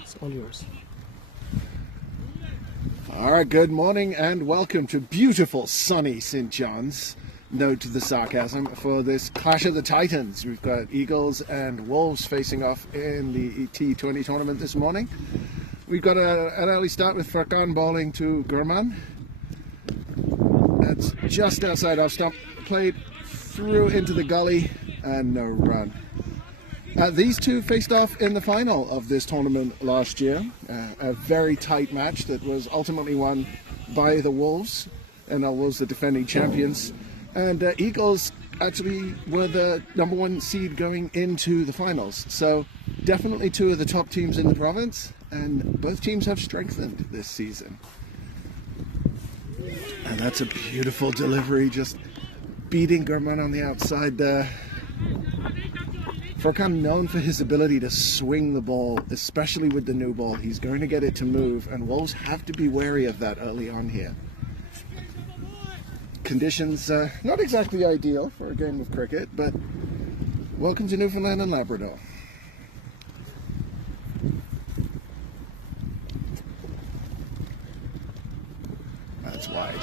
It's all yours. All right, good morning and welcome to beautiful sunny St. John's. Note the sarcasm for this Clash of the Titans. We've got Eagles and Wolves facing off in the T20 tournament this morning. We've got an early start with Furkan bowling to Gurman. That's just outside off stump, played through into the gully and no run. These two faced off in the final of this tournament last year. A very tight match that was ultimately won by the Wolves, and the Wolves the defending champions. And Eagles actually were the number one seed going into the finals. So definitely two of the top teams in the province, and both teams have strengthened this season. And that's a beautiful delivery, just beating Gurman on the outside there. Furkan, known for his ability to swing the ball, especially with the new ball. He's going to get it to move, and Wolves have to be wary of that early on here. Conditions not exactly ideal for a game of cricket, but welcome to Newfoundland and Labrador. That's wide.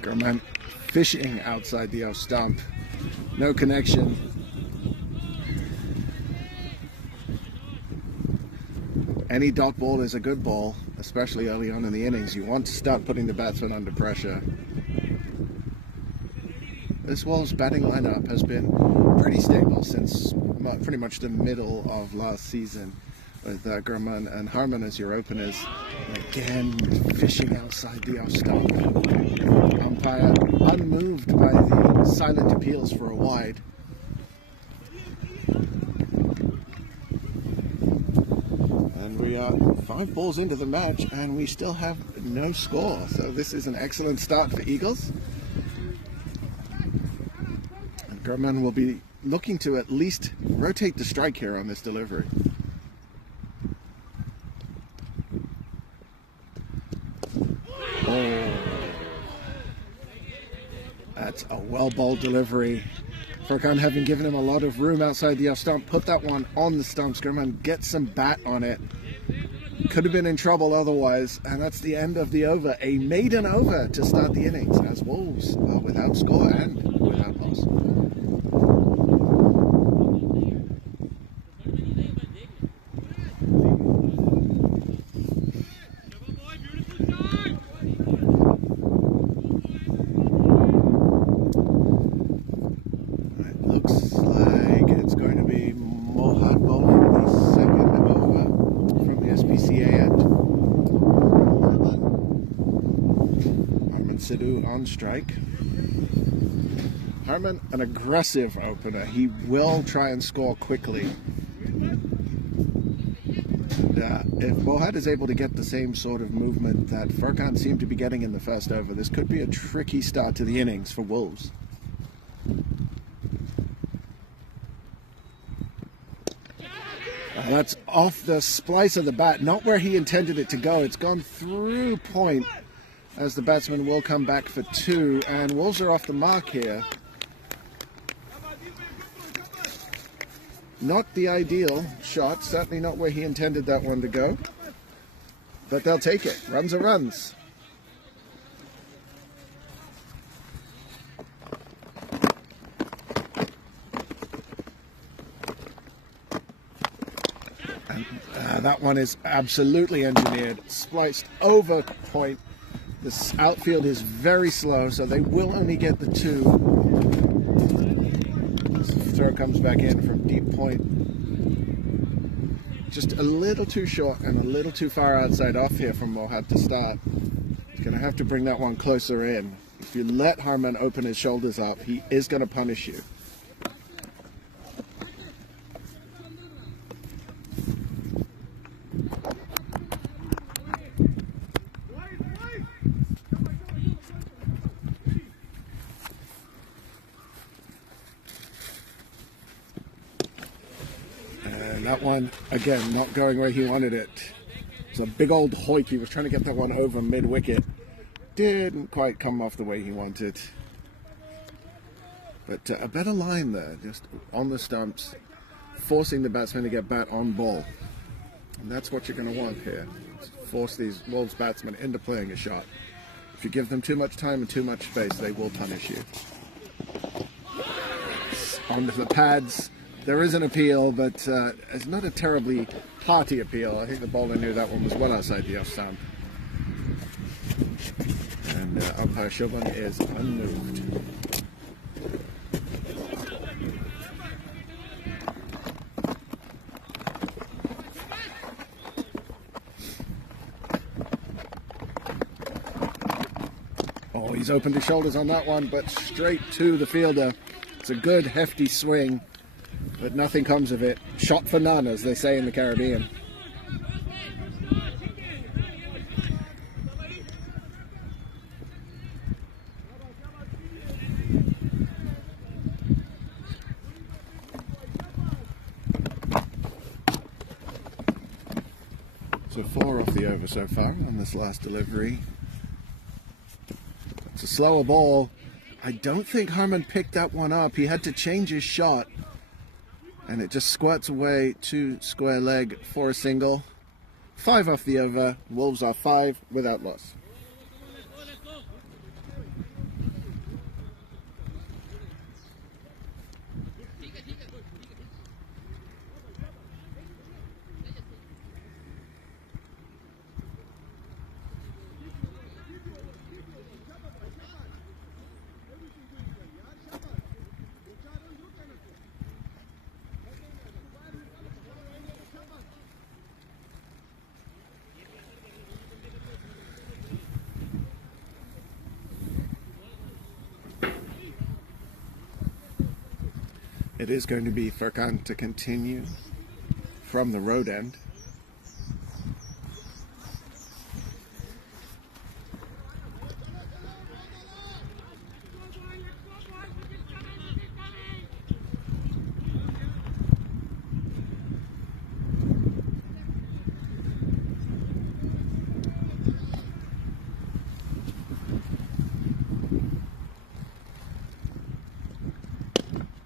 Gurman fishing outside the off stump. No connection. Any dot ball is a good ball, especially early on in the innings. You want to start putting the batsman under pressure. This Wolves batting lineup has been pretty stable since pretty much the middle of last season, with Gurman and Harman as your openers. Again, fishing outside the off stump. Umpire unmoved by the silent appeals for a wide. And we are 5 balls into the match and we still have no score. So this is an excellent start for Eagles. And Gurman will be looking to at least rotate the strike here on this delivery. Oh, that's a well-bowled delivery. Furkan, having given him a lot of room outside the off stump, put that one on the stump. Gurman gets some bat on it. Could have been in trouble otherwise, and that's the end of the over. A maiden over to start the innings as Wolves are without score and without loss. Looks like it's going to be Mohad bowling the second over from the SPCA end. Harman Sidhu on strike. Harman, an aggressive opener. He will try and score quickly. And, if Mohad is able to get the same sort of movement that Furkan seemed to be getting in the first over, this could be a tricky start to the innings for Wolves. That's off the splice of the bat, not where he intended it to go. It's gone through point as the batsman will come back for 2, and Wolves are off the mark here. Not the ideal shot, certainly not where he intended that one to go, but they'll take it. Runs are runs. That one is absolutely engineered, spliced over point. This outfield is very slow, so they will only get the 2. This throw comes back in from deep point. Just a little too short and a little too far outside off here from Mohad to start. He's going to have to bring that one closer in. If you let Harman open his shoulders up, he is going to punish you. And that one, again, not going where he wanted it. It's a big old hoik. He was trying to get that one over mid-wicket. Didn't quite come off the way he wanted. But a better line there, just on the stumps, forcing the batsman to get bat on ball. And that's what you're going to want here. Force these Wolves batsmen into playing a shot. If you give them too much time and too much space, they will punish you. Onto the pads. There is an appeal, but it's not a terribly hearty appeal. I think the bowler knew that one was well outside the off stump. And umpire Shubman is unmoved. Oh, he's opened his shoulders on that one, but straight to the fielder. It's a good, hefty swing, but nothing comes of it. Shot for none, as they say in the Caribbean. So 4 off the over so far on this last delivery. It's a slower ball. I don't think Harman picked that one up. He had to change his shot. And it just squirts away to square leg for a single. 5 off the over. Wolves are 5 without loss. It is going to be Furkan to continue from the road end.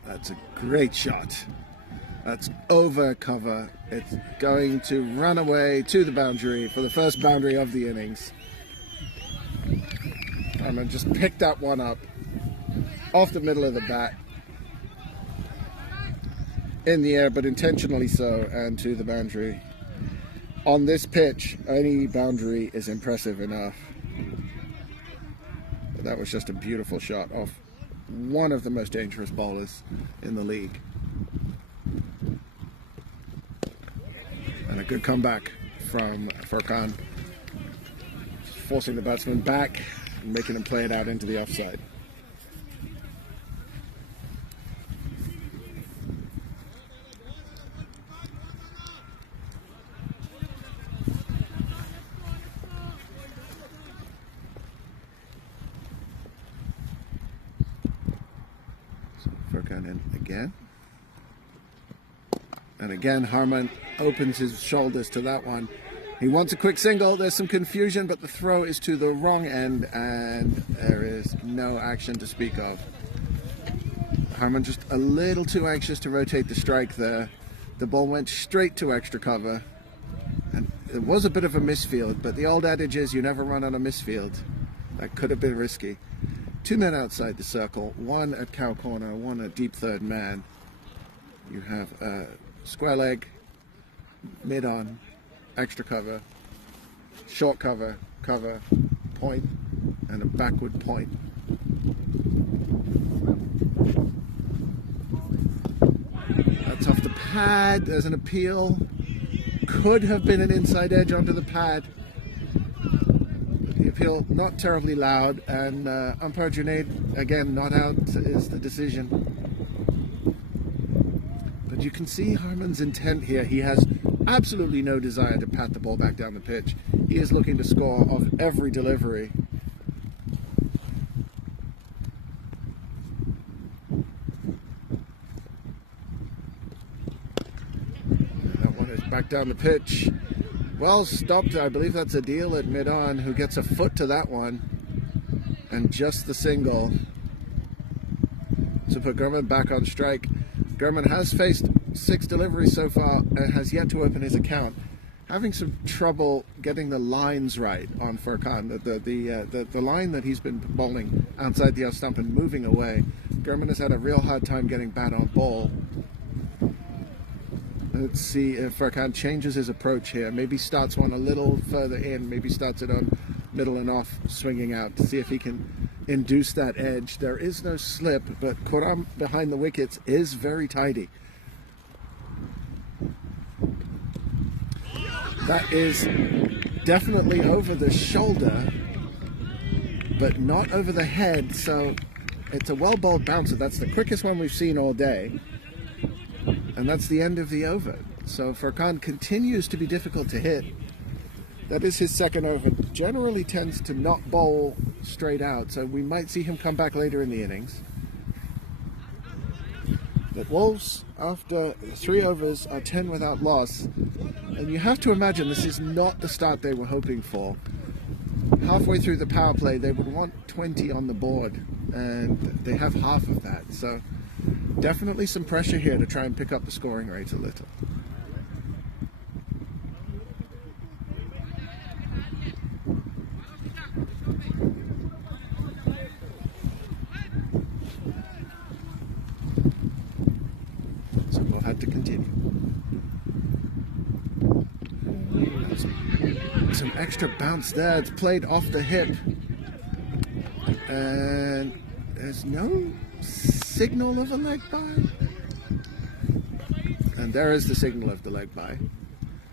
That's a great shot. That's over cover. It's going to run away to the boundary for the first boundary of the innings. Harman just picked that one up off the middle of the bat. In the air, but intentionally so, and to the boundary. On this pitch, any boundary is impressive enough. But that was just a beautiful shot off one of the most dangerous bowlers in the league. And a good comeback from Furkan, forcing the batsman back and making him play it out into the offside. Furkan in again. And again, Harman opens his shoulders to that one. He wants a quick single. There's some confusion, but the throw is to the wrong end, and there is no action to speak of. Harman just a little too anxious to rotate the strike there. The ball went straight to extra cover. And it was a bit of a misfield, but the old adage is you never run on a misfield. That could have been risky. 2 men outside the circle, 1 at cow corner, 1 at deep third man. You have a square leg, mid on, extra cover, short cover, cover, point, and a backward point. That's off the pad. There's an appeal. Could have been an inside edge onto the pad. The appeal not terribly loud, and umpire Junaid, again, not out is the decision. But you can see Harman's intent here. He has absolutely no desire to pat the ball back down the pitch. He is looking to score off every delivery. That one is back down the pitch. Well stopped. I believe that's a deal at mid-on, who gets a foot to that one. And just the single to put Gurman back on strike. Gurman has faced 6 deliveries so far and has yet to open his account. having some trouble getting the lines right on Furkan. The line that he's been bowling outside the off stump and moving away. Gurman has had a real hard time getting bat on ball. Let's see if Furkan changes his approach here. Maybe starts one a little further in. Maybe starts it on middle and off, swinging out to see if he can induce that edge. There is no slip, but Quram behind the wickets is very tidy. That is definitely over the shoulder, but not over the head, so it's a well-bowled bouncer. That's the quickest one we've seen all day, and that's the end of the over. So Furkan continues to be difficult to hit. That is his second over. Generally tends to not bowl straight out, so we might see him come back later in the innings. But Wolves, after 3 overs, are 10 without loss. And you have to imagine this is not the start they were hoping for. Halfway through the power play, they would want 20 on the board, and they have half of that. So definitely some pressure here to try and pick up the scoring rate a little. So we'll have to continue. Some extra bounce there. It's played off the hip, and there's no signal of a leg bye. And there is the signal of the leg bye.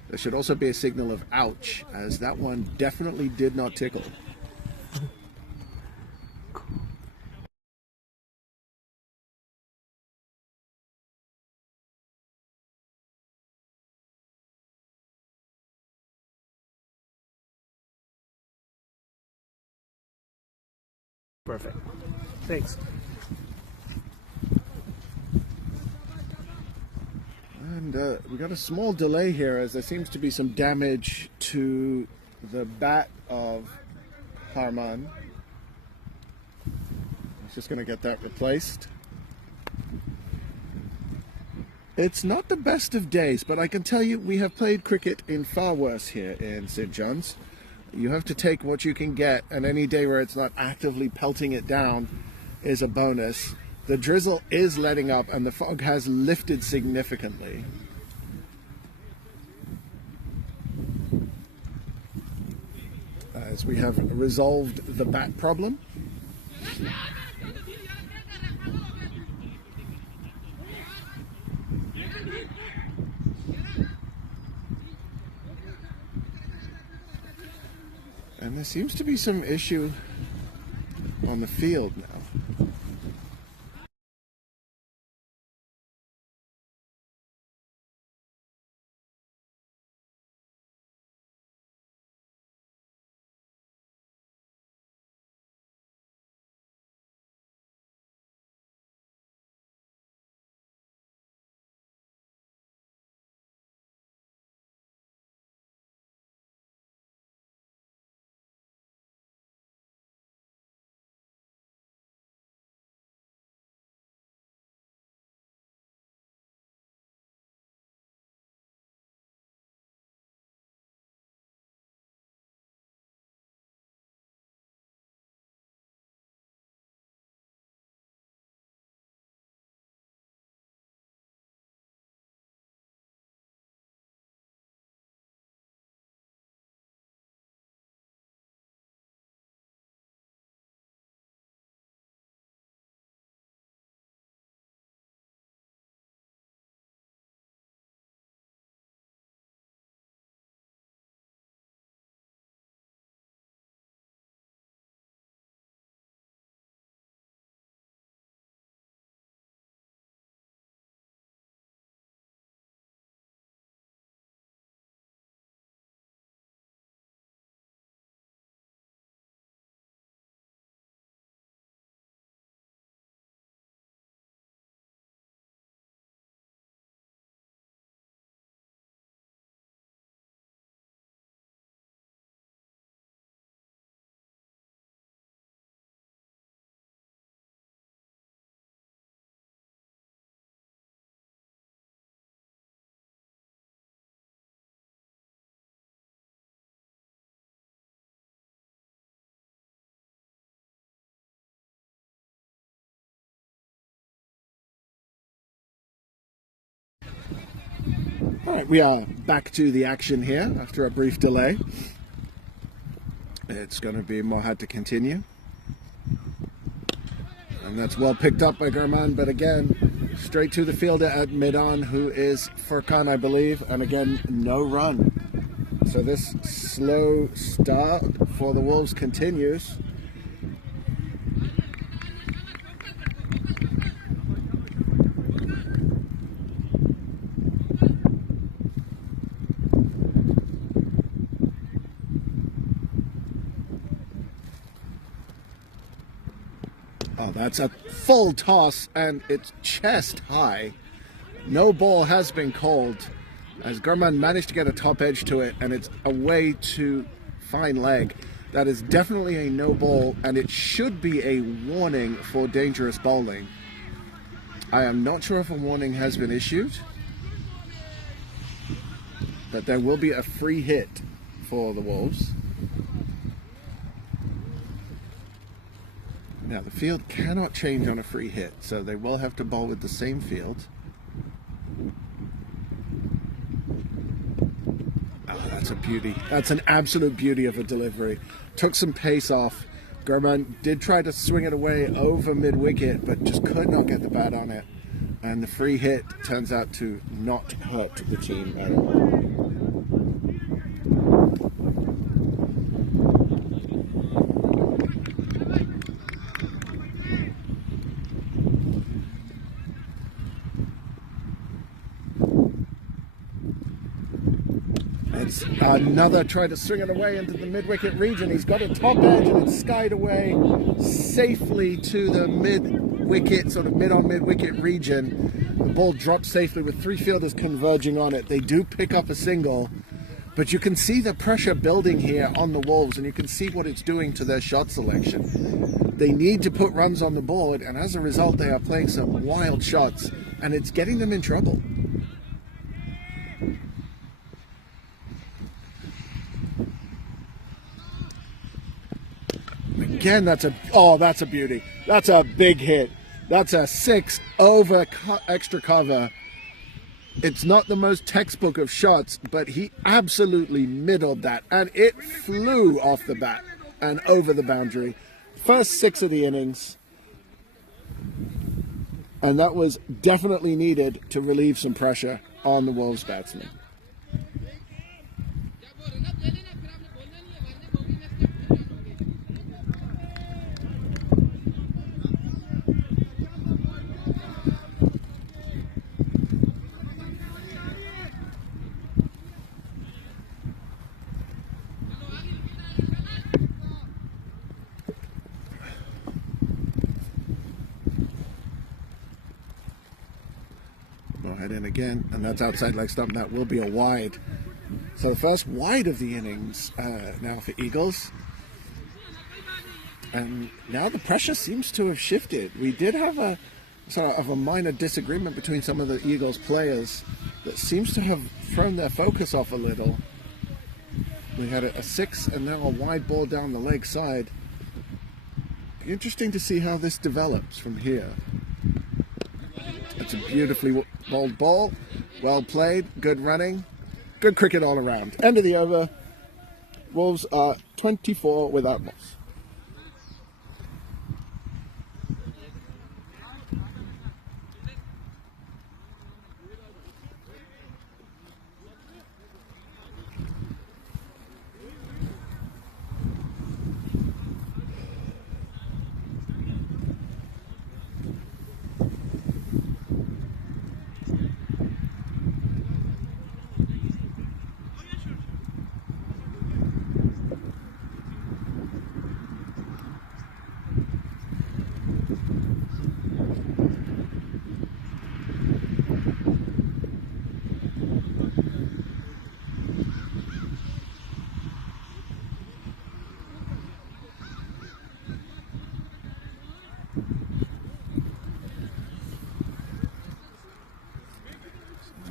There should also be a signal of ouch, as that one definitely did not tickle. Perfect. Thanks. And we got a small delay here, as there seems to be some damage to the bat of Harman. He's just going to get that replaced. It's not the best of days, but I can tell you we have played cricket in far worse here in St. John's. You have to take what you can get, and any day where it's not actively pelting it down is a bonus. The drizzle is letting up, and the fog has lifted significantly. As we have resolved the bat problem. And there seems to be some issue on the field now. All right, we are back to the action here after a brief delay. It's going to be Mohad to continue. And that's well picked up by Gurman, but again, straight to the fielder at mid-on, who is Furkan, I believe, and again, no run. So this slow start for the Wolves continues. Oh, that's a full toss, and it's chest high. No ball has been called, as Gurman managed to get a top edge to it, and it's away to fine leg. That is definitely a no ball, and it should be a warning for dangerous bowling. I am not sure if a warning has been issued, but there will be a free hit for the Wolves. Now, the field cannot change on a free hit, so they will have to bowl with the same field. Oh, that's a beauty. That's an absolute beauty of a delivery. Took some pace off. Gurman did try to swing it away over mid-wicket, but just could not get the bat on it. And the free hit turns out to not hurt the team at all. It's another try to swing it away into the mid-wicket region. He's got a top edge and it's skied away safely to the mid-wicket, sort of mid-on mid-wicket region. The ball drops safely with three fielders converging on it. They do pick up a single, but you can see the pressure building here on the Wolves, and you can see what it's doing to their shot selection. They need to put runs on the board, and as a result, they are playing some wild shots, and it's getting them in trouble. Again, that's a beauty. That's a big hit. That's a 6 over extra cover. It's not the most textbook of shots, but he absolutely middled that, and it flew off the bat and over the boundary. First 6 of the innings, and that was definitely needed to relieve some pressure on the Wolves batsmen. Head in again, and that's outside leg stump. That will be a wide. So the first wide of the innings now for Eagles. And now the pressure seems to have shifted. We did have a sort of a minor disagreement between some of the Eagles players that seems to have thrown their focus off a little. We had a 6 and now a wide ball down the leg side. Interesting to see how this develops from here. It's a beautifully bowled ball, well played, good running, good cricket all around. End of the over. Wolves are 24 without loss.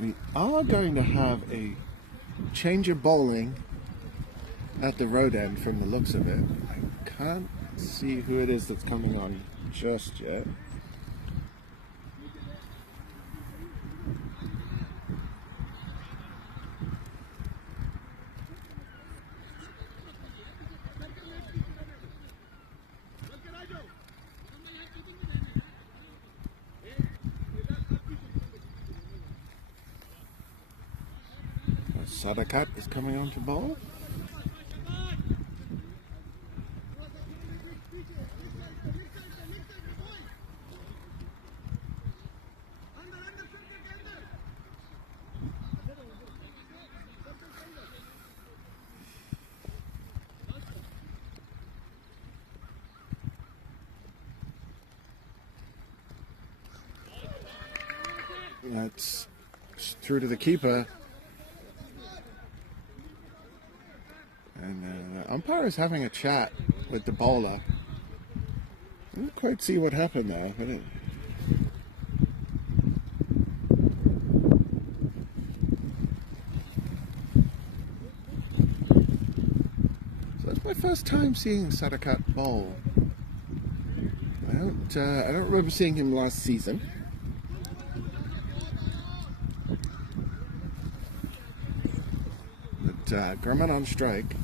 We are going to have a change of bowling at the road end from the looks of it. I can't see who it is that's coming on just yet. Sadakat is coming on to bowl. That's through to the keeper. And the umpire is having a chat with the bowler. I didn't quite see what happened there. So that's my first time seeing Sadakat bowl. I don't remember seeing him last season. But Gurman on strike.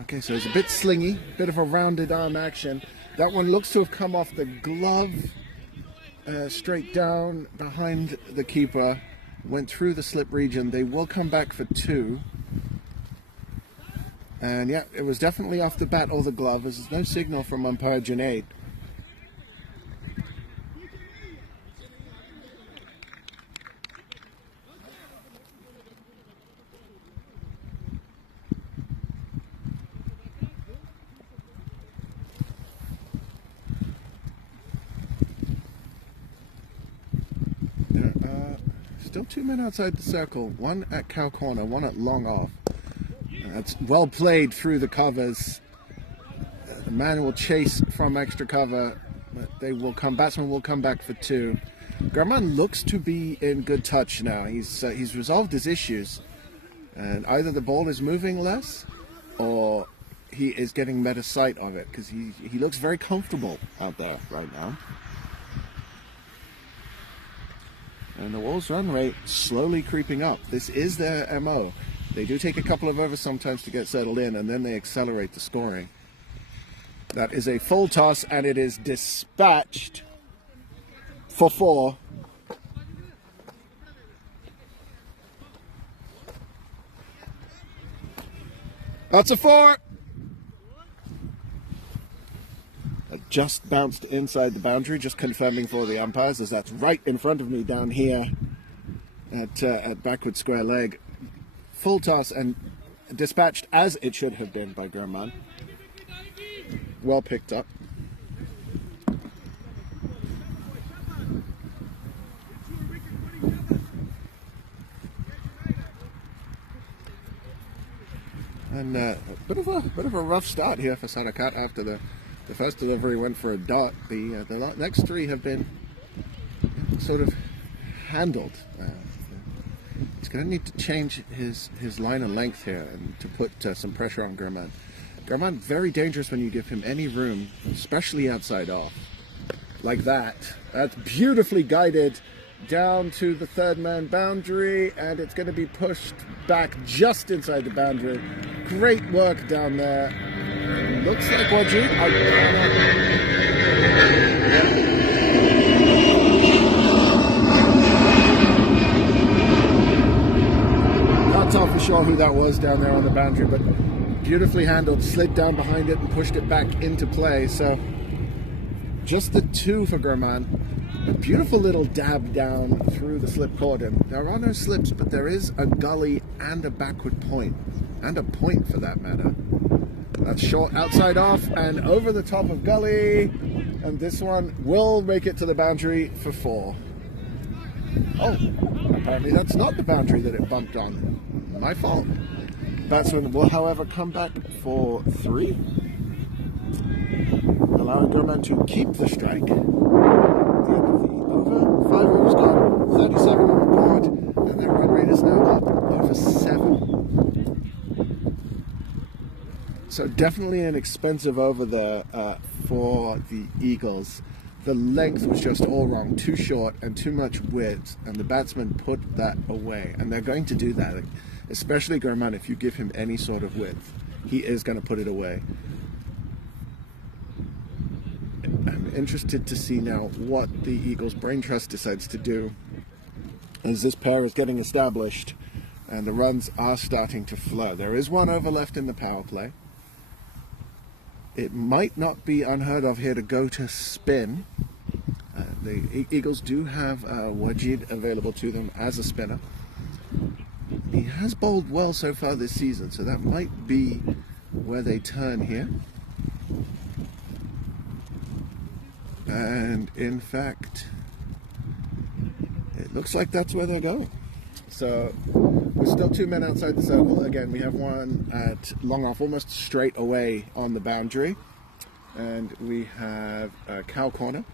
Okay, so it's a bit slingy, bit of a rounded arm action. That one looks to have come off the glove, straight down behind the keeper, went through the slip region. They will come back for 2. And yeah, it was definitely off the bat or the glove. There's no signal from umpire Junaid. Still 2 men outside the circle, one at cow corner, one at long off. That's well played through the covers. The man will chase from extra cover, but they will come. Batsman will come back for 2. Gurman looks to be in good touch now. He's resolved his issues, and either the ball is moving less, or he is getting better sight of it, because he looks very comfortable out there right now. And the Wolves' run rate slowly creeping up. This is their MO. They do take a couple of overs sometimes to get settled in, and then they accelerate the scoring. That is a full toss, and it is dispatched for 4. That's a 4. Just bounced inside the boundary, just confirming for the umpires, as that's right in front of me down here at backward square leg. Full toss and dispatched as it should have been by Gurman. Well picked up. And a bit of a rough start here for Sadakat after the first delivery went for a dot. The next 3 have been sort of handled. He's going to need to change his line of length here and to put some pressure on Gurman. Gurman, very dangerous when you give him any room, especially outside off. Like that. That's beautifully guided down to the 3rd man boundary, and it's going to be pushed back just inside the boundary. Great work down there. Looks like Wajid. Not tell for sure who that was down there on the boundary, but beautifully handled, slid down behind it and pushed it back into play. So just the 2 for Gurman. A beautiful little dab down through the slip cordon. There are no slips, but there is a gully and a backward point, and a point for that matter. That's short outside off and over the top of gully, and this one will make it to the boundary for 4. Oh, apparently that's not the boundary that it bumped on. My fault. Batsman will, however, come back for 3, allowing Gurman to keep the strike. At the end of the over, 5 overs gone, 37 on the board, and their run rate is now up over 7. So definitely an expensive over there for the Eagles. The length was just all wrong, too short and too much width, and the batsman put that away. And they're going to do that, especially Gurman. If you give him any sort of width, he is going to put it away. I'm interested to see now what the Eagles Brain Trust decides to do as this pair is getting established and the runs are starting to flow. There is 1 over left in the power play. It might not be unheard of here to go to spin. The Eagles do have Wajid available to them as a spinner. He has bowled well so far this season, so that might be where they turn here. And in fact, it looks like that's where they're going. So we're still 2 men outside the circle. Again, we have one at long off, almost straight away on the boundary. And we have a cow corner.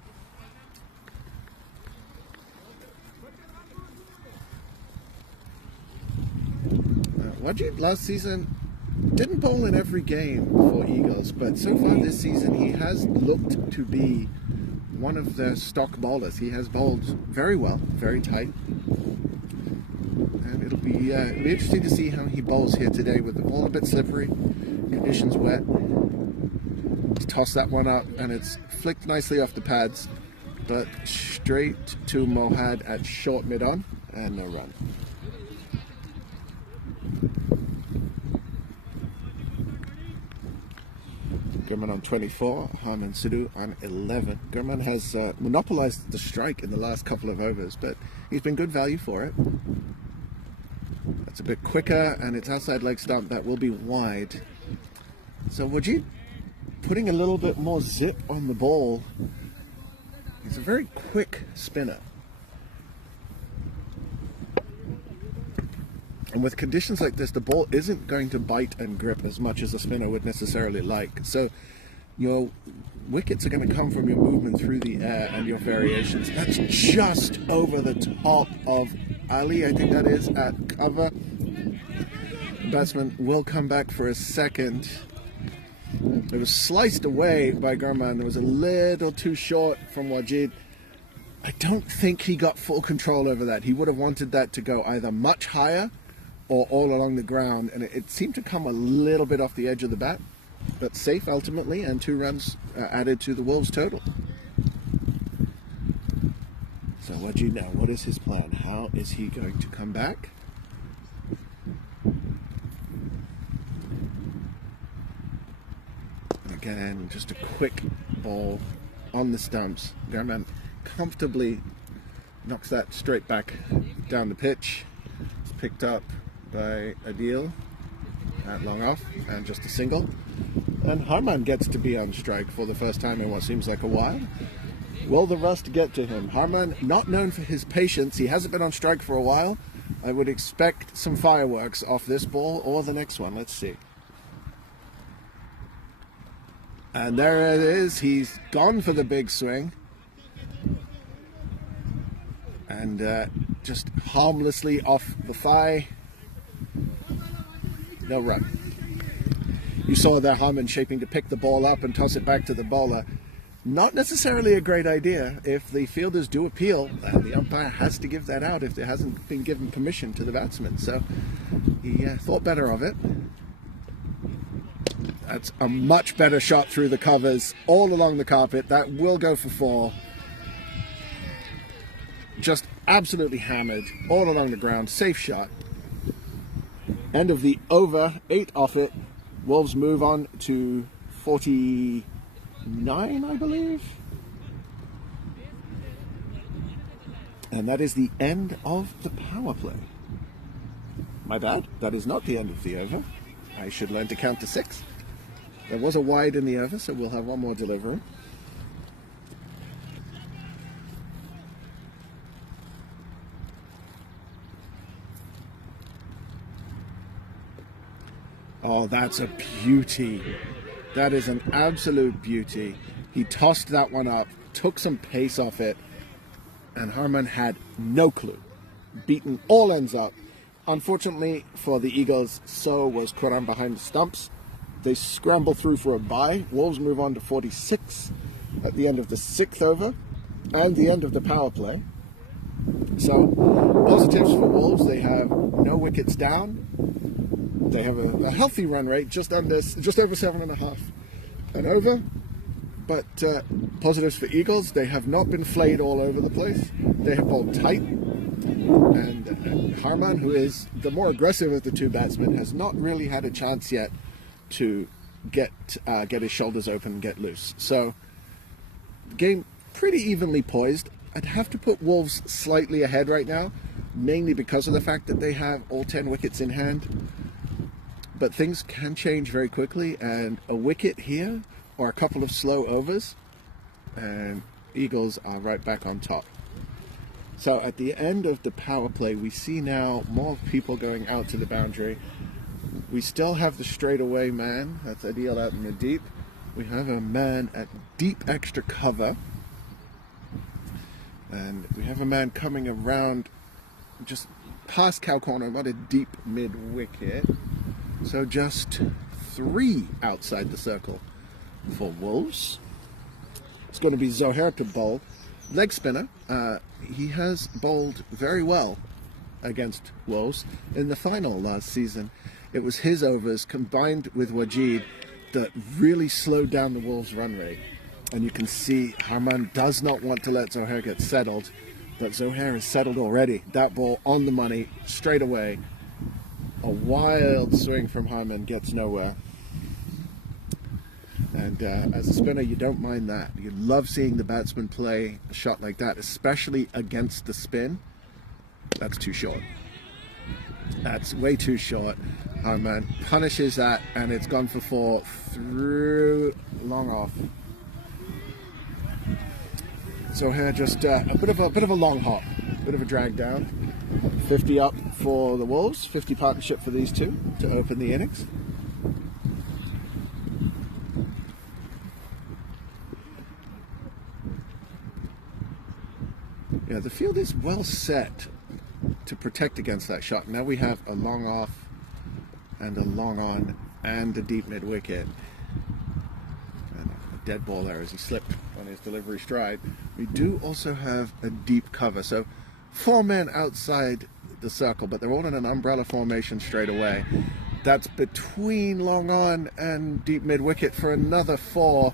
Wajid last season didn't bowl in every game for Eagles, but so far this season he has looked to be one of their stock bowlers. He has bowled very well, very tight. And it'll be interesting to see how he bowls here today with the ball a bit slippery, conditions wet. He's tossed that one up and it's flicked nicely off the pads, but straight to Mohad at short mid-on and no run. Gurman on 24, Harman Sidhu on 11. Gurman has monopolized the strike in the last couple of overs, but he's been good value for it. That's a bit quicker, and it's outside leg stump. That will be wide. So Wajid putting a little bit more zip on the ball. He's a very quick spinner. And with conditions like this, the ball isn't going to bite and grip as much as a spinner would necessarily like. So your wickets are going to come from your movement through the air and your variations. That's just over the top of Ali, I think that is, at cover. The batsman will come back for a second. It was sliced away by Gurman. It was a little too short from Wajid. I don't think he got full control over that. He would have wanted that to go either much higher or all along the ground, and it seemed to come a little bit off the edge of the bat, but safe ultimately, and 2 runs added to the Wolves total. So Wajid now, what is his plan? How is he going to come back? Again, just a quick ball on the stumps. Gurman comfortably knocks that straight back down the pitch. It's picked up by Adil at long off, and just a single. And Harman gets to be on strike for the first time in what seems like a while. Will the rust get to him? Harman, not known for his patience, he hasn't been on strike for a while. I would expect some fireworks off this ball or the next one. Let's see. And there it is. He's gone for the big swing. And just harmlessly off the thigh. No run. You saw there Harman shaping to pick the ball up and toss it back to the bowler. Not necessarily a great idea. If the fielders do appeal, the umpire has to give that out if there hasn't been given permission to the batsman. So he thought better of it. That's a much better shot through the covers, all along the carpet. That will go for 4. Just absolutely hammered, all along the ground. Safe shot. End of the over, 8 off it. Wolves move on to 49, I believe. And that is the end of the power play. My bad, that is not the end of the over. I should learn to count to 6. There was a wide in the over, so we'll have one more delivery. Oh, that's a beauty. That is an absolute beauty. He tossed that one up, took some pace off it, and Harman had no clue. Beaten all ends up. Unfortunately for the Eagles, so was Quran behind the stumps. They scramble through for a bye. Wolves move on to 46 at the end of the 6th over and the end of the power play. So, positives for Wolves, they have no wickets down. They have a healthy run rate, just over 7.5 and over. But positives for Eagles, they have not been flayed all over the place. They have bowled tight. And Harman, who is the more aggressive of the two batsmen, has not really had a chance yet to get his shoulders open and get loose. So, game pretty evenly poised. I'd have to put Wolves slightly ahead right now, mainly because of the fact that they have all 10 wickets in hand. But things can change very quickly, and a wicket here or a couple of slow overs, and Eagles are right back on top. So at the end of the power play, we see now more people going out to the boundary. We still have the straightaway man. That's Adil out in the deep. We have a man at deep extra cover. And we have a man coming around just past cow corner, about a deep mid-wicket. So just 3 outside the circle for Wolves. It's going to be Zohair to bowl. Leg spinner. He has bowled very well against Wolves in the final last season. It was his overs combined with Wajid that really slowed down the Wolves' run rate. And you can see Harman does not want to let Zohair get settled. That Zohair is settled already. That ball on the money, straight away. A wild swing from Harman gets nowhere. And as a spinner, you don't mind that. You love seeing the batsman play a shot like that, especially against the spin. That's too short. That's way too short. Harman punishes that, and it's gone for 4 through long off. So here, just a bit of a long hop, bit of a drag down. 50 up for the Wolves, 50 partnership for these two to open the innings. Yeah, the field is well set to protect against that shot. Now we have a long off and a long on and a deep mid wicket. And a dead ball there as he slipped on his delivery stride. We do also have a deep cover. So 4 men outside the circle, but they're all in an umbrella formation straight away. That's between long on and deep mid wicket for another 4.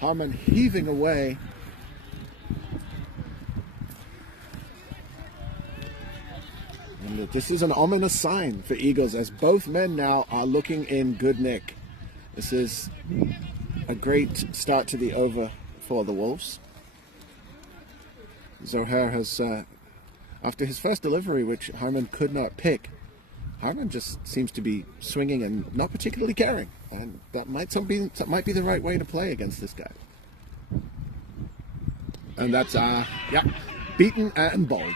Harman heaving away. And this is an ominous sign for Eagles, as both men now are looking in good nick. This is a great start to the over for the Wolves. Zohair has, after his first delivery, which Harman could not pick, Harman just seems to be swinging and not particularly caring. And that might be the right way to play against this guy. And that's, beaten and bowled.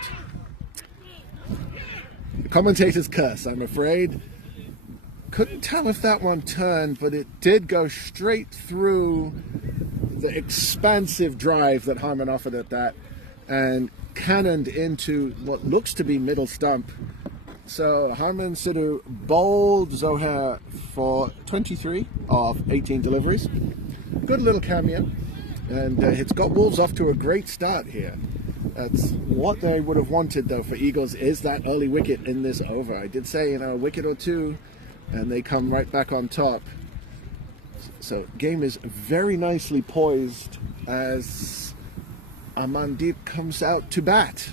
The commentator's curse, I'm afraid. Couldn't tell if that one turned, but it did go straight through the expansive drive that Harman offered at that and cannoned into what looks to be middle stump. So Harman Sidhu bowled Zohair for 23 of 18 deliveries. Good little cameo. And it's got Wolves off to a great start here. That's what they would have wanted, though, for Eagles, is that early wicket in this over. I did say, a wicket or two, and they come right back on top. So game is very nicely poised as Amandeep comes out to bat.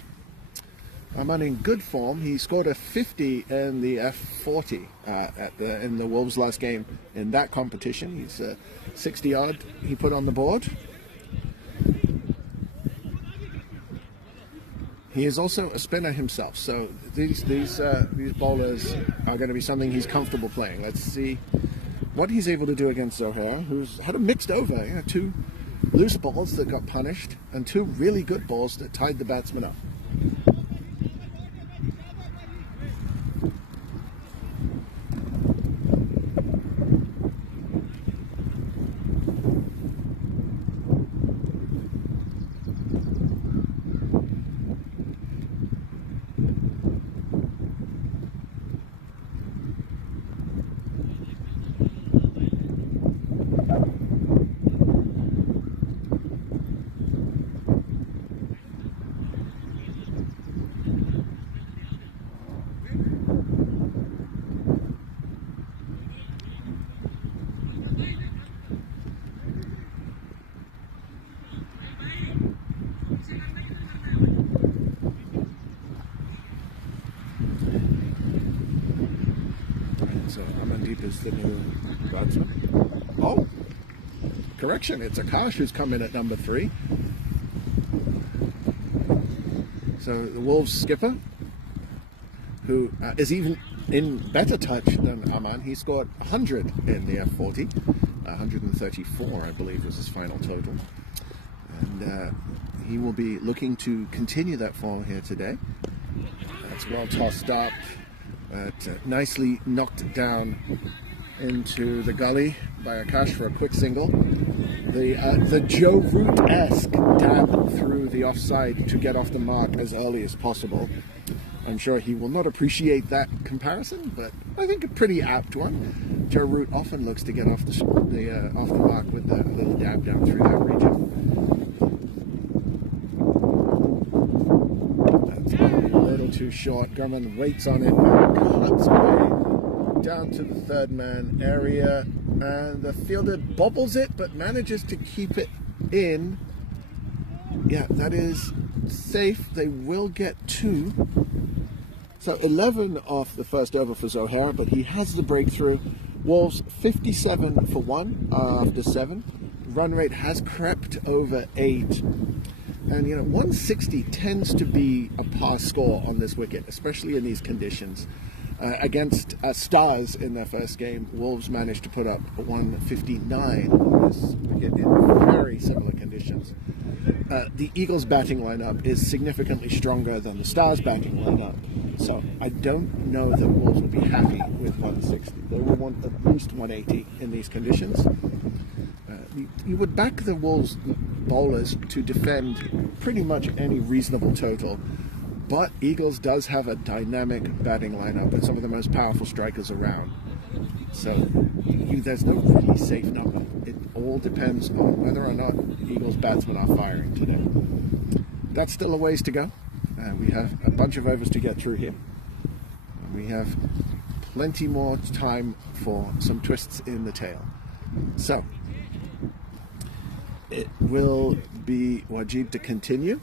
Aman in good form. He scored a 50 in the F40 in the Wolves' last game in that competition. He's 60 odd he put on the board. He is also a spinner himself, so these bowlers are going to be something he's comfortable playing. Let's see what he's able to do against Zohair, who's had a mixed over. 2 loose balls that got punished and 2 really good balls that tied the batsman up. the new batsman. Oh, correction, it's Akash who's come in at number 3. So the Wolves skipper, who is even in better touch than Aman. He scored 100 in the F40, 134 I believe was his final total. And he will be looking to continue that form here today. That's well tossed up, nicely knocked down into the gully by Akash for a quick single. The Joe Root-esque dab through the offside to get off the mark as early as possible. I'm sure he will not appreciate that comparison, but I think a pretty apt one. Joe Root often looks to get off the mark with a little dab down through that region. That's a little too short. Gurman waits on it, cuts away down to the third man area, and the fielder bobbles it but manages to keep it in. Yeah, that is safe. They will get 2. So 11 off the first over for Zohara, but he has the breakthrough. Wolves 57 for 1 after 7. Run rate has crept over 8. And 160 tends to be a par score on this wicket, especially in these conditions. Against Stars in their first game, Wolves managed to put up 159 on this wicket in very similar conditions. The Eagles' batting lineup is significantly stronger than the Stars' batting lineup, so I don't know that Wolves will be happy with 160. They will want at least 180 in these conditions. You would back the Wolves bowlers to defend pretty much any reasonable total, but Eagles does have a dynamic batting lineup and some of the most powerful strikers around. So there's no really safe number. It all depends on whether or not Eagles batsmen are firing today. That's still a ways to go. We have a bunch of overs to get through here. We have plenty more time for some twists in the tail. So it will be Wajid to continue.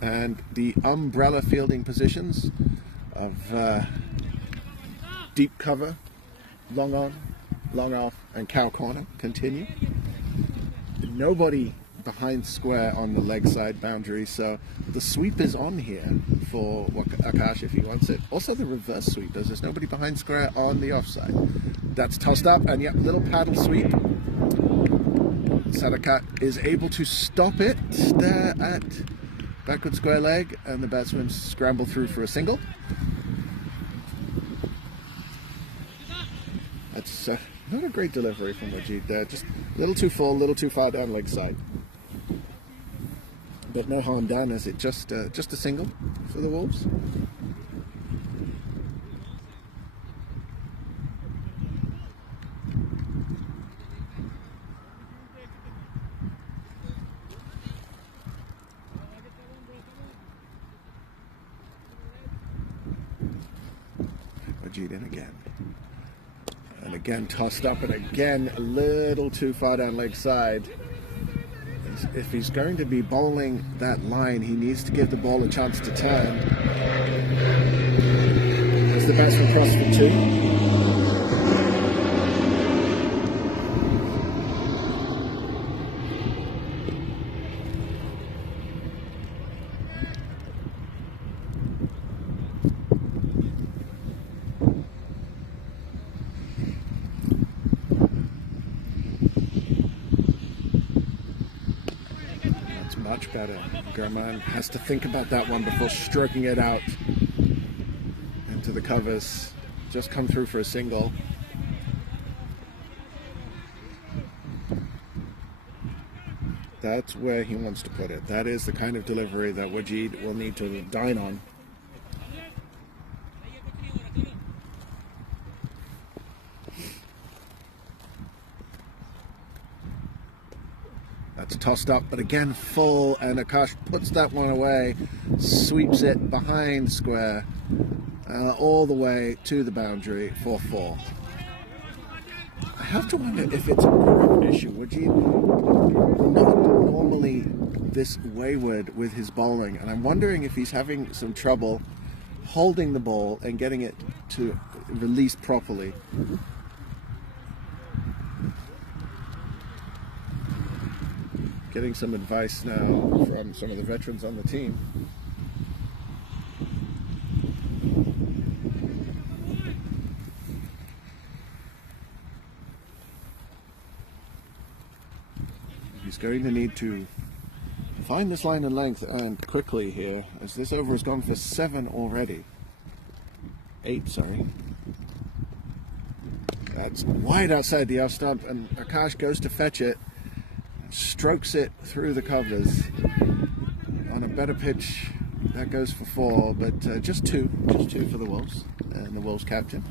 And the umbrella fielding positions of deep cover, long on, long off, and cow corner continue. Nobody behind square on the leg side boundary, so the sweep is on here for Akash if he wants it. Also the reverse sweep, there's nobody behind square on the offside. That's tossed up, and yep, little paddle sweep. Sadakat is able to stop it there at backward square leg, and the batsmen scramble through for a single. That's not a great delivery from Majid there, just a little too full, a little too far down leg side. But no harm done, as it just a single for the Wolves. Majid in again. And again tossed up, and again a little too far down leg side. If he's going to be bowling that line, he needs to give the ball a chance to turn. As the batsman crossed for 2. Much better. Gurman has to think about that one before stroking it out into the covers. Just come through for a single. That's where he wants to put it. That is the kind of delivery that Wajid will need to dine on. That's tossed up, but again full, and Akash puts that one away, sweeps it behind square, all the way to the boundary for 4. I have to wonder if it's a grip issue. Wajid not normally this wayward with his bowling, and I'm wondering if he's having some trouble holding the ball and getting it to released properly. Getting some advice now from some of the veterans on the team. He's going to need to find this line and length and quickly here, as this over has gone for 7 already. 8, sorry. That's wide outside the off stump, and Akash goes to fetch it, strokes it through the covers. On a better pitch, that goes for 4, but just two for the Wolves and the Wolves captain.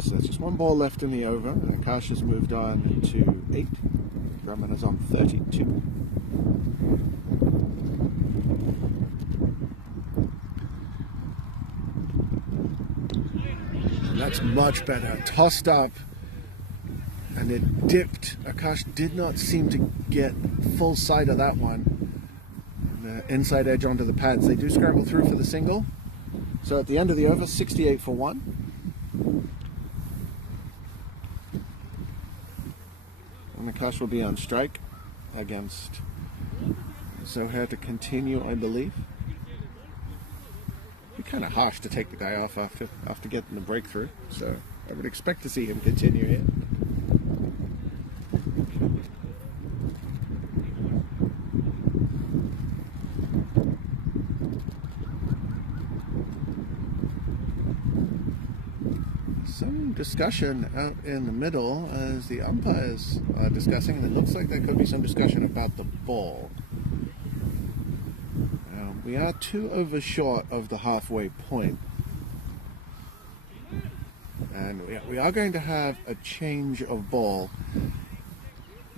So there's just 1 ball left in the over. Akash has moved on to 8. Drummond is on 32. And that's much better. Tossed up, and it dipped. Akash did not seem to get full sight of that one. And, inside edge onto the pads. They do scramble through for the single. So at the end of the over, 68 for 1. And Akash will be on strike against Zohair to continue, I believe. It'd be kind of harsh to take the guy off after getting the breakthrough, so I would expect to see him continue here. Some discussion out in the middle as the umpires are discussing, and it looks like there could be some discussion about the ball. We are 2 overs short of the halfway point, and we are going to have a change of ball.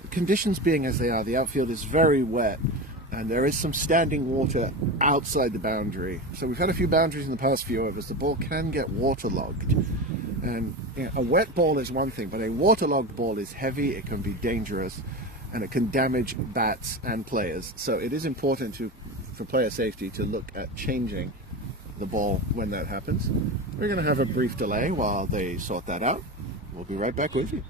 The conditions being as they are, the outfield is very wet, and there is some standing water outside the boundary. So we've had a few boundaries in the past few overs. The ball can get waterlogged. And a wet ball is one thing, but a waterlogged ball is heavy, it can be dangerous, and it can damage bats and players. So it is important for player safety to look at changing the ball when that happens. We're going to have a brief delay while they sort that out. We'll be right back with you.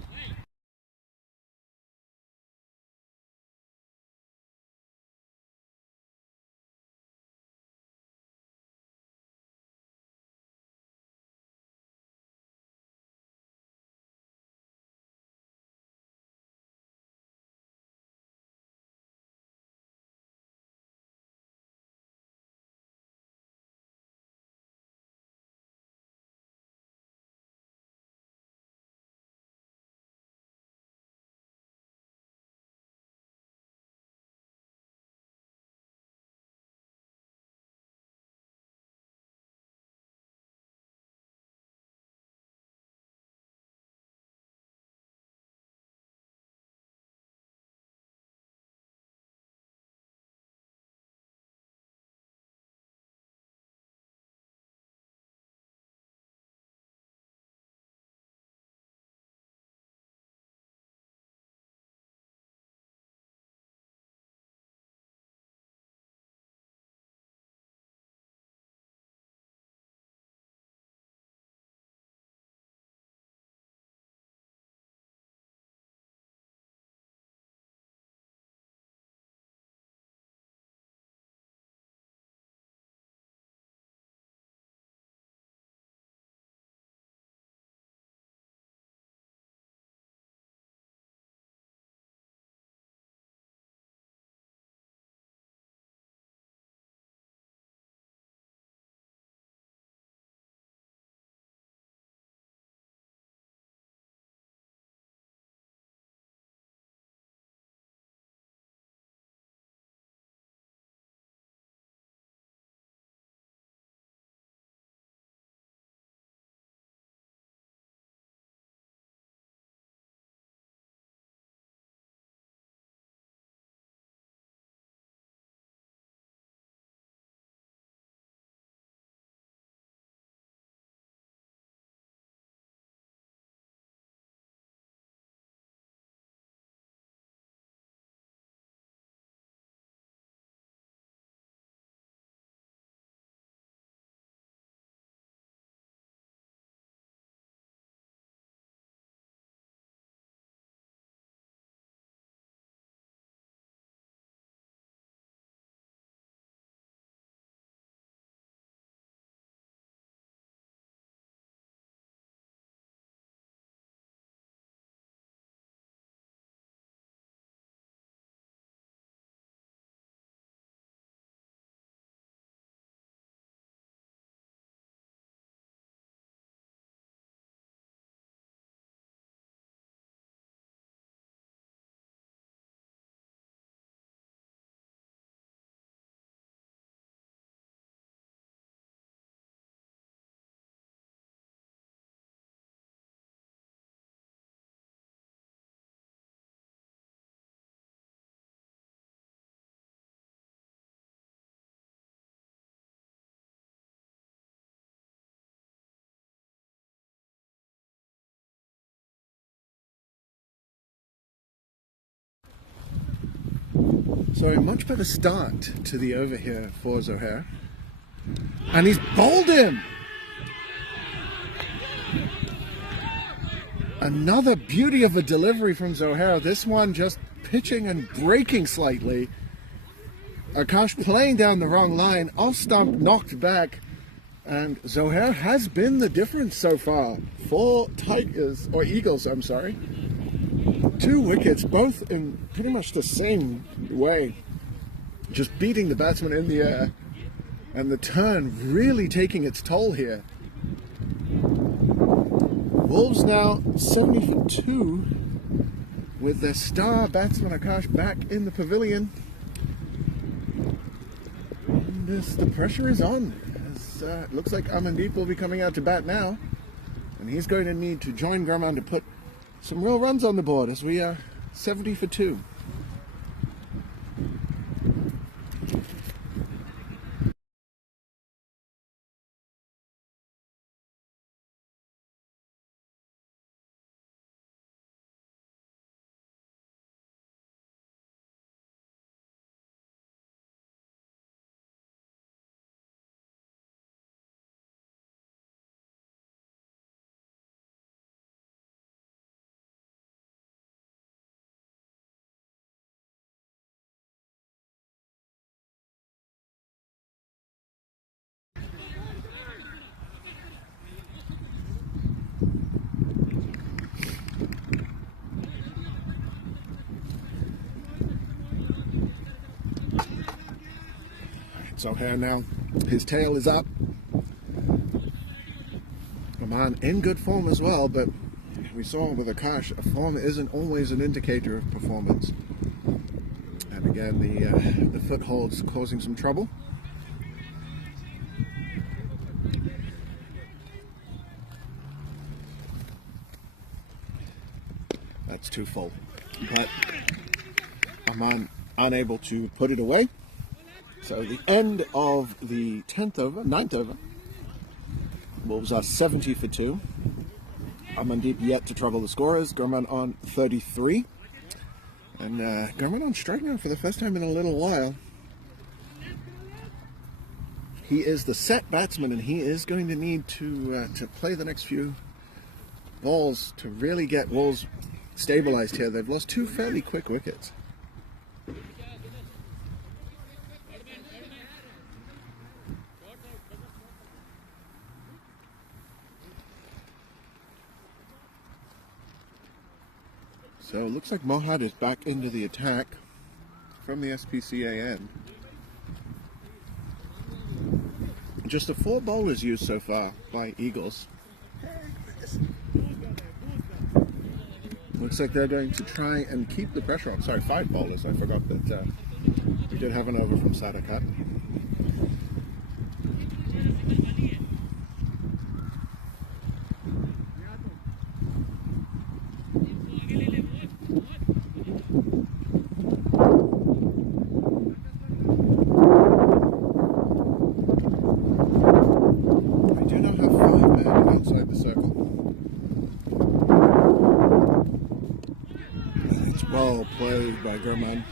So a much better start to the over here for Zohair. And he's bowled him! Another beauty of a delivery from Zohair. This one just pitching and breaking slightly. Akash playing down the wrong line, off stump, knocked back. And Zohair has been the difference so far. 4 Eagles, I'm sorry. 2 wickets, both in pretty much the same way. Just beating the batsman in the air. And the turn really taking its toll here. Wolves now 70 for 2 with their star batsman Akash back in the pavilion. And the pressure is on. It looks like Amandeep will be coming out to bat now. And he's going to need to join Gurman to put some real runs on the board as we are 70 for 2. Zohair now, his tail is up. Aman in good form as well, but we saw with Akash, a form isn't always an indicator of performance. And again, the foothold's causing some trouble. That's too full, but Aman unable to put it away. So the end of the 9th over, Wolves are 70 for 2. Amandeep yet to trouble the scorers. Gurman on 33. And Gurman on strike now for the first time in a little while. He is the set batsman, and he is going to need to play the next few balls to really get Wolves stabilized here. They've lost 2 fairly quick wickets. So it looks like Mohad is back into the attack from the SPCA end. Just the 4 bowlers used so far by Eagles. Looks like they're going to try and keep the pressure on. Sorry, 5 bowlers. I forgot that we did have an over from Sadakat. Outside the circle. It's well played by Gurman.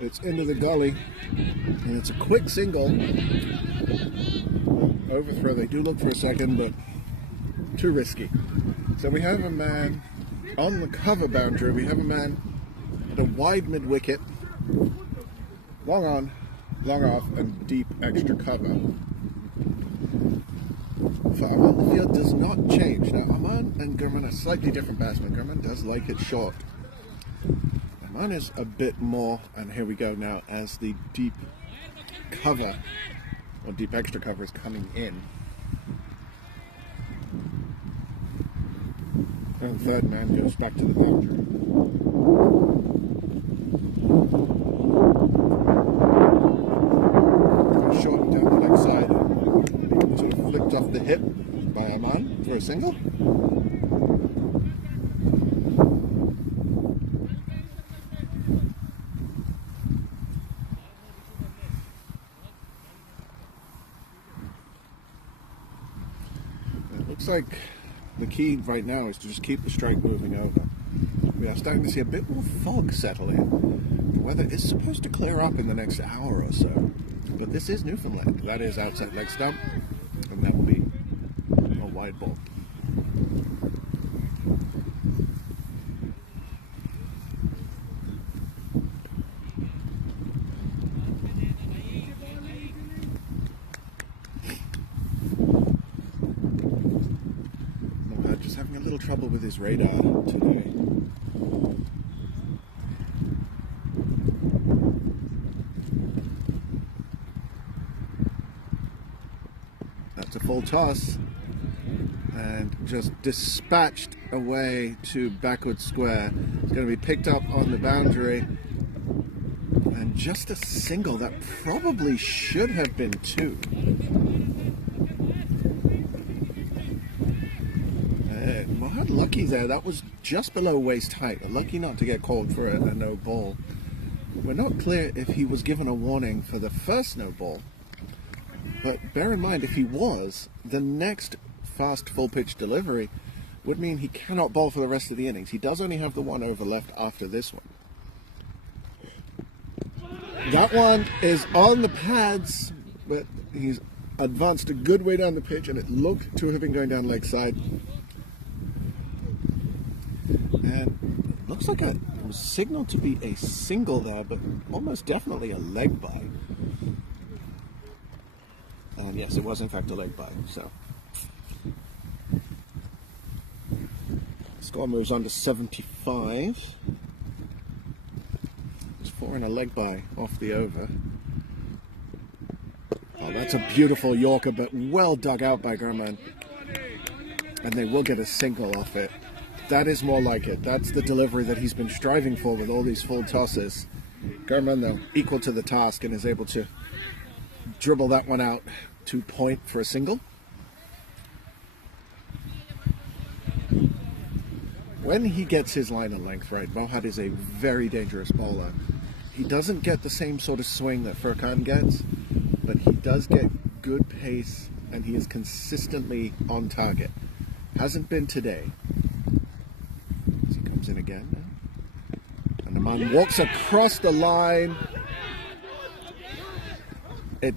It's into the gully, and it's a quick single. Overthrow, they do look for a second, but too risky. So we have a man on the cover boundary. We have a man at a wide mid-wicket, long on, long off, and deep extra cover. For Aman, the field does not change. Now, Aman and Gurman are slightly different batsmen. Gurman does like it short. Aman is a bit more, and here we go now, as the deep cover, or deep extra cover, is coming in. And the third man goes back to the boundary. Short down the leg side. Sort of flicked off the hip by Aman for a single. It looks like the key right now is to just keep the strike moving over. we are starting to see a bit more fog settle in. The weather is supposed to clear up in the next hour or so. But this is Newfoundland. That is outside leg stump, and that will be a wide ball. Just having a little trouble with his radar today. That's a full toss, and just dispatched away to backward square. It's going to be picked up on the boundary, and just a single that probably should have been two. Lucky there, that was just below waist height. Lucky not to get called for a no ball. We're not clear if he was given a warning for the first no ball, but bear in mind, if he was, the next fast full pitch delivery would mean he cannot bowl for the rest of the innings. He does only have the 1 over left after this one. That one is on the pads, but he's advanced a good way down the pitch, and it looked to have been going down leg side. And it looks like it was signaled to be a single there, but almost definitely a leg by. And yes, it was in fact a leg by. So score moves on to 75. It's 4 and a leg by off the over. Oh, that's a beautiful Yorker, but well dug out by Gurman. And they will get a single off it. That is more like it. That's the delivery that he's been striving for with all these full tosses. Gurman, though, equal to the task and is able to dribble that one out to point for a single. When he gets his line of length right, Mohamed is a very dangerous bowler. He doesn't get the same sort of swing that Furkan gets, but he does get good pace and he is consistently on target. Hasn't been today. In again, and the man walks across the line. It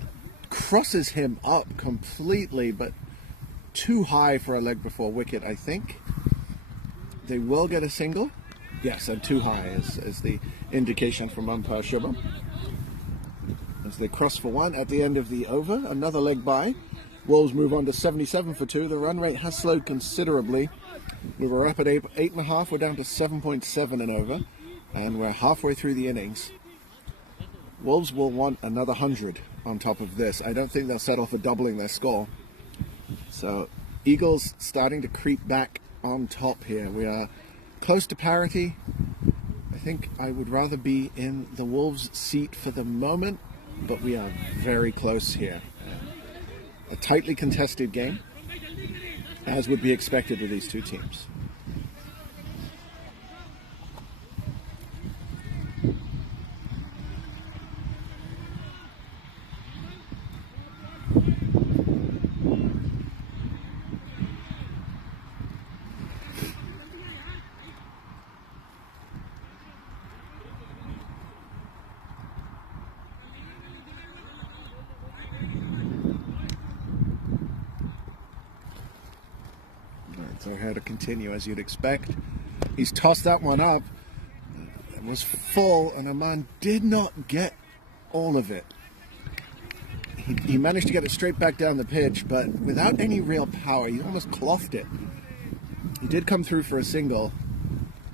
crosses him up completely, but too high for a leg before wicket, I think. They will get a single. Yes, and too high is the indication from umpire Shubham. As they cross for 1 at the end of the over, another leg by. Wolves move on to 77 for 2. The run rate has slowed considerably. We were up at 8.5, we're down to 7.7 and over, and we're halfway through the innings. Wolves will want another 100 on top of this. I don't think they'll settle for doubling their score. So Eagles starting to creep back on top here. We are close to parity. I think I would rather be in the Wolves' seat for the moment, but we are very close here. A tightly contested game, as would be expected with these two teams. So here to continue as you'd expect. He's tossed that one up. It was full, and a man did not get all of it. He managed to get it straight back down the pitch, but without any real power. He almost clothed it. He did come through for a single.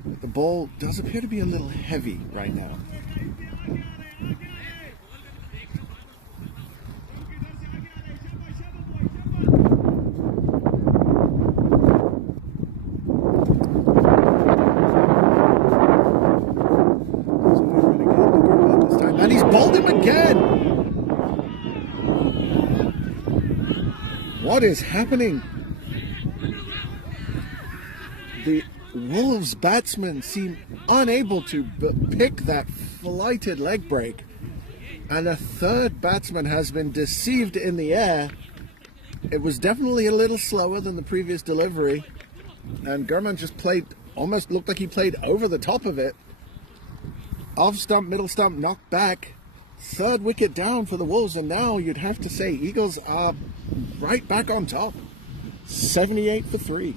But the ball does appear to be a little heavy right now. And he's bowled him again. What is happening? The Wolves batsmen seem unable to pick that flighted leg break, and a third batsman has been deceived in the air. It was definitely a little slower than the previous delivery, and Gurman just played almost looked like he played over the top of it. Off stump, middle stump, knocked back. Third wicket down for the Wolves, and now you'd have to say Eagles are right back on top. 78 for 3.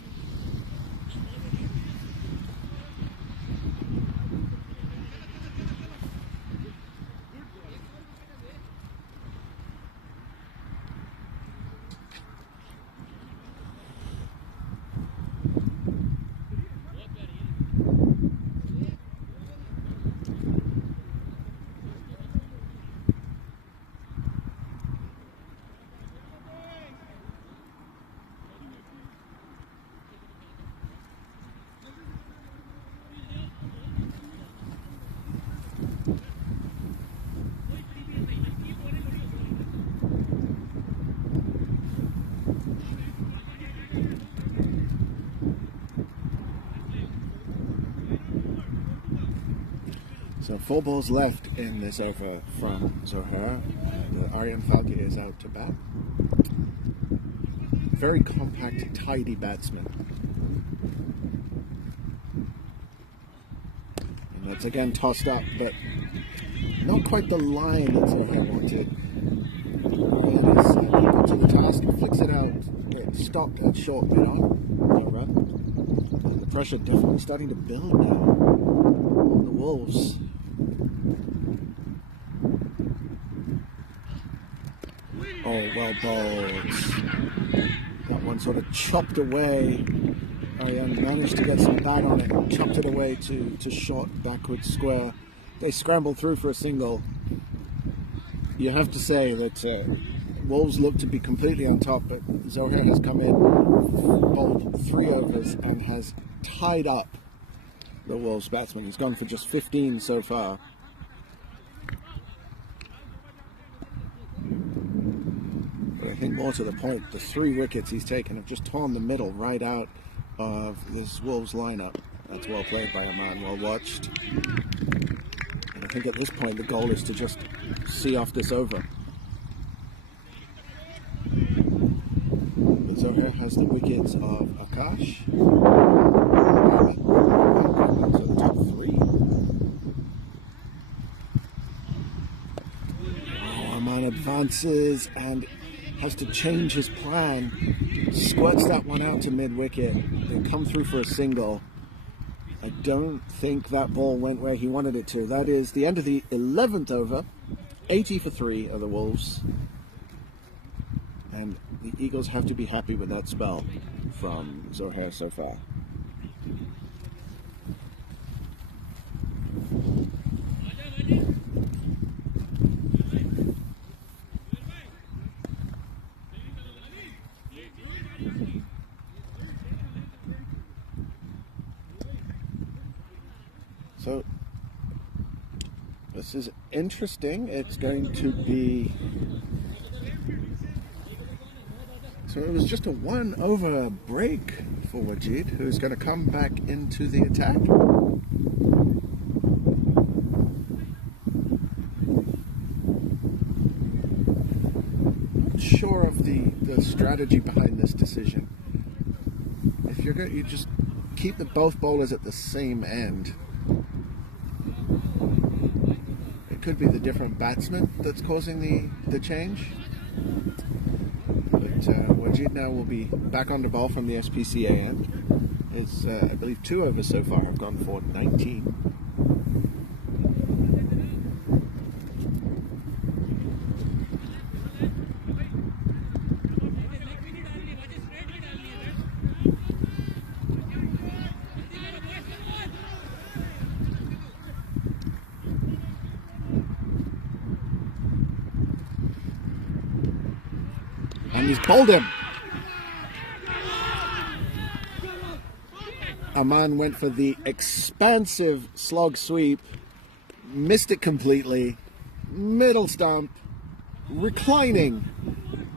So 4 balls left in this over from Zohar. Aryan Falke is out to bat. Very compact, tidy batsman. And that's again tossed up, but not quite the line that Zohar wanted. Aryan is equal to the task and flicks it out. It stopped at short mid-on. No run. And the pressure definitely starting to build now on the Wolves. Oh, well bowled. That one sort of chopped away. Aryan managed to get some bat on it and chopped it away to short backward square. They scrambled through for a single. You have to say that Wolves look to be completely on top, but Zohar has come in, bowled 3 overs and has tied up the Wolves batsman. He's gone for just 15 so far. I think more to the point, the 3 wickets he's taken have just torn the middle right out of this Wolves lineup. That's well played by Aman, well watched. And I think at this point the goal is to just see off this over. But Zohar has the wickets of Akash. So the top 3. Oh, Aman advances and has to change his plan, squirts that one out to mid-wicket. They come through for a single. I don't think that ball went where he wanted it to. That is the end of the 11th over. 80 for 3 of the Wolves. And the Eagles have to be happy with that spell from Zohar so far. So this is interesting. It's going to be, so it was just a 1 over break for Wajid, who's going to come back into the attack. Not sure of the strategy behind this decision. If you're going, you just keep both bowlers at the same end. Could be the different batsman that's causing the change. But Wajid now will be back on the ball from the SPCA end. It's, I believe, 2 overs so far have gone for 19. And he's bowled him. Aman went for the expansive slog sweep, missed it completely, middle stump, reclining,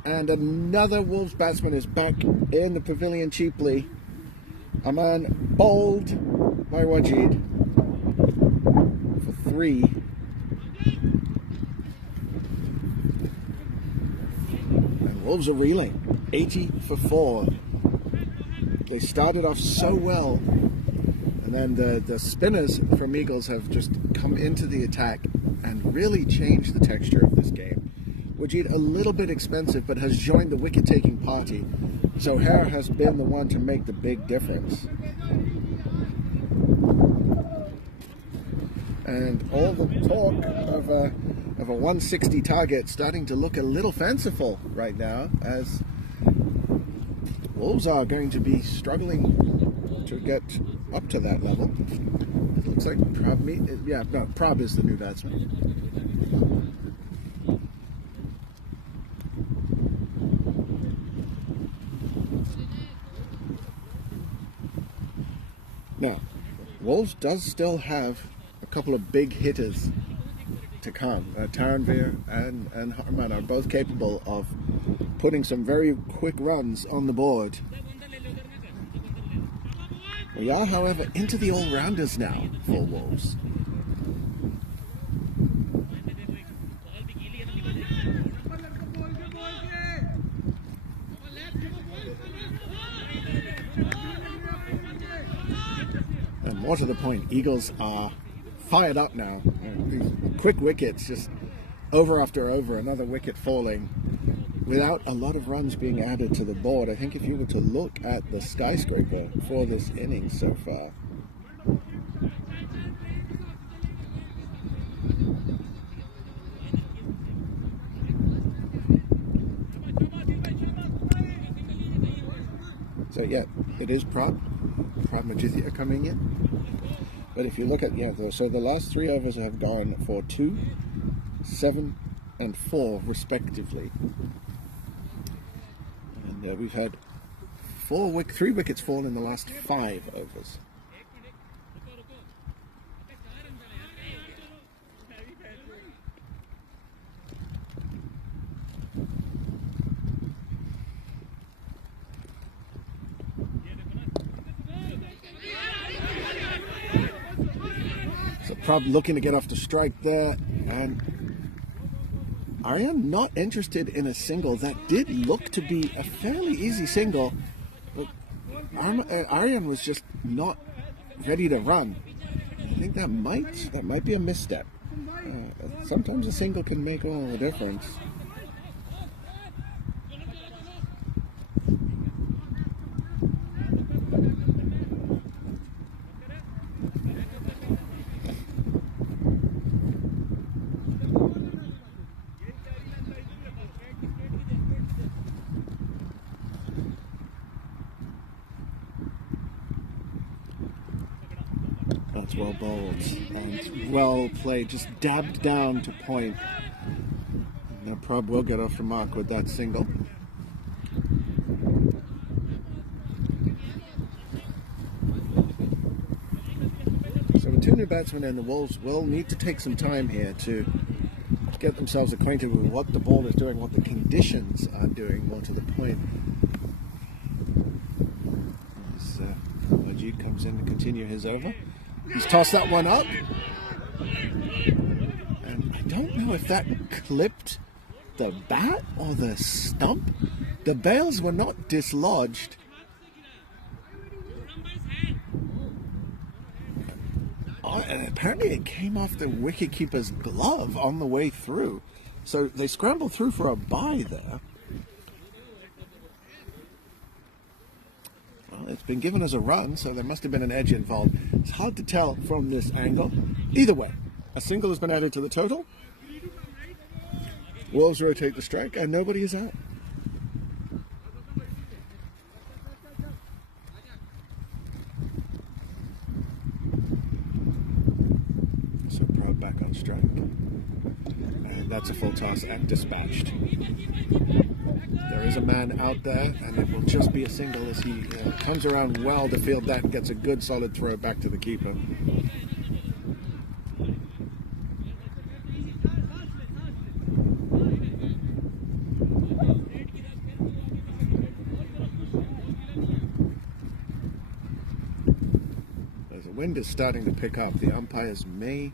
and another Wolves batsman is back in the pavilion cheaply. Aman bowled by Wajid for 3. Wolves are reeling, 80 for 4. They started off so well And then the spinners from Eagles have just come into the attack and really changed the texture of this game. Wajid, a little bit expensive, but has joined the wicket-taking party. So Hare has been the one to make the big difference. And all the talk of a 160 target starting to look a little fanciful right now, as Wolves are going to be struggling to get up to that level. It looks like Prab is the new batsman. Now, Wolves does still have a couple of big hitters to come. Taranveer and Harman are both capable of putting some very quick runs on the board. We are, however, into the all-rounders now for Wolves. And more to the point, Eagles are fired up now. These quick wickets, just over after over, another wicket falling without a lot of runs being added to the board. I think if you were to look at the skyscraper for this innings so far, so yeah, it is Prab Majithia coming in. But if you look at, so the last 3 overs have gone for 2, 7, and 4 respectively. And we've had 3 wickets fall in the last 5 overs. So Prab looking to get off the strike there, and Aryan not interested in a single. That did look to be a fairly easy single, but Aryan was just not ready to run. I think that might be a misstep. Sometimes a single can make all the difference. That's well bowled and well played, just dabbed down to point. Now Prab will get off the mark with that single. So the 2 new batsmen and the Wolves will need to take some time here to get themselves acquainted with what the ball is doing, what the conditions are doing, more to the point. As Majid comes in to continue his over. He's tossed that one up. And I don't know if that clipped the bat or the stump. The bails were not dislodged. And apparently it came off the wicketkeeper's glove on the way through. So they scrambled through for a bye there. Well, it's been given as a run, so there must have been an edge involved. It's hard to tell from this angle. Either way, a single has been added to the total. Wolves rotate the strike, and nobody is out. So Prab back on strike. And that's a full toss and dispatched. There is a man out there, and it will just be a single as he comes around well to field that and gets a good solid throw back to the keeper. As the wind is starting to pick up, the umpires may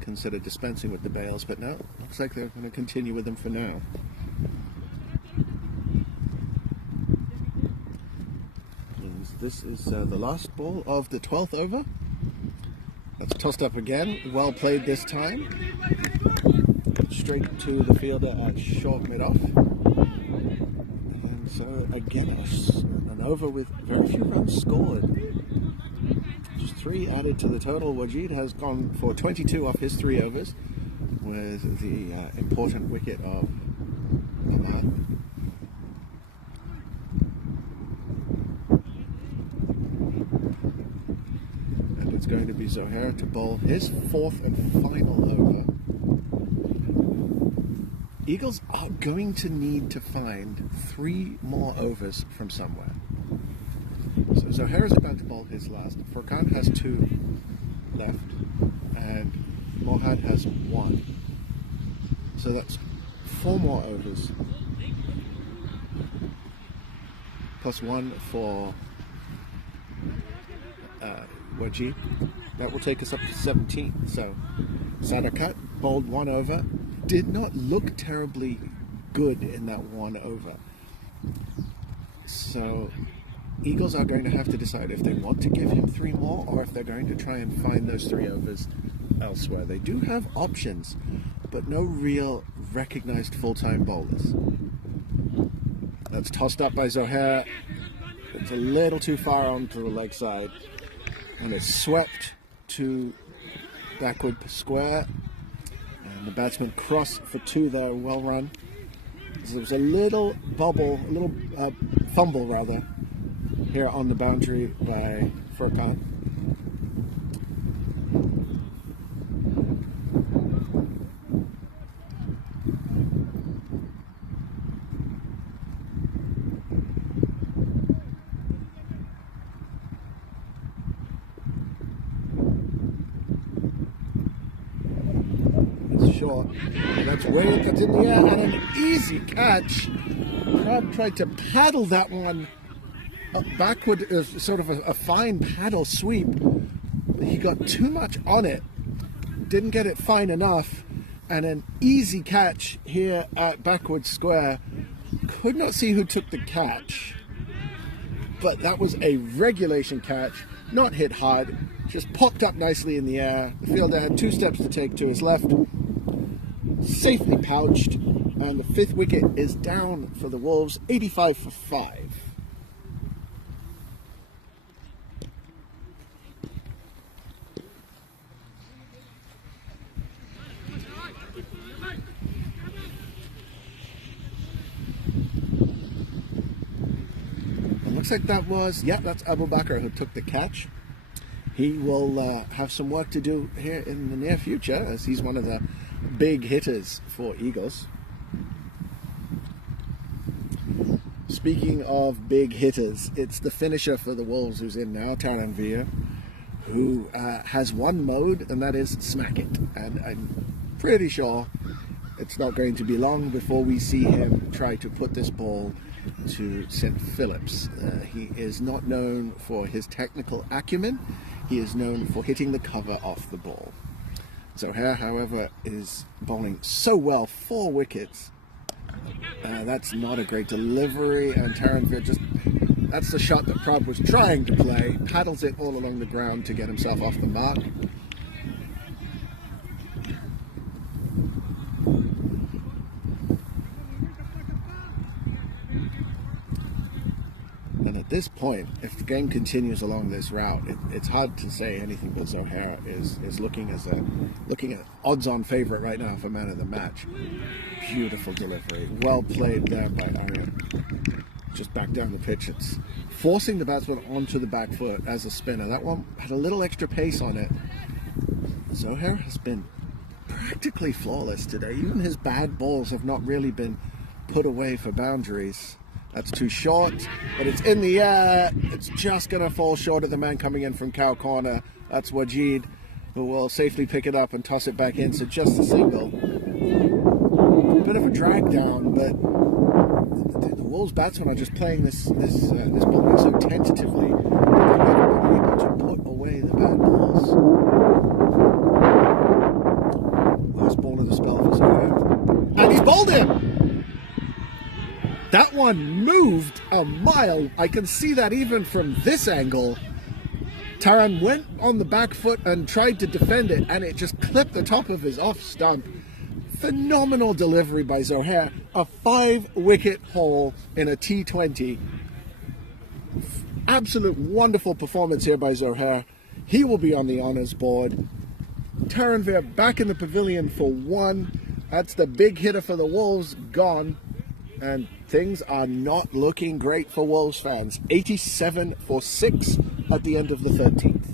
consider dispensing with the bails, but no, looks like they're going to continue with them for now. This is the last ball of the 12th over. That's tossed up again. Well played this time. Straight to the fielder at short mid-off. And so again, an over with very few runs scored. Just 3 added to the total. Wajid has gone for 22 off his 3 overs with the important wicket of Ahmad. And it's going to be Zohair to bowl his 4th and final over. Eagles are going to need to find 3 more overs from somewhere. So Zohair is about to bowl his last. Furkan has 2 left, and Mohad has 1. So that's 4 more overs, plus 1 for Wajid. That will take us up to 17. So Sadakat bowled 1 over. Did not look terribly good in that 1 over. So Eagles are going to have to decide if they want to give him 3 more or if they're going to try and find those 3 overs elsewhere. They do have options, but no real recognized full-time bowlers. That's tossed up by Zohair. It's a little too far onto the leg side, and it's swept to backward square. And the batsman cross for 2 there, well run. So there was a little bubble, a little fumble rather, here on the boundary by Furkan. Short. That's way that's in the air and an easy catch. Rob tried to paddle that one up backward, sort of a fine paddle sweep. He got too much on it, didn't get it fine enough, and an easy catch here at backward square. Could not see who took the catch, but that was a regulation catch, not hit hard, just popped up nicely in the air. The fielder had 2 steps to take to his left, safely pouched, and the 5th wicket is down for the Wolves, 85 for 5. It looks like that was, that's Abu Bakr who took the catch. He will have some work to do here in the near future, as he's one of the big hitters for Eagles. Speaking of big hitters, it's the finisher for the Wolves who's in now, Taranvir, who has one mode, and that is smack it. And I'm pretty sure it's not going to be long before we see him try to put this ball to St. Phillips. He is not known for his technical acumen. He is known for hitting the cover off the ball. Zohair, however, is bowling so well, 4 wickets. That's not a great delivery, and Taranvir that's the shot that Prab was trying to play, paddles it all along the ground to get himself off the mark. And at this point, if the game continues along this route, it's hard to say anything but Zohair is looking at odds-on favourite right now for man of the match. Beautiful delivery, well played there by Aryan. Just back down the pitch, it's forcing the batsman onto the back foot as a spinner. That one had a little extra pace on it. Zohair has been practically flawless today. Even his bad balls have not really been put away for boundaries. That's too short, but it's in the air. It's just going to fall short of the man coming in from cow corner. That's Wajid, who will safely pick it up and toss it back in. So just a single. Bit of a drag down, but the Wolves batsmen are just playing this bowling so tentatively that they haven't been able to put away the bad balls. Last ball of the spell for Zohair. And he's bowled it! That one one moved a mile. I can see that even from this angle. Taran went on the back foot and tried to defend it, and it just clipped the top of his off stump. Phenomenal delivery by Zohair. A 5-wicket haul in a T20. Absolute wonderful performance here by Zohair. He will be on the honours board. Taranvir back in the pavilion for 1. That's the big hitter for the Wolves gone. And things are not looking great for Wolves fans. 87 for 6 at the end of the 13th.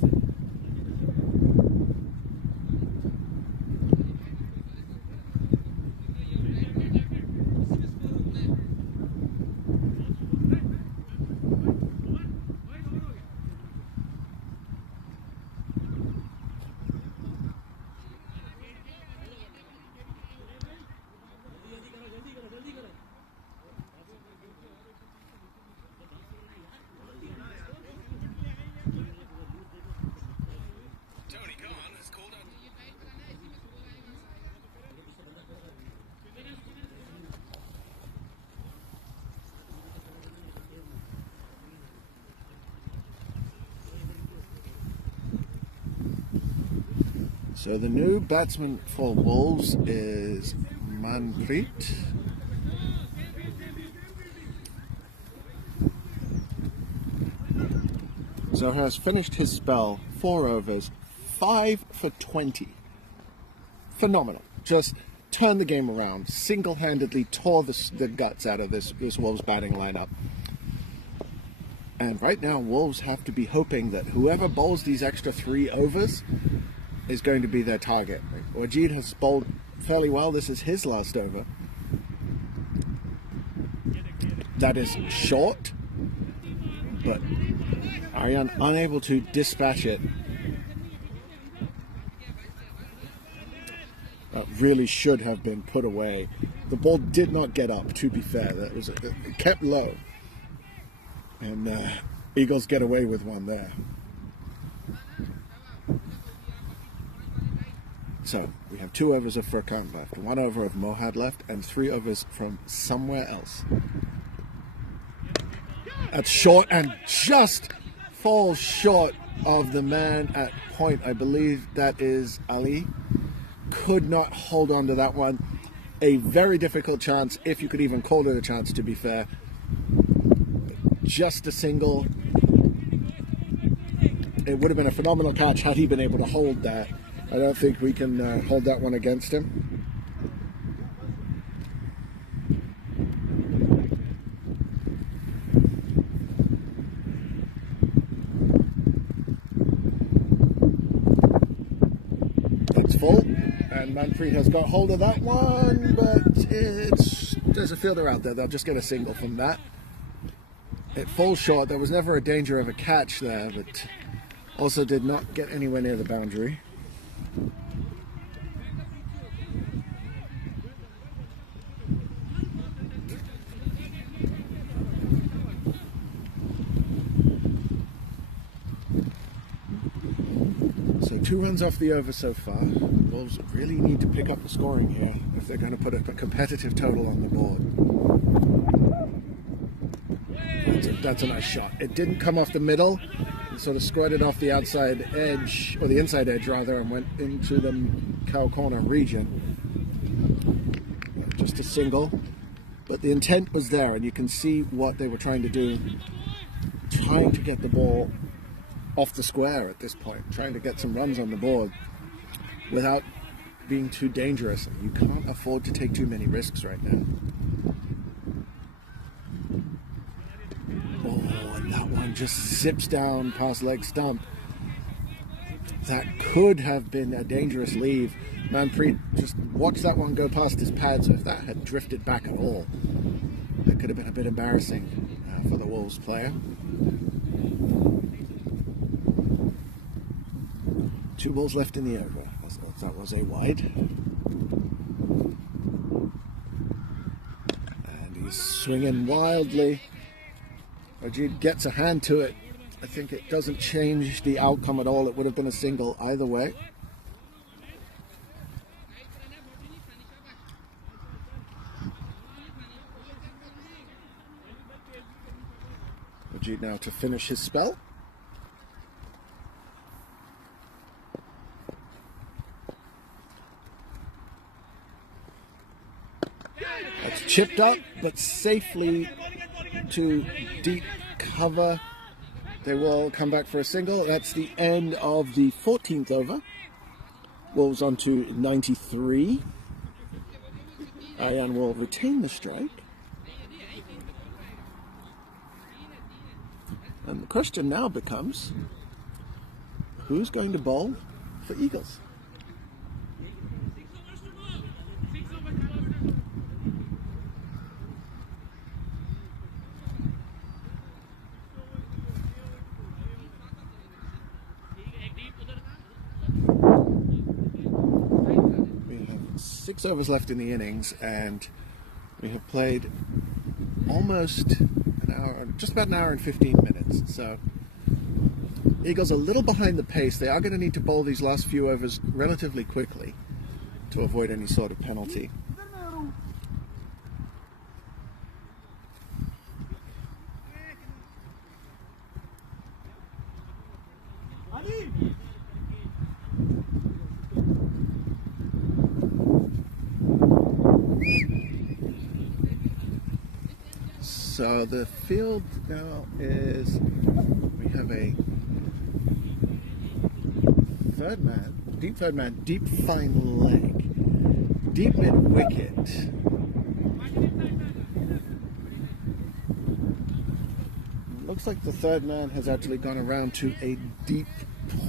So the new batsman for Wolves is Manpreet. Zohair has finished his spell, 4 overs, 5 for 20. Phenomenal. Just turned the game around, single-handedly tore the guts out of this Wolves batting lineup. And right now, Wolves have to be hoping that whoever bowls these extra 3 overs is going to be their target. Wajid has bowled fairly well. This is his last over. That is short, but Aryan unable to dispatch it. That really should have been put away. The ball did not get up, to be fair. It kept low. And Eagles get away with one there. So we have 2 overs of Furkan left, 1 over of Mohad left, and 3 overs from somewhere else. That's short and just falls short of the man at point. I believe that is Ali. Could not hold on to that one. A very difficult chance, if you could even call it a chance, to be fair. Just a single. It would have been a phenomenal catch had he been able to hold that. I don't think we can hold that one against him. It's full, and Manpreet has got hold of that one, but there's a fielder out there. They'll just get a single from that. It falls short. There was never a danger of a catch there, but also did not get anywhere near the boundary. So 2 runs off the over so far. Wolves really need to pick up the scoring here if they're going to put a competitive total on the board. That's a nice shot. It didn't come off the middle. It sort of squirted off the outside edge, or the inside edge rather, and went into the cow corner region. Just a single. But the intent was there, and you can see what they were trying to do. Trying to get the ball off the square at this point. Trying to get some runs on the board without being too dangerous. You can't afford to take too many risks right now. That one just zips down past leg stump. That could have been a dangerous leave. Manpreet just watched that one go past his pad, so if that had drifted back at all, that could have been a bit embarrassing for the Wolves player. 2 balls left in the over. That was a wide. And he's swinging wildly. Ajit gets a hand to it. I think it doesn't change the outcome at all. It would have been a single either way. strategy now to finish his spell. That's chipped up, but safely to deep cover. They will come back for a single. That's the end of the 14th over. Wolves on to 93. Aryan will retain the strike. And the question now becomes, who's going to bowl for Eagles? We have 6 overs left in the innings, and we have played almost an hour, just about an hour and 15 minutes. So Eagles are a little behind the pace. They are going to need to bowl these last few overs relatively quickly to avoid any sort of penalty. So the field now is, we have a third man, deep fine leg, deep mid wicket. Looks like the third man has actually gone around to a deep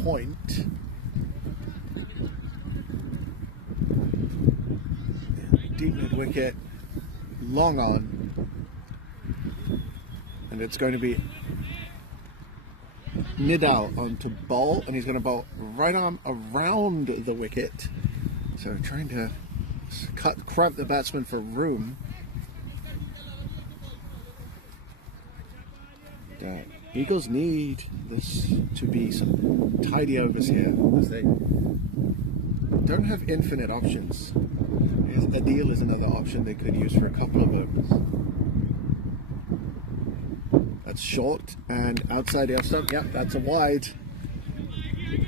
point. Deep mid wicket, long on. And it's going to be Nidal on to bowl, and he's going to bowl right arm around the wicket. So trying to cramp the batsman for room. Eagles need this to be some tidy overs here, as they don't have infinite options. Adil is another option they could use for a couple of overs. That's short and outside the off stump. Yep, that's a wide.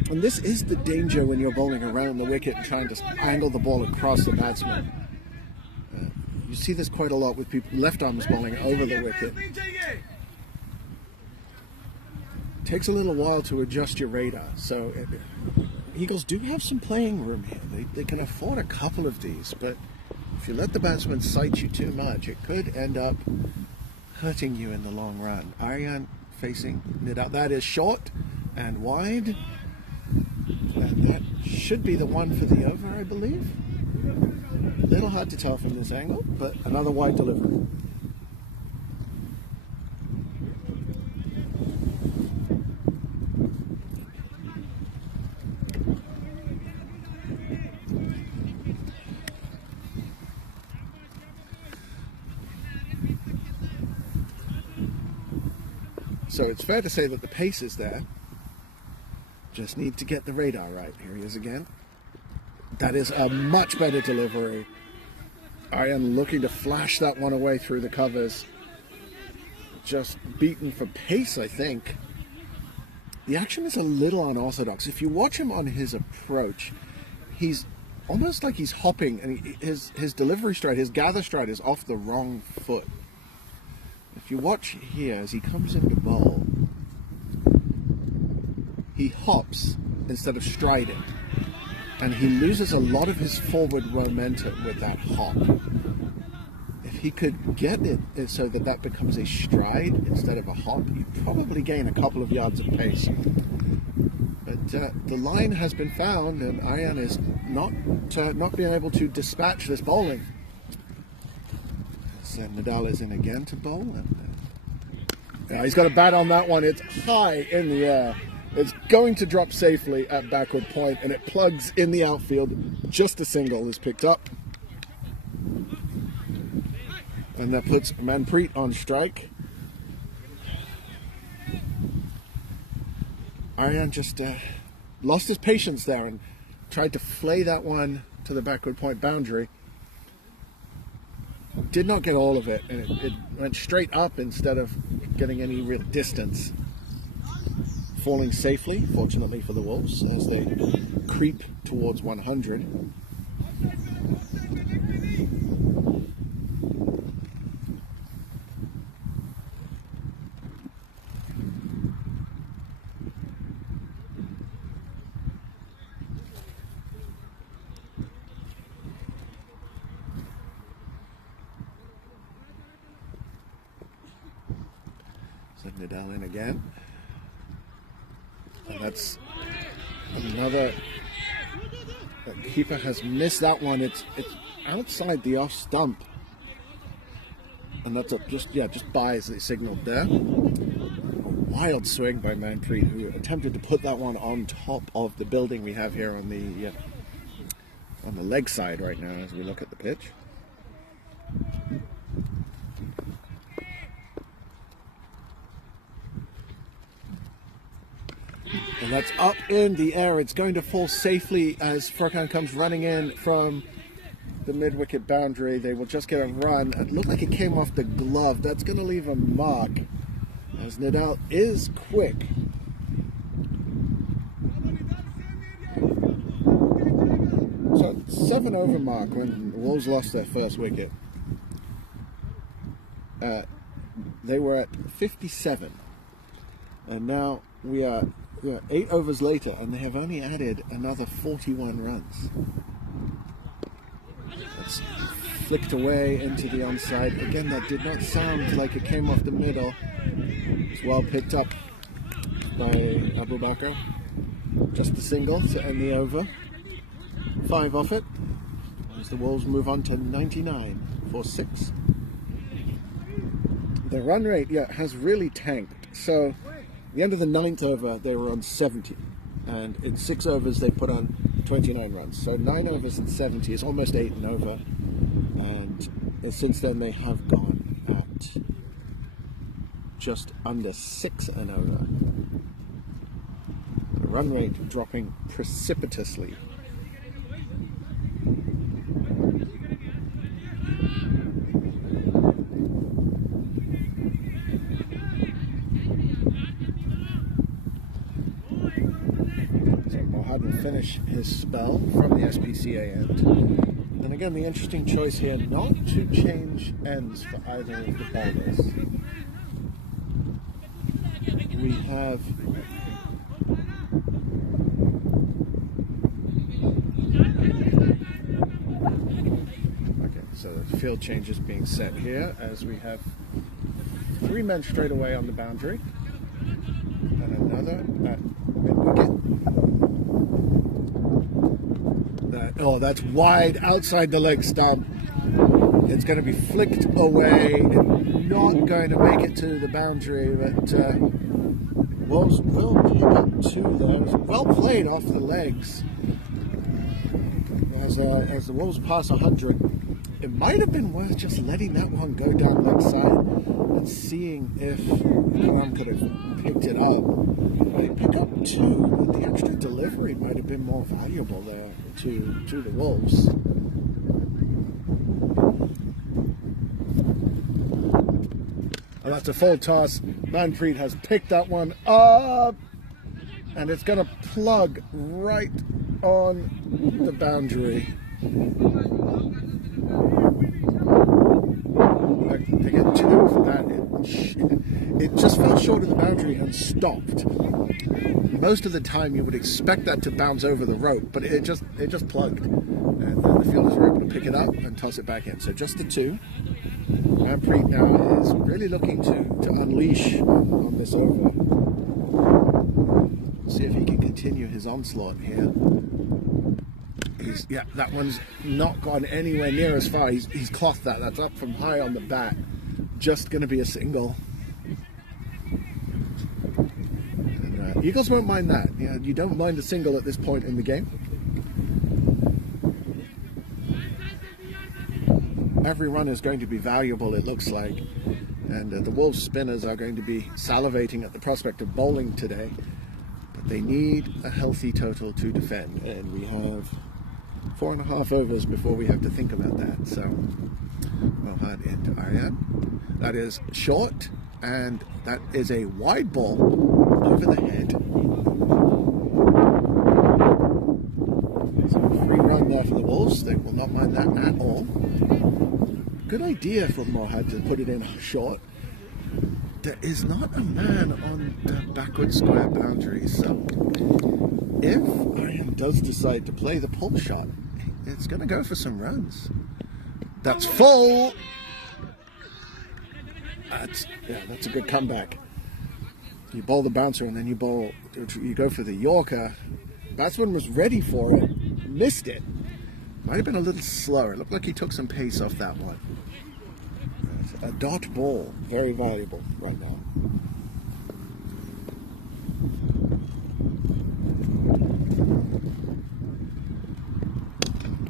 And this is the danger when you're bowling around the wicket and trying to angle the ball across the batsman. You see this quite a lot with people, left arms bowling over the wicket. It takes a little while to adjust your radar. So Eagles do have some playing room here. They can afford a couple of these, but if you let the batsman sight you too much, it could end up hurting you in the long run. Aryan facing Nidal. That is short and wide. And that should be the one for the over, I believe. A little hard to tell from this angle, but another wide delivery. So it's fair to say that the pace is there. Just need to get the radar right. Here he is again. That is a much better delivery. Aryan looking to flash that one away through the covers. Just beaten for pace, I think. The action is a little unorthodox. If you watch him on his approach, he's almost like he's hopping, and his delivery stride, his gather stride is off the wrong foot. If you watch here as he comes into bowl, he hops instead of striding, and he loses a lot of his forward momentum with that hop. If he could get it so that that becomes a stride instead of a hop, you'd probably gain a couple of yards of pace. But the line has been found, and Aryan is not being able to dispatch this bowling. So Nidal is in again to bowl, and he's got a bat on that one. It's high in the air. It's going to drop safely at backward point, and it plugs in the outfield. Just a single is picked up. And that puts Manpreet on strike. Aryan just lost his patience there and tried to flay that one to the backward point boundary. did not get all of it, and it went straight up instead of getting any real distance. Falling safely, fortunately for the Wolves, as they creep towards 100. Nadal in again, and that's another. The keeper has missed that one. It's outside the off stump, and that's just buys the signal there. A wild swing by Manpreet, who attempted to put that one on top of the building we have here on the leg side right now as we look at the pitch. And that's up in the air. It's going to fall safely as Furkan comes running in from the mid-wicket boundary. They will just get a run. It looked like it came off the glove. That's going to leave a mark, as Nadal is quick. So 7 over mark when the Wolves lost their first wicket. They were at 57. And now we are 8 overs later, and they have only added another 41 runs. It's flicked away into the onside. Again, that did not sound like it came off the middle. It's well picked up by Abu Bakr. Just a single to end the over. 5 off it, as the Wolves move on to 99 for 6. The run rate, has really tanked. So, at the end of the 9th over, they were on 70. And in 6 overs, they put on 29 runs. So 9 overs and 70 is almost 8 and over. And since then, they have gone at just under 6 and over. The run rate dropping precipitously. Finish his spell from the SPCA end. And again, the interesting choice here, not to change ends for either of the bowlers. We have so the field change is being set here as we have 3 men straight away on the boundary and another at mid-wicket. Oh, that's wide outside the leg stump. It's going to be flicked away. It's not going to make it to the boundary, but Wolves will pick up 2 though. Well played off the legs. As the Wolves pass 100, it might have been worth just letting that one go down leg side and seeing if Kalam could have picked it up. They pick up 2, but the extra delivery might have been more valuable there to the Wolves. And that's a full toss. Manpreet has picked that one up, and it's going to plug right on the boundary. They get 2 for that. It just fell short of the boundary and stopped. Most of the time you would expect that to bounce over the rope, but it just plugged. And the fielders were able to pick it up and toss it back in. So just the 2. Manpreet now is really looking to unleash on this over. See if he can continue his onslaught here. That one's not gone anywhere near as far. He's clothed that. That's up from high on the bat. Just going to be a single. And, Eagles won't mind that. You don't mind a single at this point in the game. Every run is going to be valuable, it looks like. And the Wolves spinners are going to be salivating at the prospect of bowling today. But they need a healthy total to defend. And we have 4.5 overs before we have to think about that. So Mohad into Aryan. That is short, and that is a wide ball over the head. So a free run there for the Wolves. They will not mind that at all. Good idea for Mohad to put it in short. There is not a man on the backward square boundary, so if Aryan does decide to play the pull shot, it's going to go for some runs. That's full. That's a good comeback. You bowl the bouncer and then you go for the Yorker. Batsman was ready for it, missed it. Might have been a little slower. It looked like he took some pace off that one. A dot ball, very valuable right now.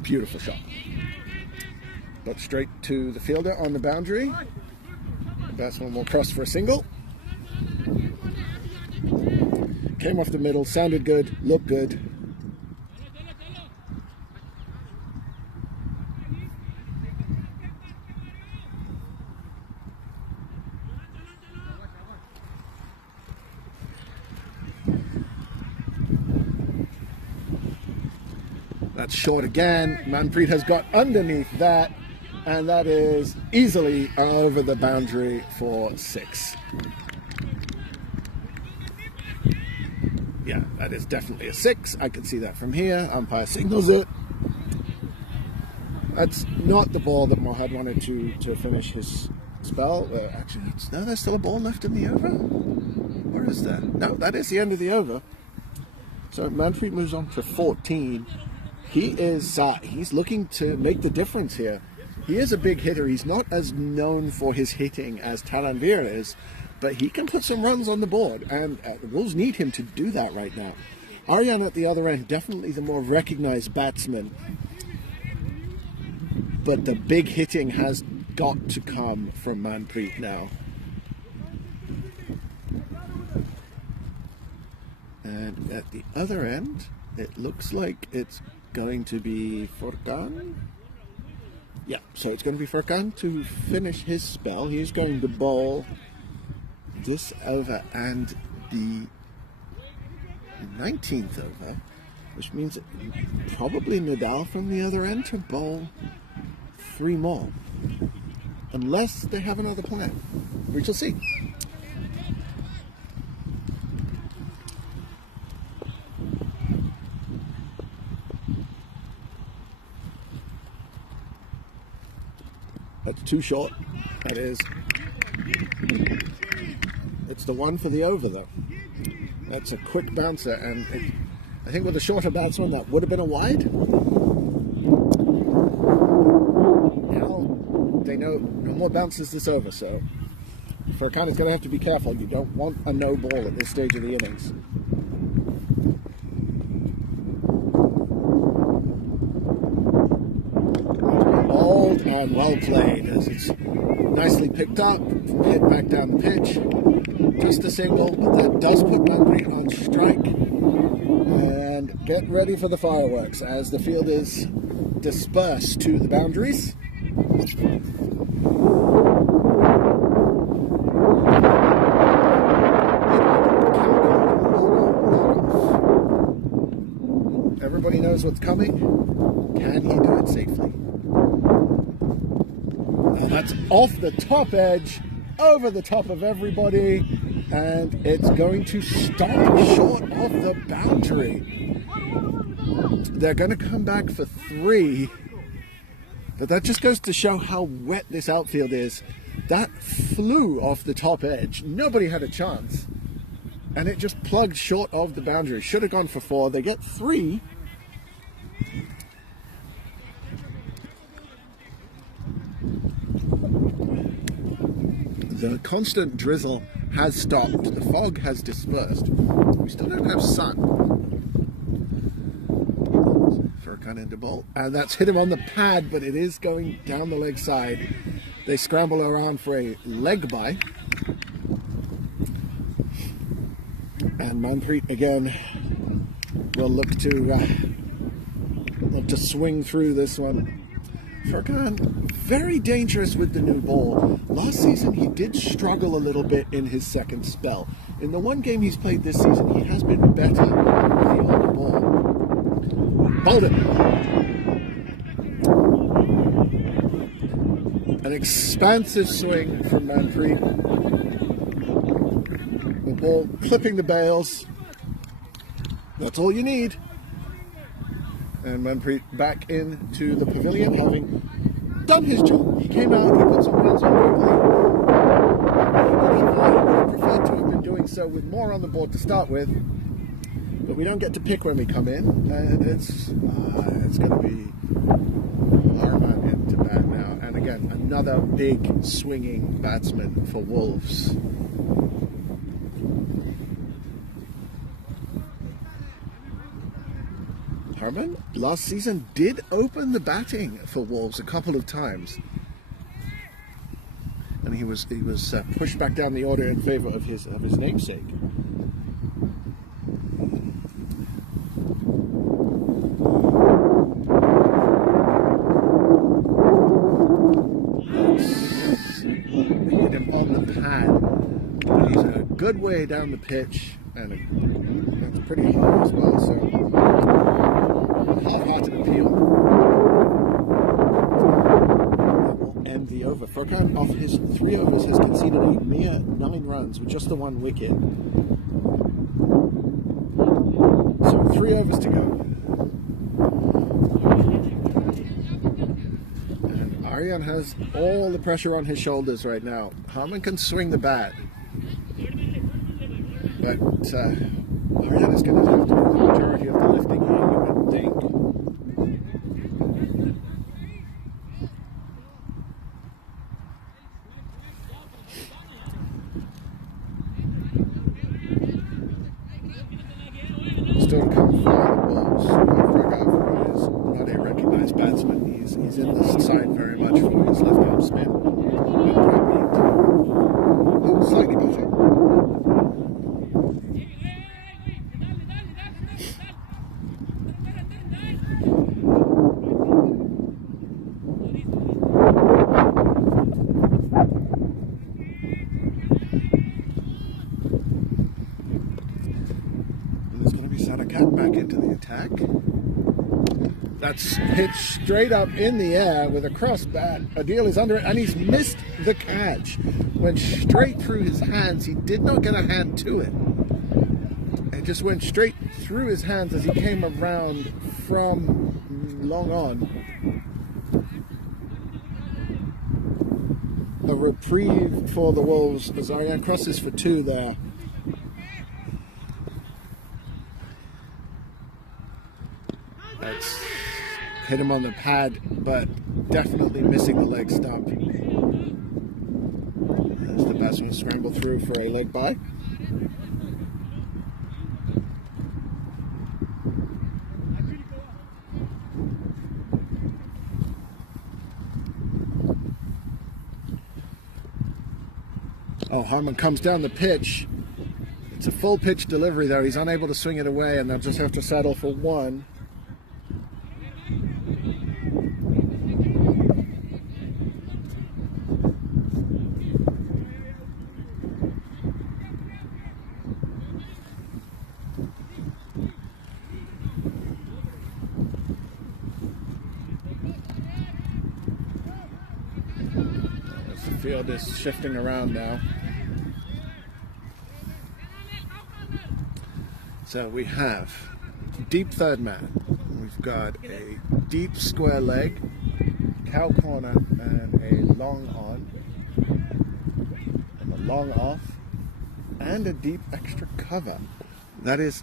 Beautiful shot. But straight to the fielder on the boundary. The batsman will cross for a single. Came off the middle, sounded good, looked good. That's short again. Manpreet has got underneath that, and that is easily over the boundary for 6. Yeah, that is definitely a 6. I can see that from here. Umpire signals it. That's not the ball that Mohad wanted to finish his spell. Actually, no, there's still a ball left in the over. Where is that? No, that is the end of the over. So Manpreet moves on to 14. He is he's looking to make the difference here. He is a big hitter. He's not as known for his hitting as Taranvir is, but he can put some runs on the board, and the Wolves need him to do that right now. Aryan at the other end, definitely the more recognized batsman, but the big hitting has got to come from Manpreet now. And at the other end, it looks like it's going to be Furkan. Yeah, so it's going to be Furkan to finish his spell. He's going to bowl this over and the 19th over, which means probably Nadal from the other end to bowl 3 more, unless they have another plan. We shall see. That's too short. That is. It's the one for the over, though. That's a quick bouncer, and I think with a shorter batsman, that would have been a wide. Now they know no more bounces this over, so Furkan is going to have to be careful. You don't want a no ball at this stage of the innings. Bowled and well played, as it's nicely picked up, hit back down the pitch. Just a single, but that does put Manpreet on strike. And get ready for the fireworks as the field is dispersed to the boundaries. Everybody knows what's coming. Can he do it safely? And that's off the top edge, over the top of everybody, and it's going to stop short of the boundary. They're going to come back for 3, but that just goes to show how wet this outfield is. That flew off the top edge. Nobody had a chance, and it just plugged short of the boundary. Should have gone for 4. They get 3. The constant drizzle has stopped. The fog has dispersed. We still don't have sun. Furkan into bowl. And that's hit him on the pad, but it is going down the leg side. They scramble around for a leg bye. And Manpreet again will look to to swing through this one. Furkan, very dangerous with the new ball. Last season, he did struggle a little bit in his second spell. In the one game he's played this season, he has been better with the older ball. Hold it. An expansive swing from Manpreet. The ball clipping the bails. That's all you need. And Manpreet back into the pavilion, having done his job. He came out, he put some runs on quickly. He would have preferred to have been doing so with more on the board to start with. But we don't get to pick when we come in. And it's going to be Harman into bat now. And again, another big swinging batsman for Wolves. Harman last season did open the batting for Wolves a couple of times, and he was pushed back down the order in favour of his namesake. Hit him on the pad, but he's a good way down the pitch, and that's pretty hard as well. So. Half-hearted appeal. That will end the over. Furkan, off his 3 overs, has conceded a mere 9 runs with just the 1 wicket. So 3 overs to go. And Aryan has all the pressure on his shoulders right now. Harman can swing the bat, but Aryan is going to have to do the majority of the lifting here, you would think. Still to come for the Wolves. Furkan is not a recognised batsman. He's in the side very much for his left-arm spin. Slightly better. Back into the attack. That's pitched straight up in the air with a cross bat. Adil is under it, and he's missed the catch. Went straight through his hands. He did not get a hand to it. It just went straight through his hands as he came around from long on. A reprieve for the Wolves as Aryan crosses for 2 there. That's hit him on the pad, but definitely missing the leg stump. As the batsman scrambled through for a leg bye. Oh, Harman comes down the pitch. It's a full pitch delivery there. He's unable to swing it away, and they'll just have to settle for 1. The field is shifting around now. So we have deep third man. We've got a deep square leg, cow corner, and a long on, and a long off, and a deep extra cover. That is.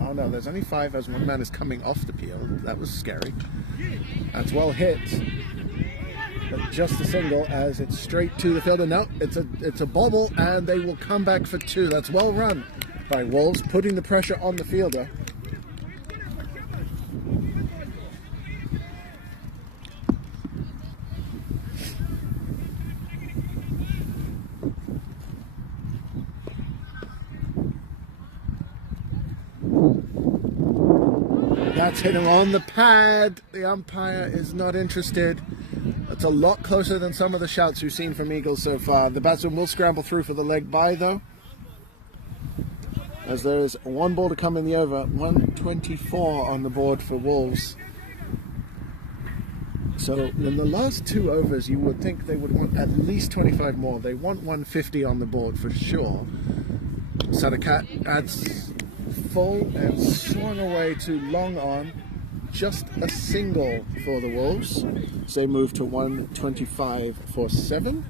Oh no, there's only 5 as one man is coming off the peel. That was scary. That's well hit. But just a single as it's straight to the fielder. No, it's a bobble, and they will come back for 2. That's well run by Wolves, putting the pressure on the fielder. That's hit him on the pad. The umpire is not interested. That's a lot closer than some of the shouts we've seen from Eagles so far. The batsman will scramble through for the leg bye, though, as there is one ball to come in the over. 124 on the board for Wolves. So in the last 2 overs, you would think they would want at least 25 more. They want 150 on the board for sure. Sadakat adds full and swung away to long on. Just a single for the Wolves. So they move to 125 for 7.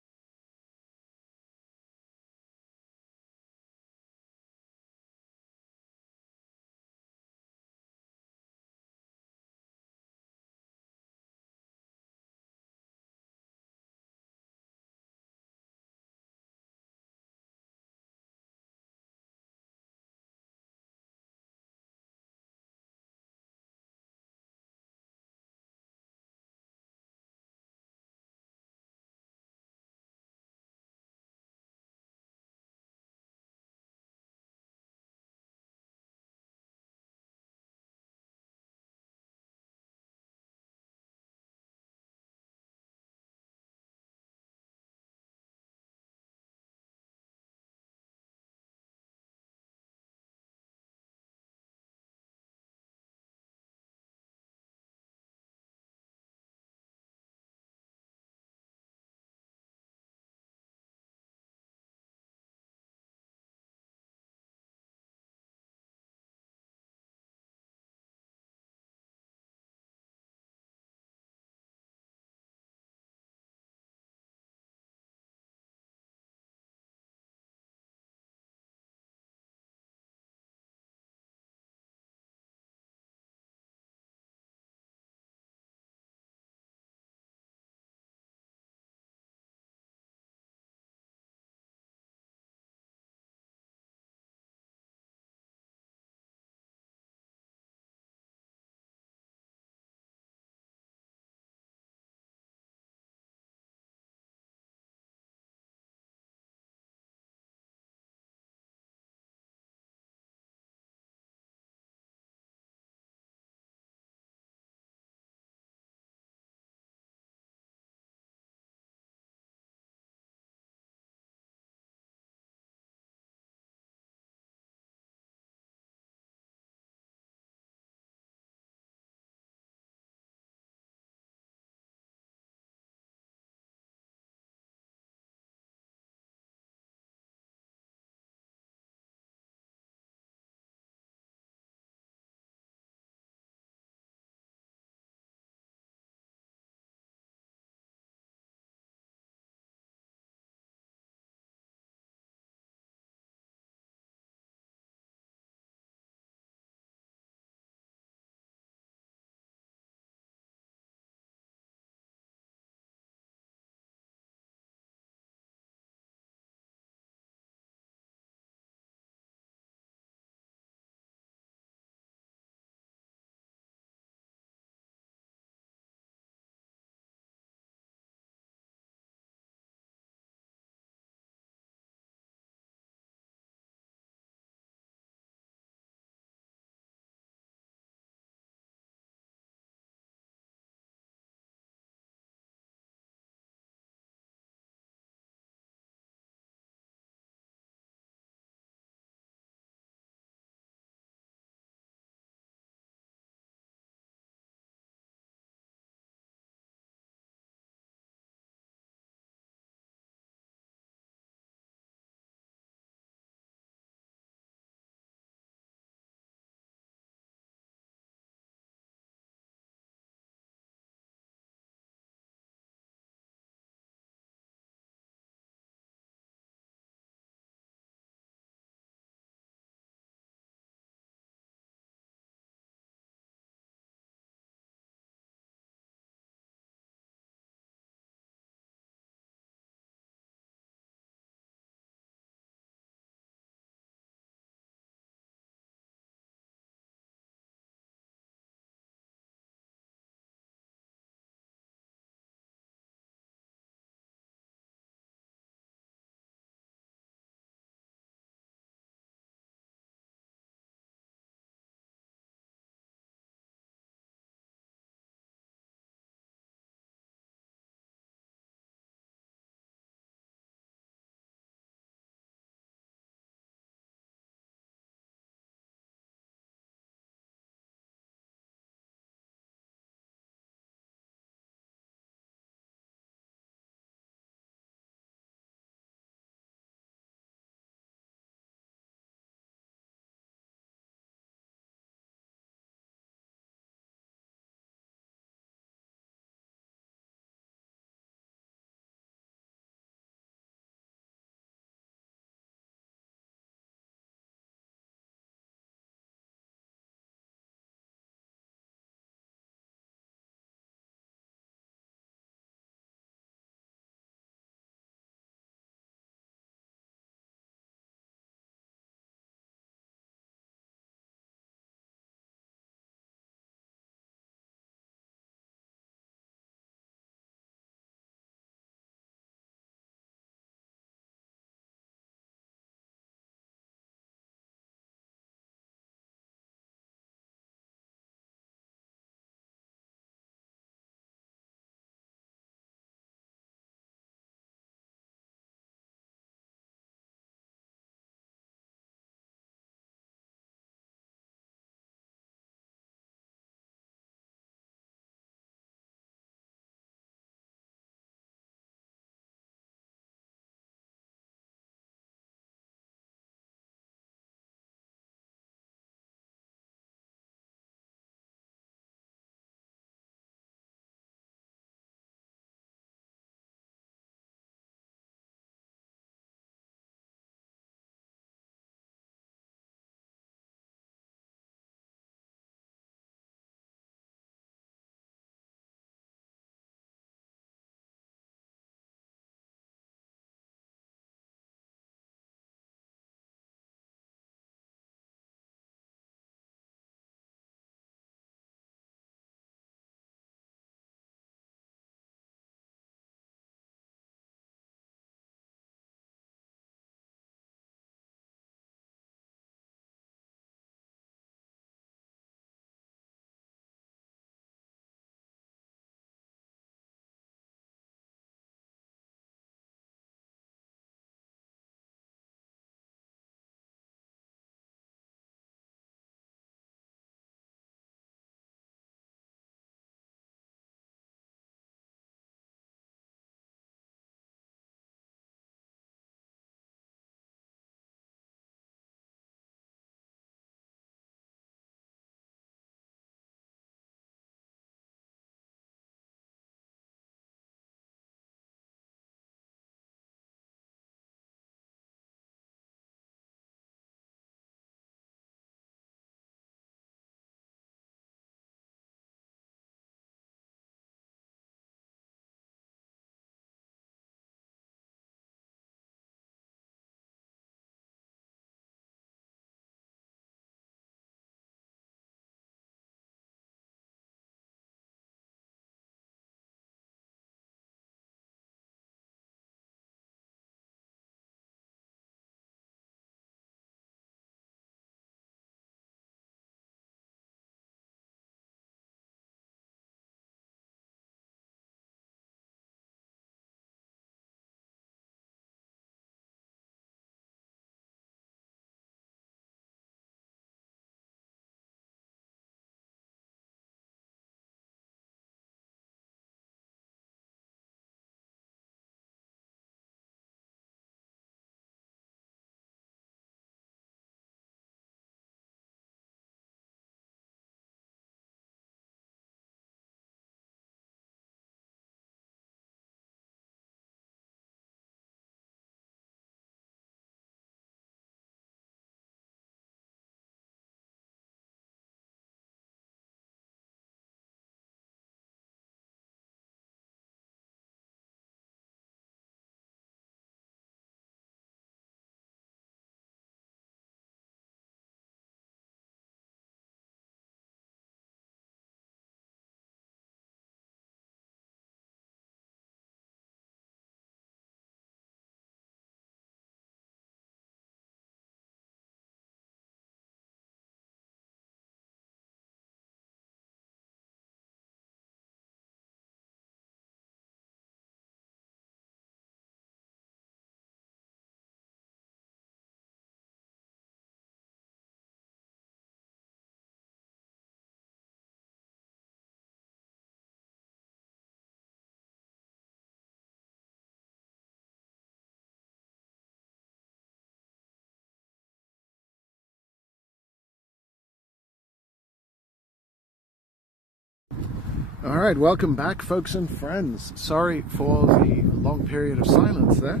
All right, welcome back, folks and friends. Sorry for the long period of silence there,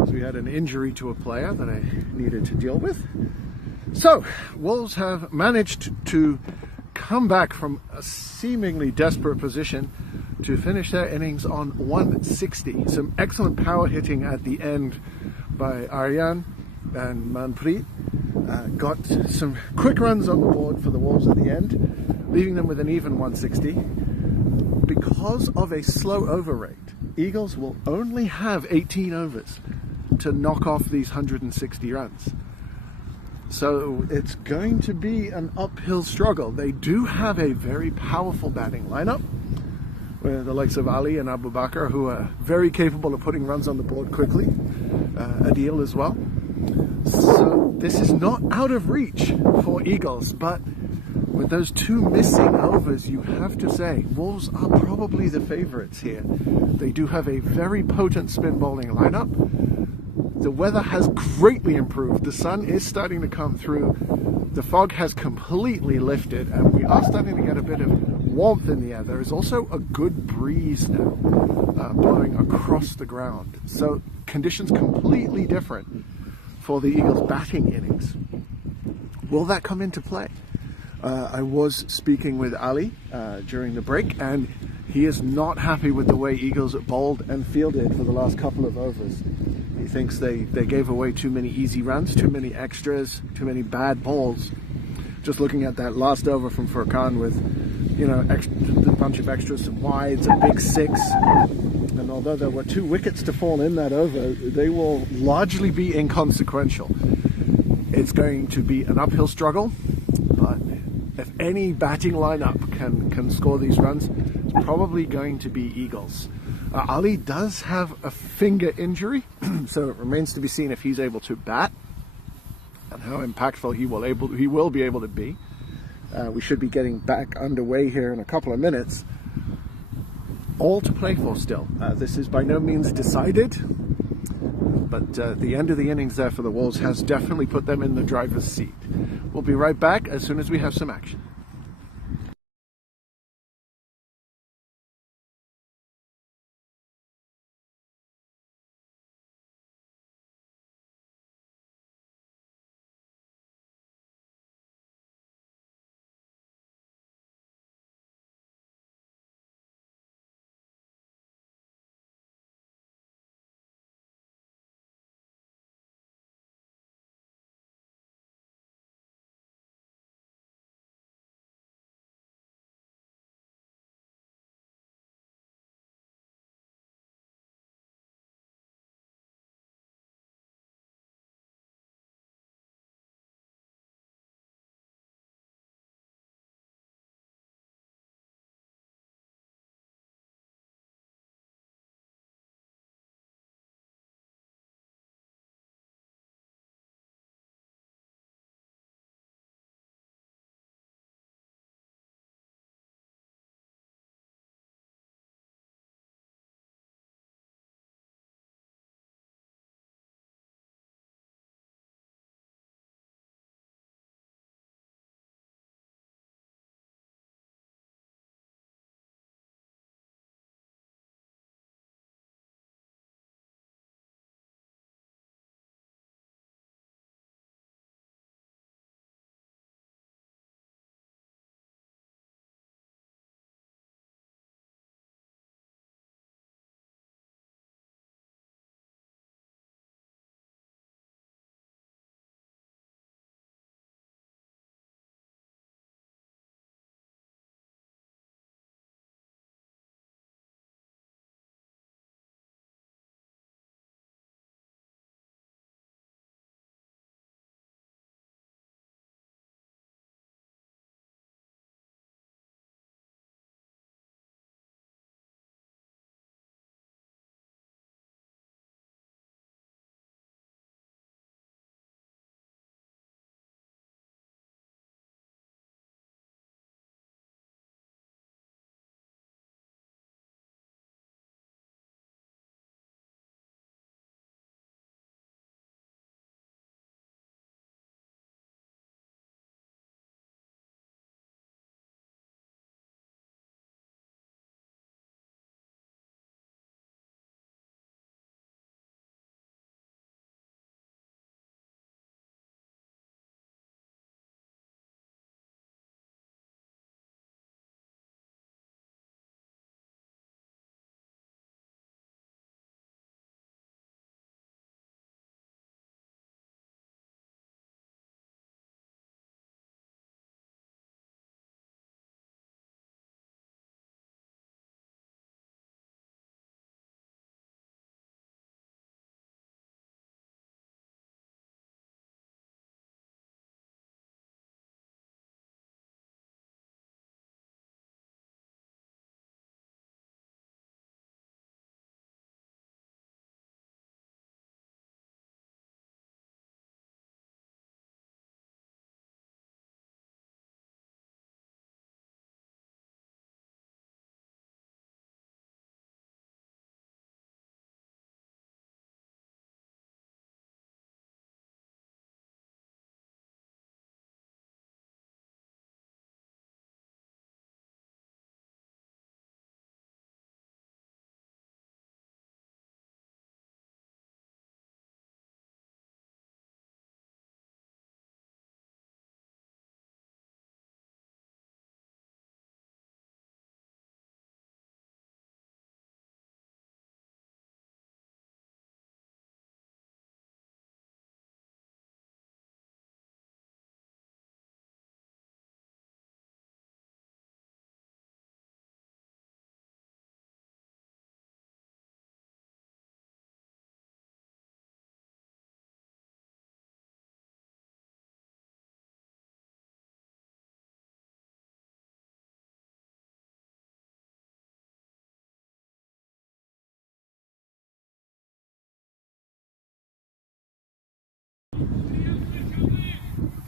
as we had an injury to a player that I needed to deal with. So, Wolves have managed to come back from a seemingly desperate position to finish their innings on 160. Some excellent power hitting at the end by Aryan and Manpreet. Got some quick runs on the board for the Wolves at the end, leaving them with an even 160. Because of a slow over rate, Eagles will only have 18 overs to knock off these 160 runs. So it's going to be an uphill struggle. They do have a very powerful batting lineup with the likes of Ali and Abu Bakr, who are very capable of putting runs on the board quickly. Adil as well. So this is not out of reach for Eagles, but with those two missing overs, you have to say, Wolves are probably the favourites here. They do have a very potent spin bowling lineup. The weather has greatly improved. The sun is starting to come through. The fog has completely lifted, and we are starting to get a bit of warmth in the air. There is also a good breeze now blowing across the ground. So conditions completely different for the Eagles' batting innings. Will that come into play? I was speaking with Ali during the break, and he is not happy with the way Eagles bowled and fielded for the last couple of overs. He thinks they gave away too many easy runs, too many extras, too many bad balls. Just looking at that last over from Furkan with, a bunch of extras, some wides, a big six. And although there were 2 wickets to fall in that over, they will largely be inconsequential. It's going to be an uphill struggle, but if any batting lineup can score these runs, it's probably going to be Eagles. Ali does have a finger injury, so it remains to be seen if he's able to bat and how impactful he will be able to be. We should be getting back underway here in a couple of minutes. All to play for still. This is by no means decided, but the end of the innings there for the Wolves has definitely put them in the driver's seat. We'll be right back as soon as we have some action.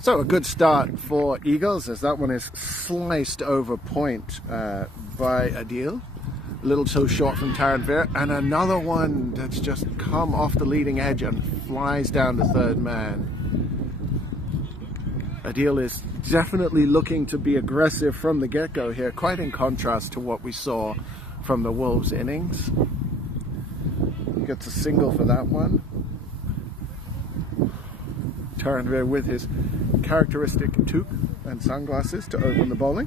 So a good start for Eagles, as that one is sliced over point by Adil. A little too short from Taranvir, and another one that's just come off the leading edge and flies down to third man. Adil is definitely looking to be aggressive from the get-go here, quite in contrast to what we saw from the Wolves innings. He gets a single for that one. Taranvir with his characteristic toque and sunglasses to open the bowling.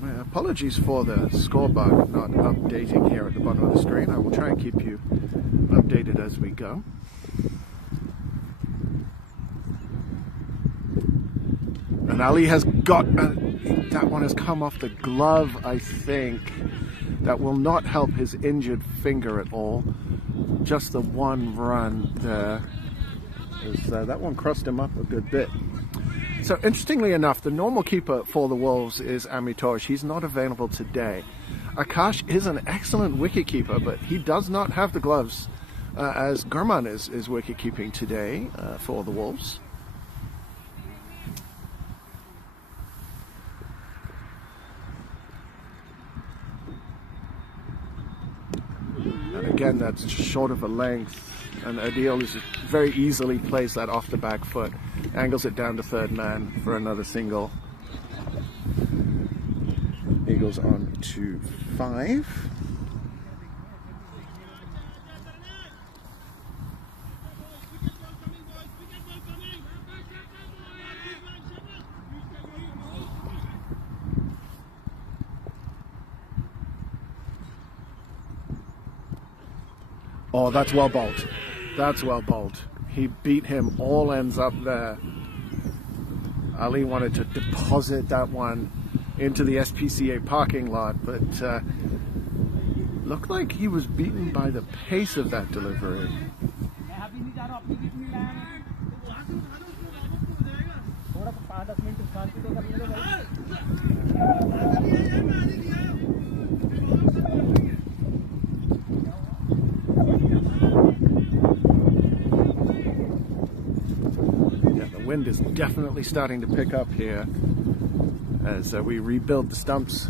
My apologies for the scoreboard not updating here at the bottom of the screen. I will try and keep you updated as we go. And Ali has got that one has come off the glove, I think. That will not help his injured finger at all. Just the one run there. That one crossed him up a good bit. So interestingly enough, the normal keeper for the Wolves is Amitosh. He's not available today. Akash is an excellent wicket keeper, but he does not have the gloves, as Gurman is wicket keeping today for the Wolves. Again, that's short of a length, and Adil is very easily plays that off the back foot, angles it down to third man for another single. Eagles on to 5. Oh, that's well bowled. That's well bowled. He beat him, all ends up there. Ali wanted to deposit that one into the SPCA parking lot, but looked like he was beaten by the pace of that delivery. Wind is definitely starting to pick up here as we rebuild the stumps.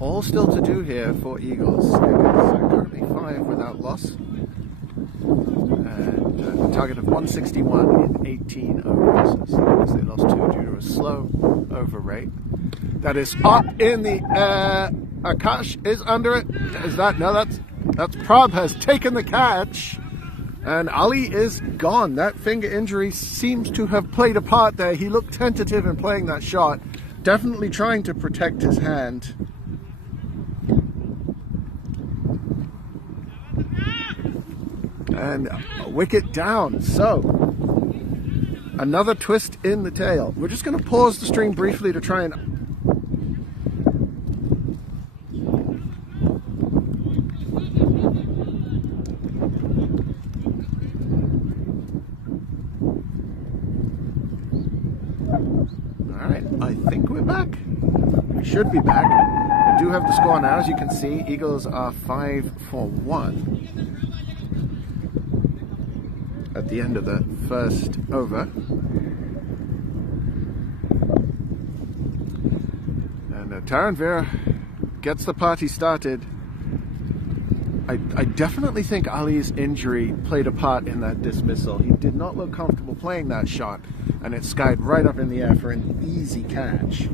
All still to do here for Eagles. It is currently 5 without loss, and a target of 161 in 18 overs. So they lost 2 due to a slow over rate. That is up in the air. Akash is under it. Is that? No, that's Prabh has taken the catch, and Ali is gone. That finger injury seems to have played a part there. He looked tentative in playing that shot, definitely trying to protect his hand. And a wicket down. So another twist in the tail. We're just going to pause the stream briefly to try and should be back. We do have the score now, as you can see. Eagles are 5 for 1 at the end of the first over. And Taranvir gets the party started. I definitely think Ali's injury played a part in that dismissal. He did not look comfortable playing that shot, and it skied right up in the air for an easy catch.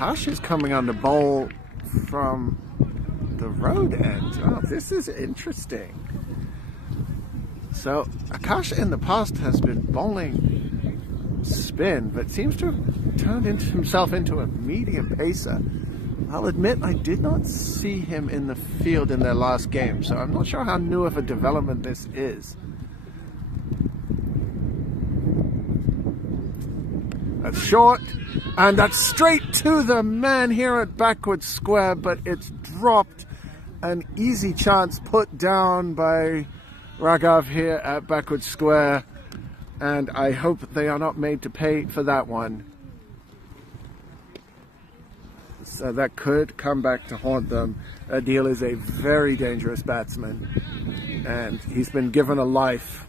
Akash is coming on the bowl from the road end. Oh, this is interesting. So Akash in the past has been bowling spin, but seems to have turned himself into a medium pacer. I'll admit I did not see him in the field in their last game, so I'm not sure how new of a development this is. That's short, and that's straight to the man here at backward square, but it's dropped. An easy chance put down by Raghav here at backward square, and I hope they are not made to pay for that one. So that could come back to haunt them. Adil is a very dangerous batsman, and he's been given a life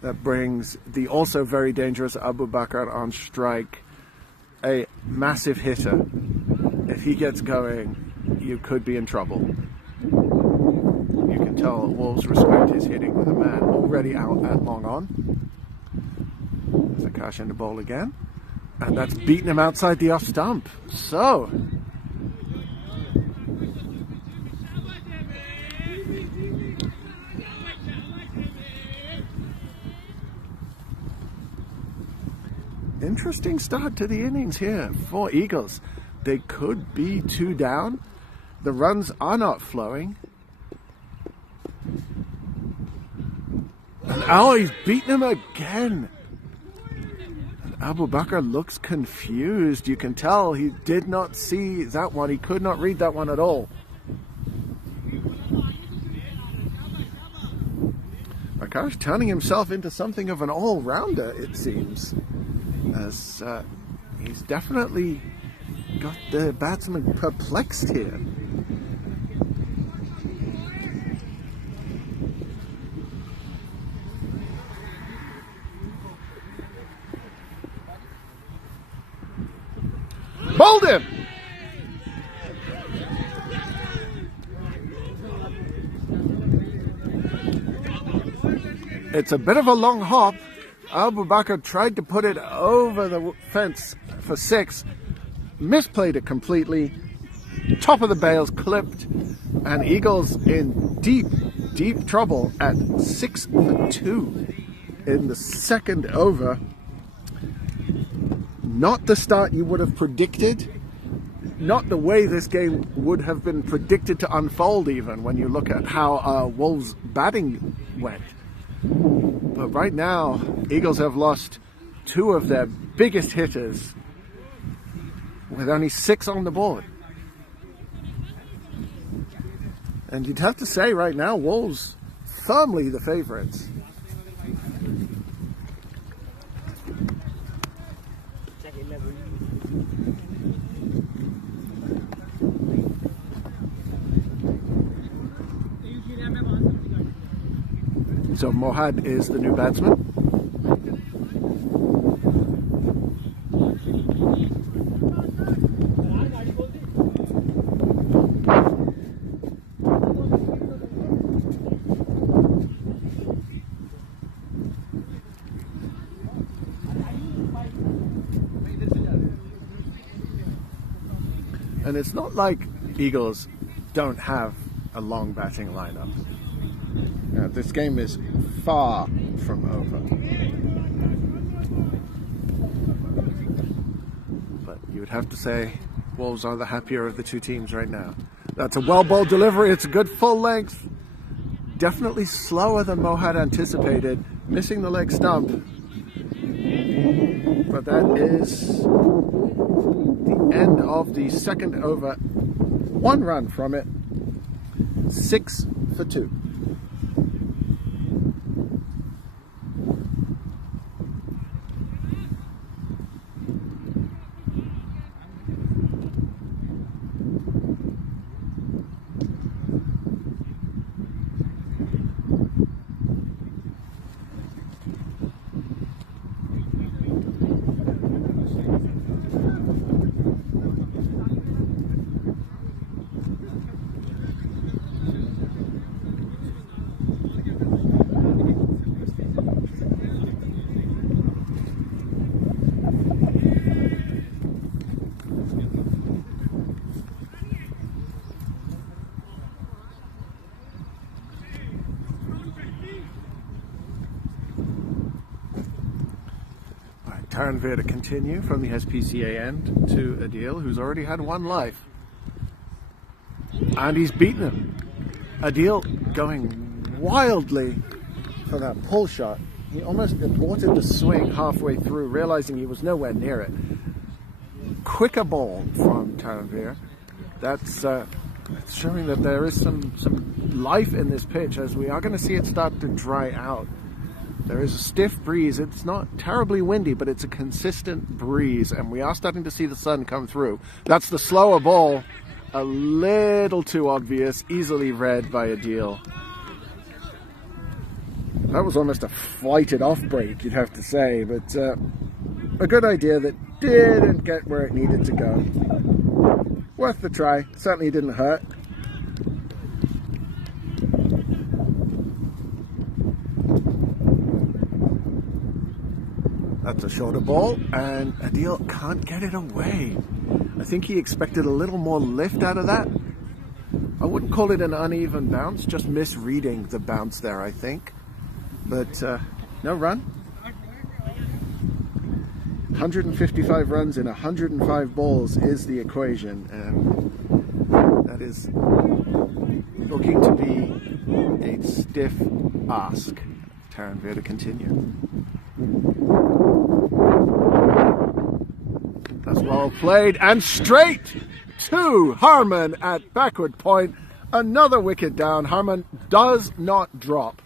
that brings the also very dangerous Abu Bakr on strike, a massive hitter. If he gets going, you could be in trouble. You can tell Wolves respect his hitting with a man already out at long on. There's Akash in the bowl again. And that's beaten him outside the off stump. So interesting start to the innings here for Eagles. They could be 2 down. The runs are not flowing. And oh, he's beaten him again. Abu Bakr looks confused. You can tell he did not see that one. He could not read that one at all. Akash turning himself into something of an all-rounder, it seems. As he's definitely got the batsman perplexed here. Bowled him! It's a bit of a long hop. Abu Bakr tried to put it over the fence for 6, misplayed it completely, top of the bails clipped, and Eagles in deep trouble at 6 for 2 in the second over. Not the start you would have predicted, not the way this game would have been predicted to unfold even when you look at how Wolves' batting went. But right now, Eagles have lost 2 of their biggest hitters with only 6 on the board. And you'd have to say right now, Wolves firmly the favourites. So Mohad is the new batsman. And it's not like Eagles don't have a long batting lineup. This game is far from over. But you would have to say Wolves are the happier of the 2 teams right now. That's a well-bowled delivery. It's a good full length. Definitely slower than Mohad anticipated. Missing the leg stump. But that is the end of the second over. 1 run from it. 6 for 2. Taranvir to continue from the SPCA end to Adil, who's already had one life. And he's beaten him. Adil going wildly for that pull shot. He almost aborted the swing halfway through, realizing he was nowhere near it. Quicker ball from Taranvir. That's showing that there is some life in this pitch, as we are going to see it start to dry out. There is a stiff breeze. It's not terribly windy, but it's a consistent breeze, and we are starting to see the sun come through. That's the slower ball. A little too obvious, easily read by Adil. That was almost a fight it off break, you'd have to say, but a good idea that didn't get where it needed to go. Worth the try. Certainly didn't hurt. That's a shorter ball, and Adil can't get it away. I think he expected a little more lift out of that. I wouldn't call it an uneven bounce, just misreading the bounce there, I think. But no run. 155 runs in 105 balls is the equation, and that is looking to be a stiff ask. Taranvir to continue. That's well played, and straight to Harman at backward point. Another wicket down. Harman does not drop.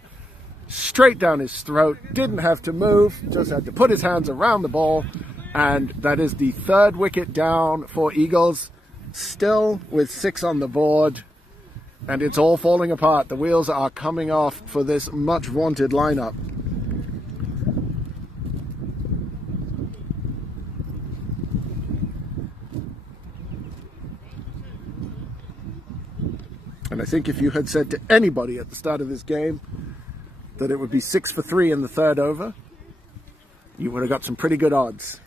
Straight down his throat, didn't have to move, just had to put his hands around the ball, and that is the third wicket down for Eagles, still with 6 on the board, and it's all falling apart. The wheels are coming off for this much vaunted lineup. And I think if you had said to anybody at the start of this game that it would be 6 for 3 in the third over, you would have got some pretty good odds.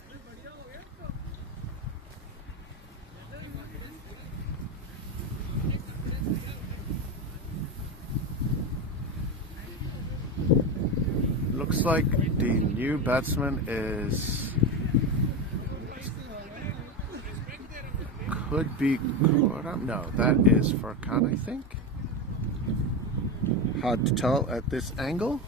Looks like the new batsman is... could be... no, that is Furkan, I think. Hard to tell at this angle.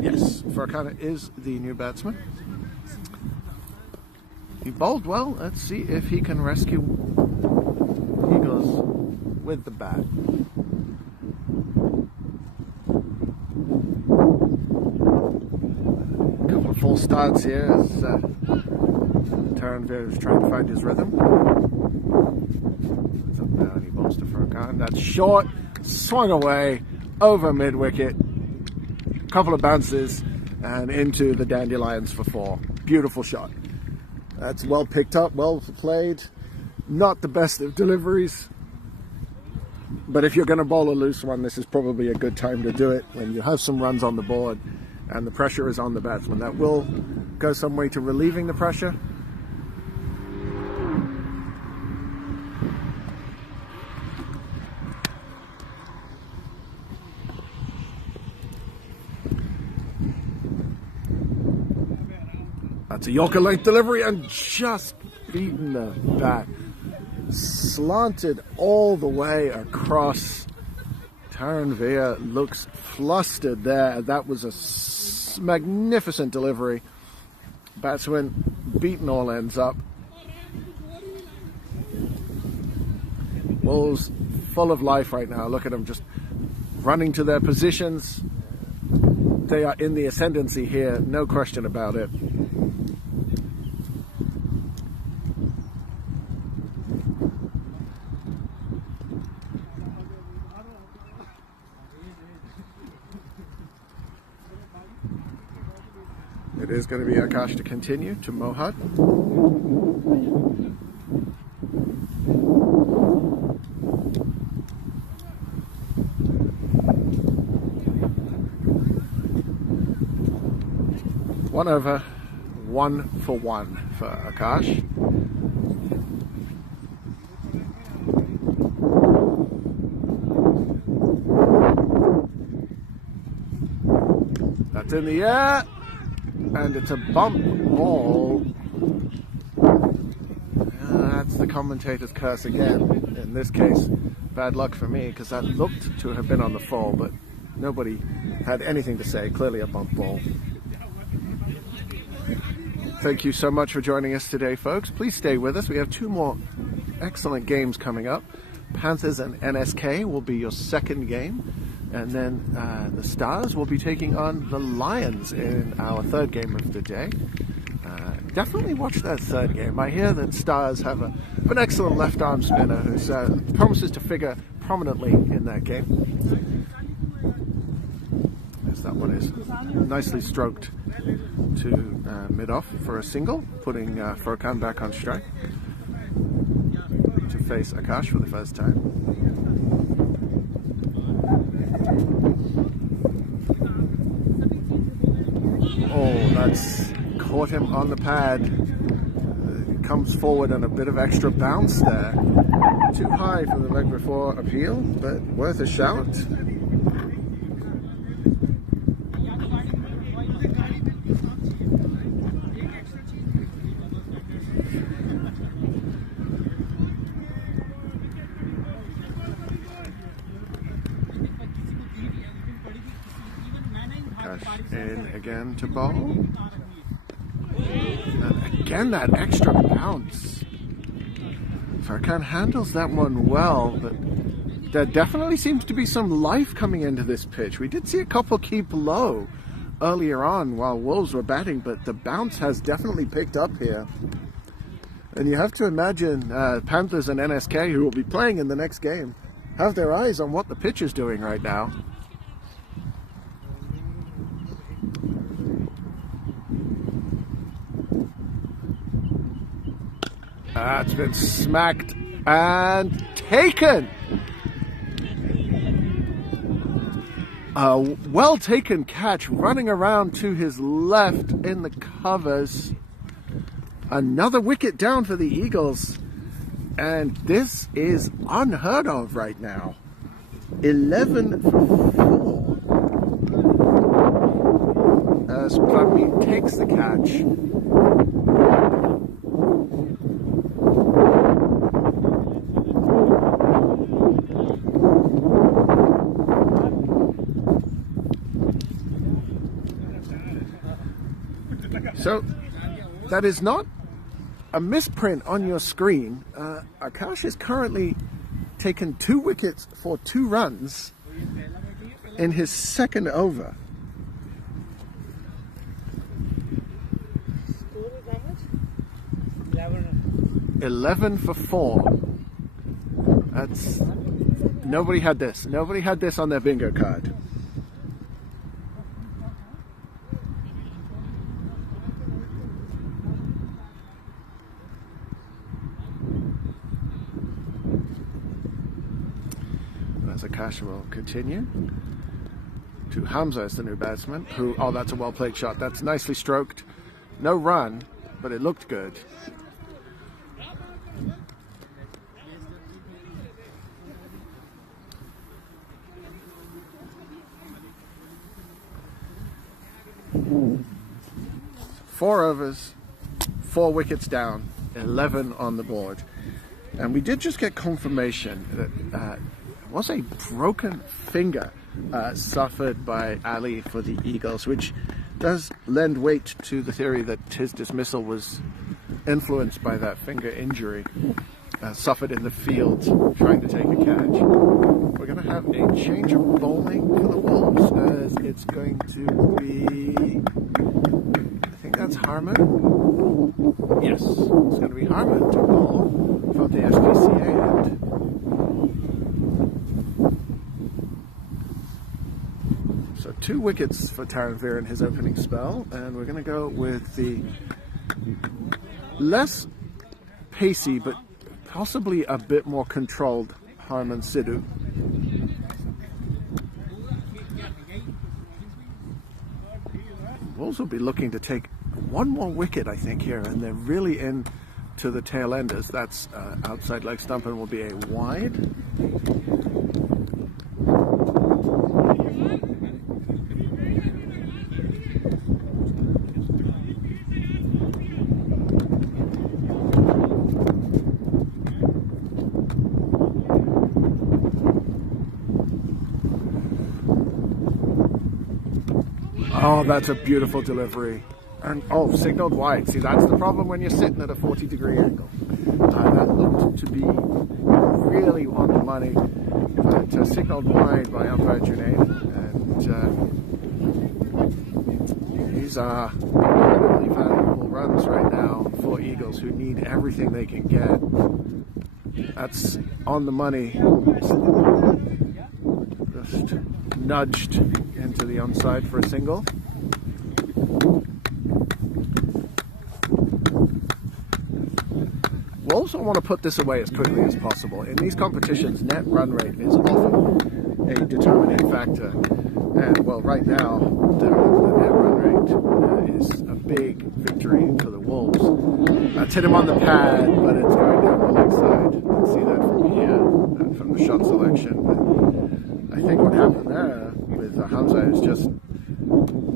Yes, Furkan is the new batsman. He bowled well. Let's see if he can rescue Eagles with the bat. Couple of full starts here as Taranvir is trying to find his rhythm. It's up now and he bowls to Furkan. That's short, swung away over mid wicket. Couple of bounces and into the Dandelions for 4. Beautiful shot. That's well picked up, well played. Not the best of deliveries, but if you're going to bowl a loose one, this is probably a good time to do it when you have some runs on the board and the pressure is on the batsman. That will go some way to relieving the pressure. That's a Yorker length delivery and just beaten the bat. Slanted all the way across. Taranvir looks flustered there. That was a magnificent delivery. Batsman beaten all ends up. Wolves full of life right now. Look at them just running to their positions. They are in the ascendancy here, no question about it. It is going to be Akash to continue to Mohad. One over, 1 for 1 for Akash. That's in the air, and it's a bump ball. That's the commentator's curse again. In this case, bad luck for me, because that looked to have been on the fall, but nobody had anything to say. Clearly a bump ball. Thank you so much for joining us today, folks. Please stay with us. We have 2 more excellent games coming up. Panthers and NSK will be your second game, and then the Stars will be taking on the Lions in our third game of the day. Definitely watch that third game. I hear that Stars have an excellent left arm spinner who promises to figure prominently in that game. As that one is nicely stroked to mid-off for a single, putting Furkan back on strike to face Akash for the first time. Oh, that's caught him on the pad. Comes forward and a bit of extra bounce there. Too high for the leg before appeal, but worth a shout. In again to bowl, and again that extra bounce. Furkan handles that one well, but there definitely seems to be some life coming into this pitch. We did see a couple keep low earlier on while Wolves were batting, but the bounce has definitely picked up here. And you have to imagine Panthers and NSK, who will be playing in the next game, have their eyes on what the pitch is doing right now. That's been smacked and taken. A well taken catch running around to his left in the covers. Another wicket down for the Eagles. And this is unheard of right now. 11 for 4. As Praveen takes the catch. So, that is not a misprint on your screen. Akash is currently taken 2 wickets for 2 runs in his second over. Score is how much? 11 for 4. That's nobody had this. Nobody had this on their bingo card. Akash will continue to Hamza as the new batsman, who, oh, that's a well played shot. That's nicely stroked. No run, but it looked good. Four overs, 4 wickets down, 11 on the board. And we did just get confirmation that was a broken finger suffered by Ali for the Eagles, which does lend weight to the theory that his dismissal was influenced by that finger injury suffered in the field trying to take a catch. We're going to have a change of bowling for the Wolves, as it's going to be, I think that's Harman. Yes, it's going to be Harman to bowl from the SPCA end. So 2 wickets for Taranvir in his opening spell, and we're going to go with the less pacey but possibly a bit more controlled Harman Sidhu. Wolves will be looking to take 1 more wicket, I think, here, and they're really in to the tail enders. That's outside leg stump and will be a wide. Oh, that's a beautiful delivery. And oh, signaled wide. See, that's the problem when you're sitting at a 40-degree angle. That looked to be really on the money, but signaled wide by umpire Junaid. And these are incredibly valuable runs right now for Eagles, who need everything they can get. That's on the money. Just nudged into the onside for a single. We also want to put this away as quickly as possible. In these competitions, net run rate is often a determining factor. And well, right now, the net run rate is a big victory for the Wolves. That's hit him on the pad, but it's going down the leg side. You can see that from here, from the shot selection. But I think what happened there with Hamza is just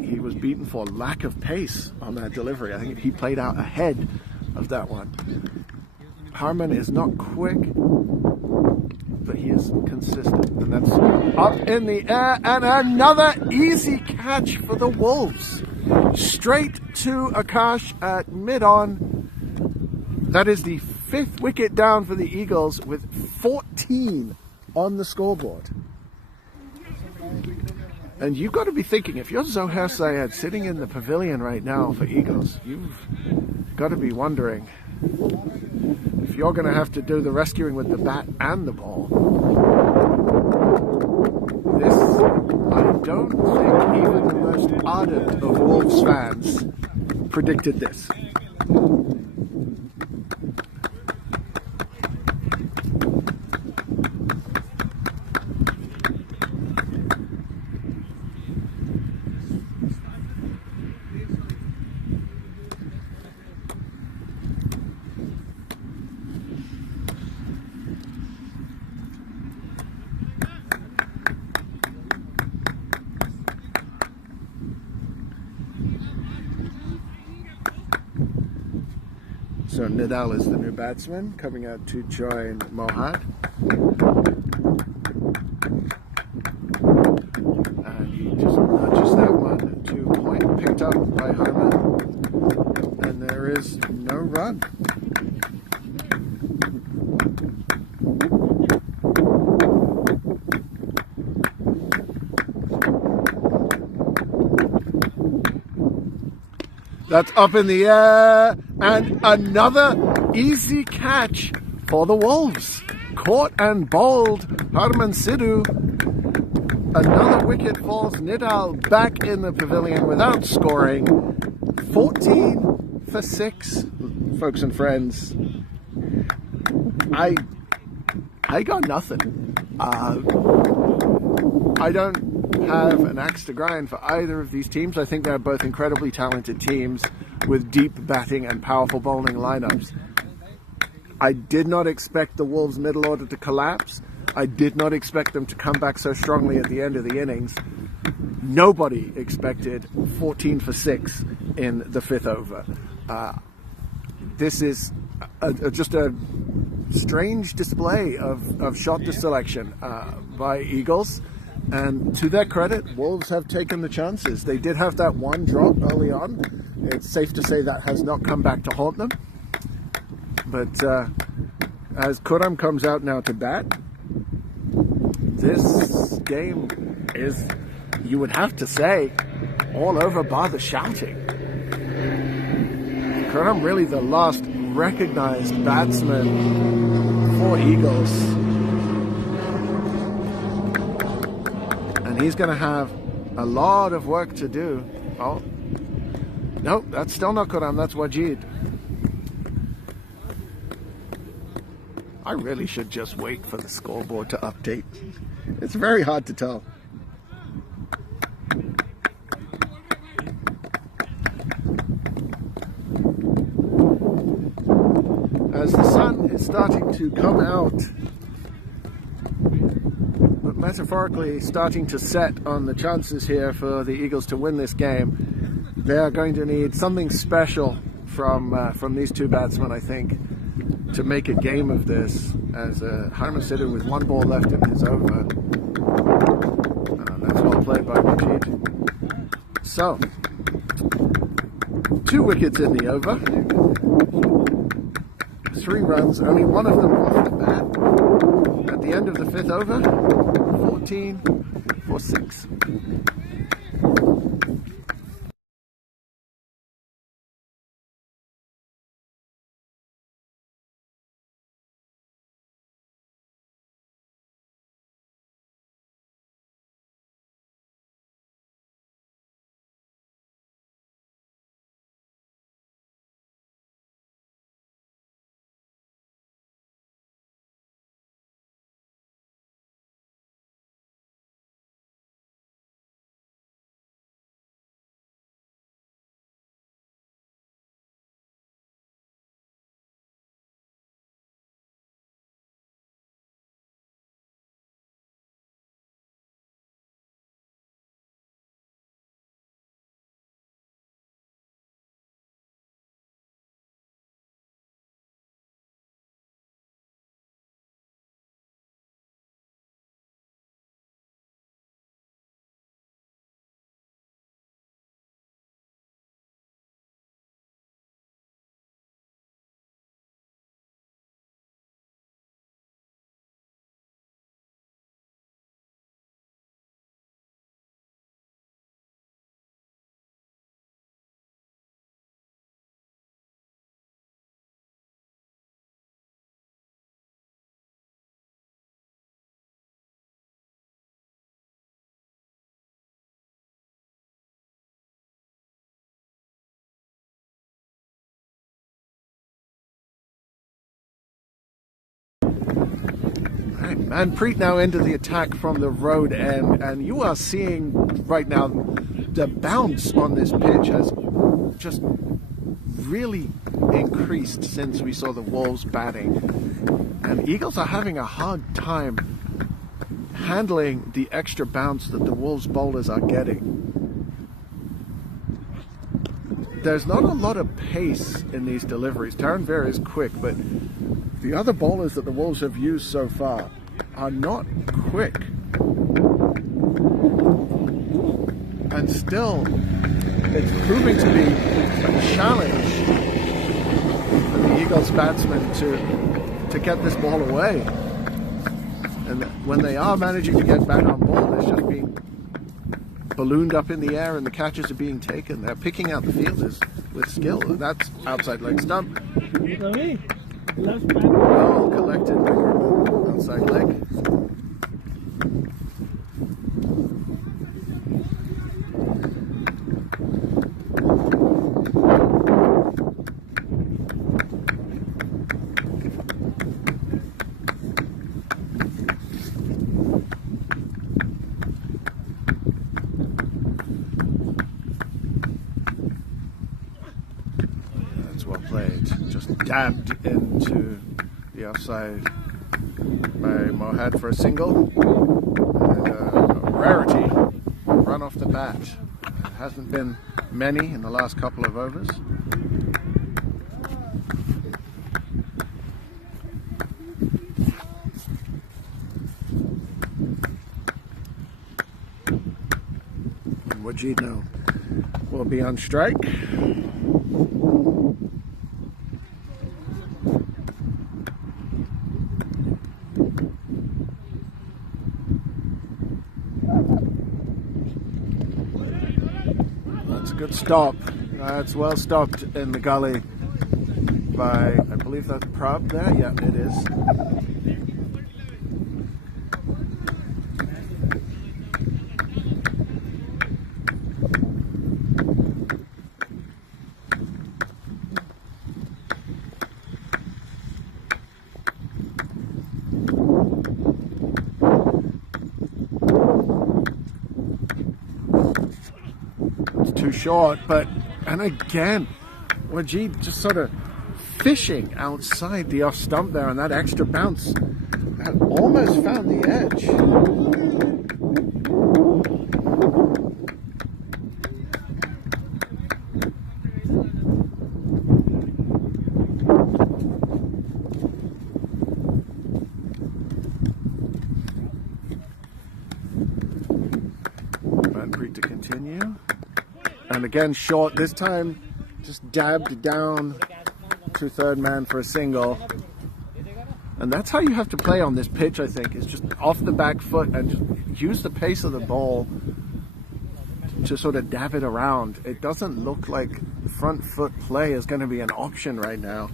he was beaten for lack of pace on that delivery. I think he played out ahead of that one. Harman is not quick, but he is consistent, and that's up in the air, and another easy catch for the Wolves. Straight to Akash at mid-on. That is the 5th wicket down for the Eagles with 14 on the scoreboard. And you've got to be thinking, if you're Zohair Syed sitting in the pavilion right now for Eagles, you've got to be wondering if you're going to have to do the rescuing with the bat and the ball. This, I don't think even the most ardent of Wolves fans predicted this. So Nidal is the new batsman, coming out to join Mohad. And he just nudges that one to point, picked up by Harman. And there is no run. That's up in the air, and another easy catch for the Wolves. Caught and bowled Harman Sidhu. Another wicket falls. Nidal back in the pavilion without scoring. 14 for 6, folks and friends. I got nothing. I don't have an axe to grind for either of these teams. I think they're both incredibly talented teams with deep batting and powerful bowling lineups. I did not expect the Wolves' middle order to collapse. I did not expect them to come back so strongly at the end of the innings. Nobody expected 14 for 6 in the 5th over. This is just a strange display of shot selection by Eagles. And to their credit, Wolves have taken the chances. They did have that one drop early on. It's safe to say that has not come back to haunt them. But as Khurram comes out now to bat, this game is, you would have to say, all over bar the shouting. Khurram really the last recognized batsman for Eagles. And he's going to have a lot of work to do. Oh, no, that's still not Khurram, that's Wajid. I really should just wait for the scoreboard to update. It's very hard to tell. As the sun is starting to come out, but metaphorically starting to set on the chances here for the Eagles to win this game, they are going to need something special from these two batsmen, I think, to make a game of this. As Harman Sidhu with one ball left in his over. That's well played by Majid. So, 2 wickets in the over, 3 runs, only one of them off the bat. At the end of the 5th over, 14 for 6. Manpreet now into the attack from the road end, and you are seeing right now the bounce on this pitch has just really increased since we saw the Wolves batting, and Eagles are having a hard time handling the extra bounce that the Wolves bowlers are getting. There's not a lot of pace in these deliveries. Taran Vera is quick, but the other bowlers that the Wolves have used so far are not quick. And still, it's proving to be a challenge for the Eagles batsmen to get this ball away. And when they are managing to get back on ball, it's just being ballooned up in the air and the catches are being taken. They're picking out the fielders with skill, and that's outside leg stump. Well collected outside leg. Just dabbed into the offside by Mohad for a single. And a rarity run off the bat. It hasn't been many in the last couple of overs. And Wajid now will be on strike. Good stop. It's well stopped in the gully by, I believe that's Prab there. Yeah, it is. Too short, but, and again, Wajid just sort of fishing outside the off stump there, and that extra bounce had almost found the edge. Manpreet to continue. And again, short. This time, just dabbed down to third man for a single. And that's how you have to play on this pitch, I think, is just off the back foot and just use the pace of the ball to sort of dab it around. It doesn't look like front foot play is going to be an option right now.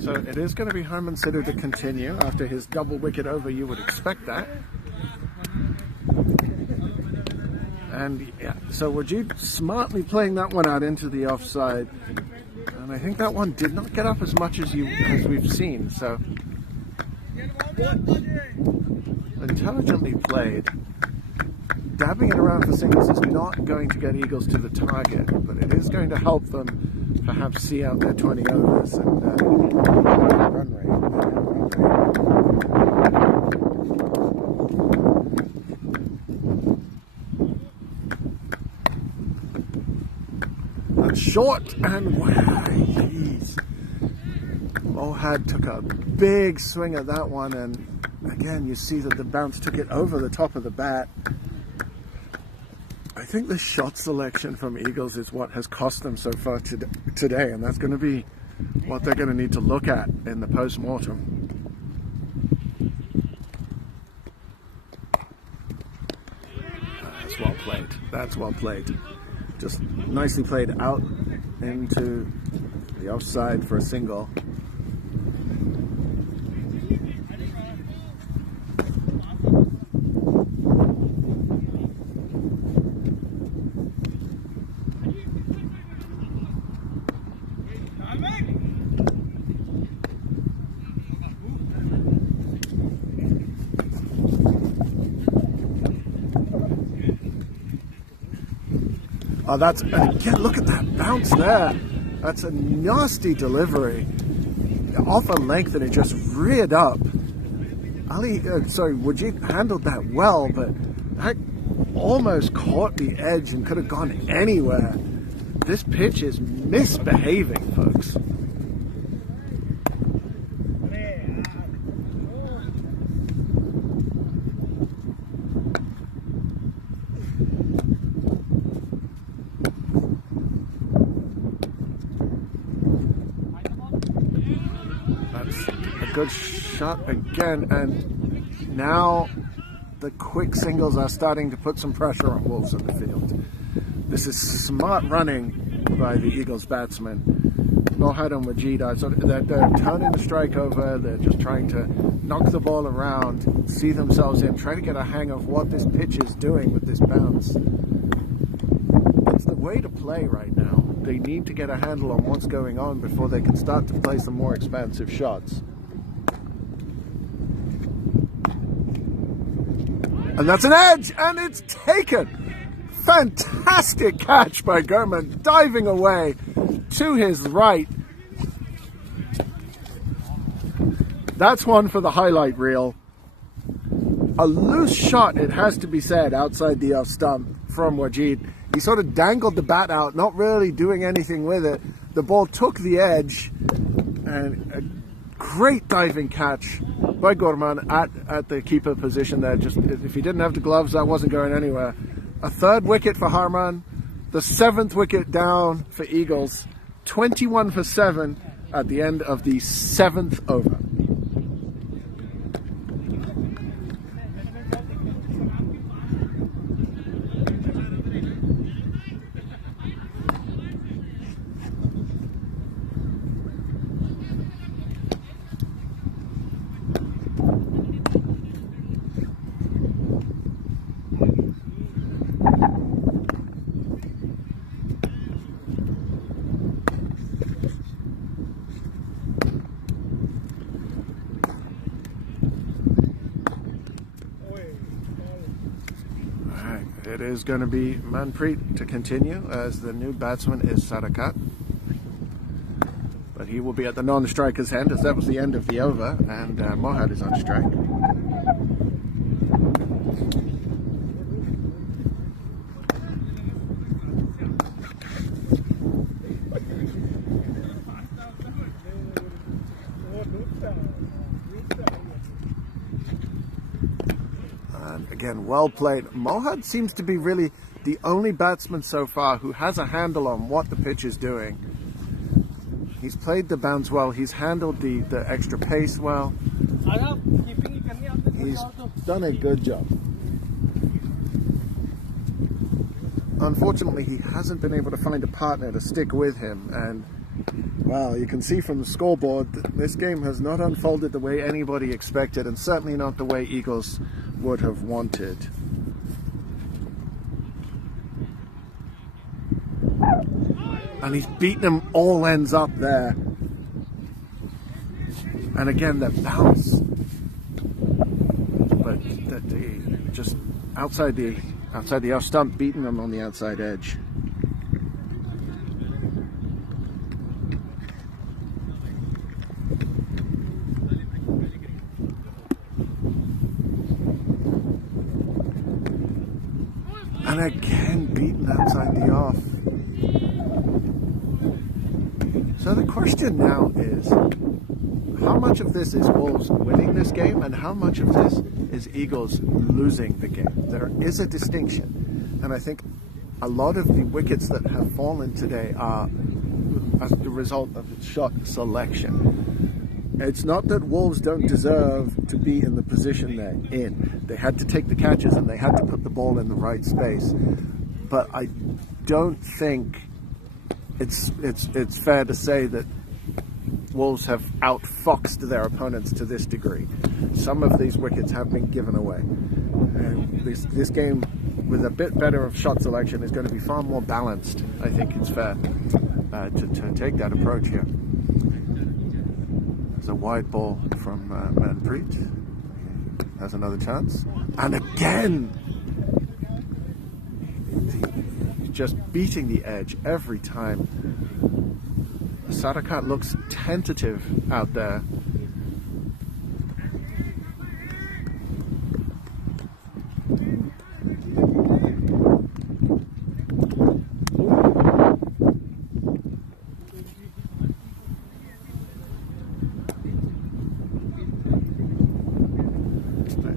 So it is going to be Harman Sidhu to continue after his double wicket over. You would expect that. And yeah, so Wajid smartly playing that one out into the offside. And I think that one did not get up as much as we've seen. So intelligently played. Dabbing it around for singles is not going to get Eagles to the target, but it is going to help them perhaps see out their 20 overs and run rate. That's short and wide. Jeez. Mohad took a big swing at that one, and again you see that the bounce took it over the top of the bat. I think the shot selection from Eagles is what has cost them so far today, and that's going to be what they're going to need to look at in the post-mortem. That's well played. That's well played. Just nicely played out into the offside for a single. Oh, that's, again, look at that bounce there. That's a nasty delivery. Off a length and it just reared up. Wajid handled that well, but that almost caught the edge and could have gone anywhere. This pitch is misbehaving, folks. Good shot again, and now the quick singles are starting to put some pressure on Wolves in the field. This is smart running by the Eagles batsmen. Mohad and Wajid are they're turning the strike over. They're just trying to knock the ball around, see themselves in, try to get a hang of what this pitch is doing with this bounce. It's the way to play right now. They need to get a handle on what's going on before they can start to play some more expansive shots. And that's an edge, and it's taken. Fantastic catch by Gurman, diving away to his right. That's one for the highlight reel. A loose shot, it has to be said, outside the off stump from Wajid. He sort of dangled the bat out, not really doing anything with it. The ball took the edge, and a great diving catch by Gurman at the keeper position there. Just if he didn't have the gloves, that wasn't going anywhere. A third wicket for Harman, the 7th wicket down for Eagles, 21 for 7 at the end of the 7th over. it is going to be Manpreet to continue, as the new batsman is Sarakat. But he will be at the non-striker's end, as that was the end of the over, and Mohad is on strike. And again, well played. Mohad seems to be really the only batsman so far who has a handle on what the pitch is doing. He's played the bounce well, he's handled the extra pace well. He's done a good job. Unfortunately, he hasn't been able to find a partner to stick with him, and well, you can see from the scoreboard that this game has not unfolded the way anybody expected, and certainly not the way Eagles would have wanted. And he's beaten them all ends up there. And again, the bounce, but just outside the off stump, beating them on the outside edge. And again, beaten outside the off. So the question now is, how much of this is Wolves winning this game and how much of this is Eagles losing the game? There is a distinction, and I think a lot of the wickets that have fallen today are as the result of shot selection. It's not that Wolves don't deserve to be in the position they're in. They had to take the catches and they had to put the ball in the right space. But I don't think it's fair to say that Wolves have outfoxed their opponents to this degree. Some of these wickets have been given away. And this game, with a bit better of shot selection, is going to be far more balanced. I think it's fair to take that approach here. There's a wide ball from Manpreet. Has another chance. And again! Just beating the edge every time. Sarakat looks tentative out there.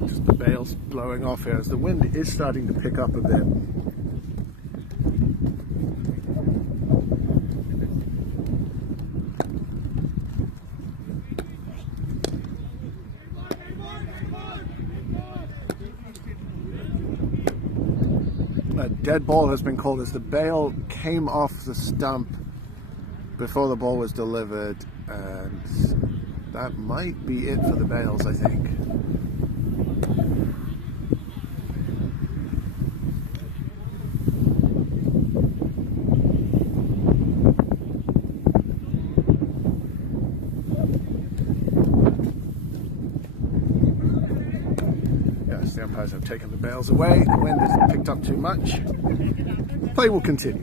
Just the bails blowing off here as the wind is starting to pick up a bit. A dead ball has been called as the bail came off the stump before the ball was delivered, and that might be it for the bails, I think. The umpires have taken the bails away. The wind has picked up too much. Play will continue.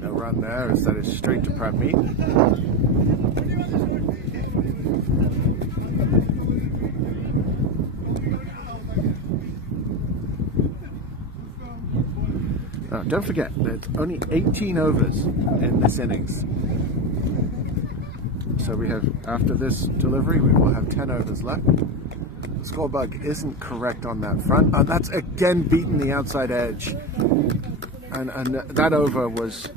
No run there, as that is straight to Pratmeet. Don't forget, there's only 18 overs in this innings. So we have, after this delivery, we will have 10 overs left. The score bug isn't correct on that front. And that's again beaten the outside edge. And that over was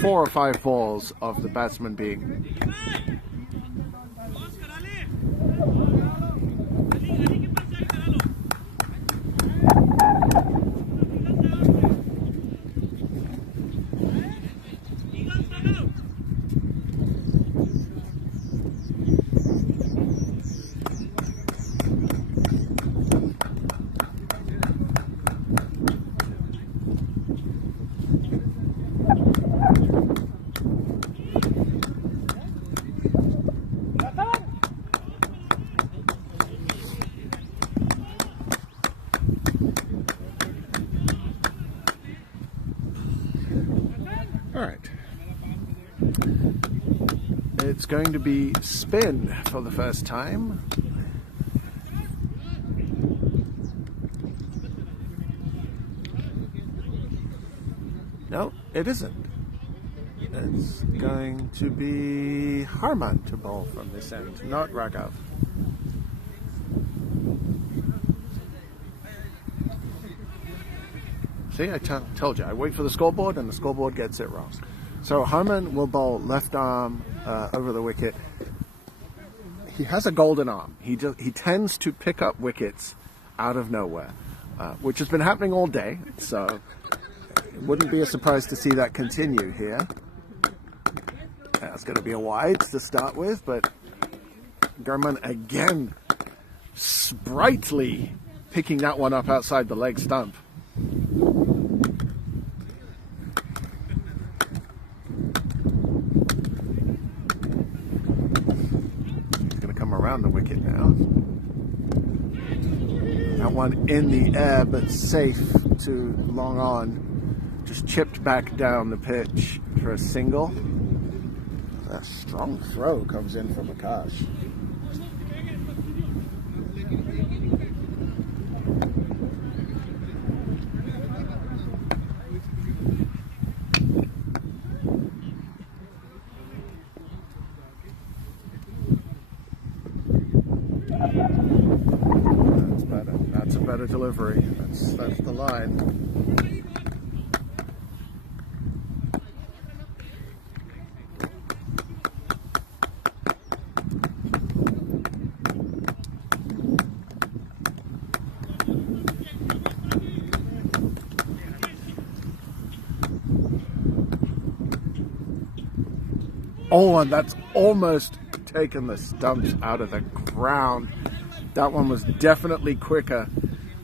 4 or 5 balls of the batsman being... it's going to be spin for the first time. No, it isn't. It's going to be Harman to bowl from this end, not Raghav. See, I told you, I wait for the scoreboard and the scoreboard gets it wrong. So Harman will bowl left arm over the wicket. He has a golden arm. He tends to pick up wickets out of nowhere, which has been happening all day, so it wouldn't be a surprise to see that continue here. That's going to be a wide to start with, but Gurman again sprightly picking that one up outside the leg stump. He's going to come around the wicket now. That one in the air, but safe to long on. Just chipped back down the pitch for a single. A strong throw comes in from Akash. That's better. That's a better delivery. That's the line. Oh, and that's almost taken the stumps out of the ground. That one was definitely quicker.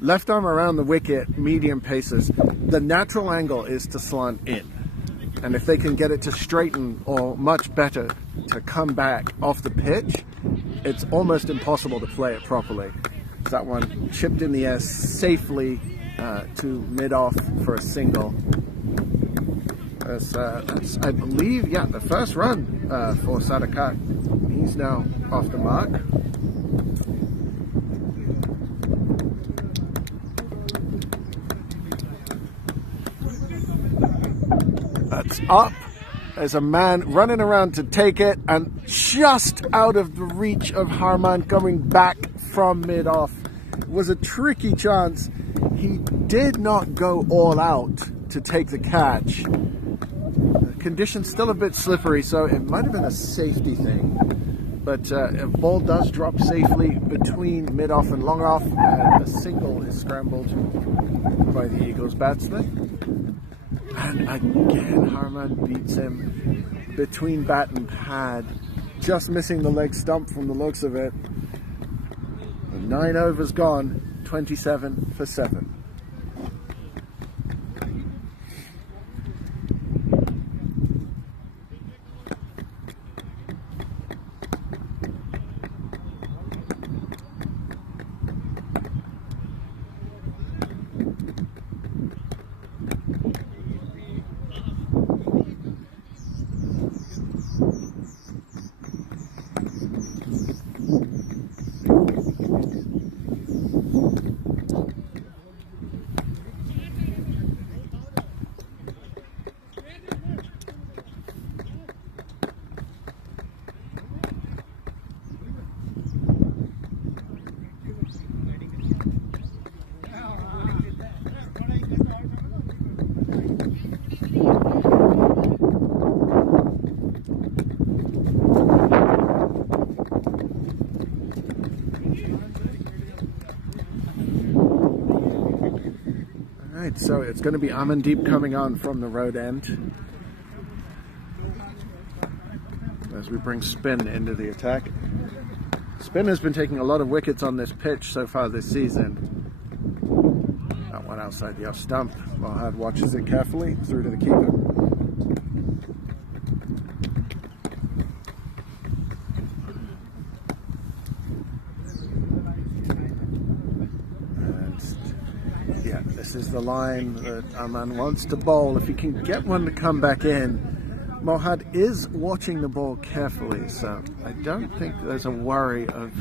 Left arm around the wicket, medium paces. The natural angle is to slant in. And if they can get it to straighten, or much better, to come back off the pitch, it's almost impossible to play it properly. That one chipped in the air safely to mid-off for a single. That's, I believe, yeah, the first run for Sadakat. He's now off the mark. That's up. There's a man running around to take it, and just out of the reach of Harman coming back from mid-off. It was a tricky chance. He did not go all out to take the catch. Conditions still a bit slippery, so it might have been a safety thing. But a ball does drop safely between mid-off and long-off, and a single is scrambled by the Eagles batsman. And again, Harman beats him between bat and pad, just missing the leg stump from the looks of it. The 9 overs gone, 27 for 7. So it's going to be Amandeep coming on from the road end as we bring Spin into the attack. Spin has been taking a lot of wickets on this pitch so far this season. That one outside the off stump. Malhad watches it carefully through to the keeper. This is the line that Aman wants to bowl. If he can get one to come back in, Mohad is watching the ball carefully, so I don't think there's a worry of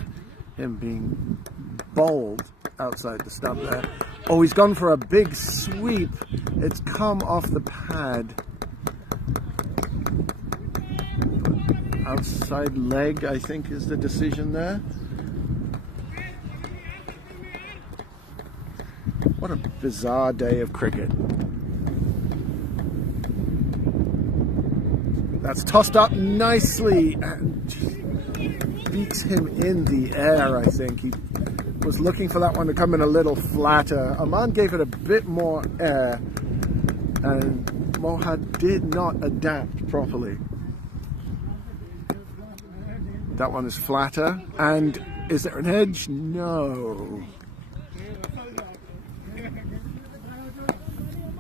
him being bowled outside the stump there. Oh, he's gone for a big sweep. It's come off the pad. Outside leg, I think, is the decision there. What a bizarre day of cricket. That's tossed up nicely and beats him in the air, I think. He was looking for that one to come in a little flatter. Aman gave it a bit more air, and Mohad did not adapt properly. That one is flatter, and is there an edge? No.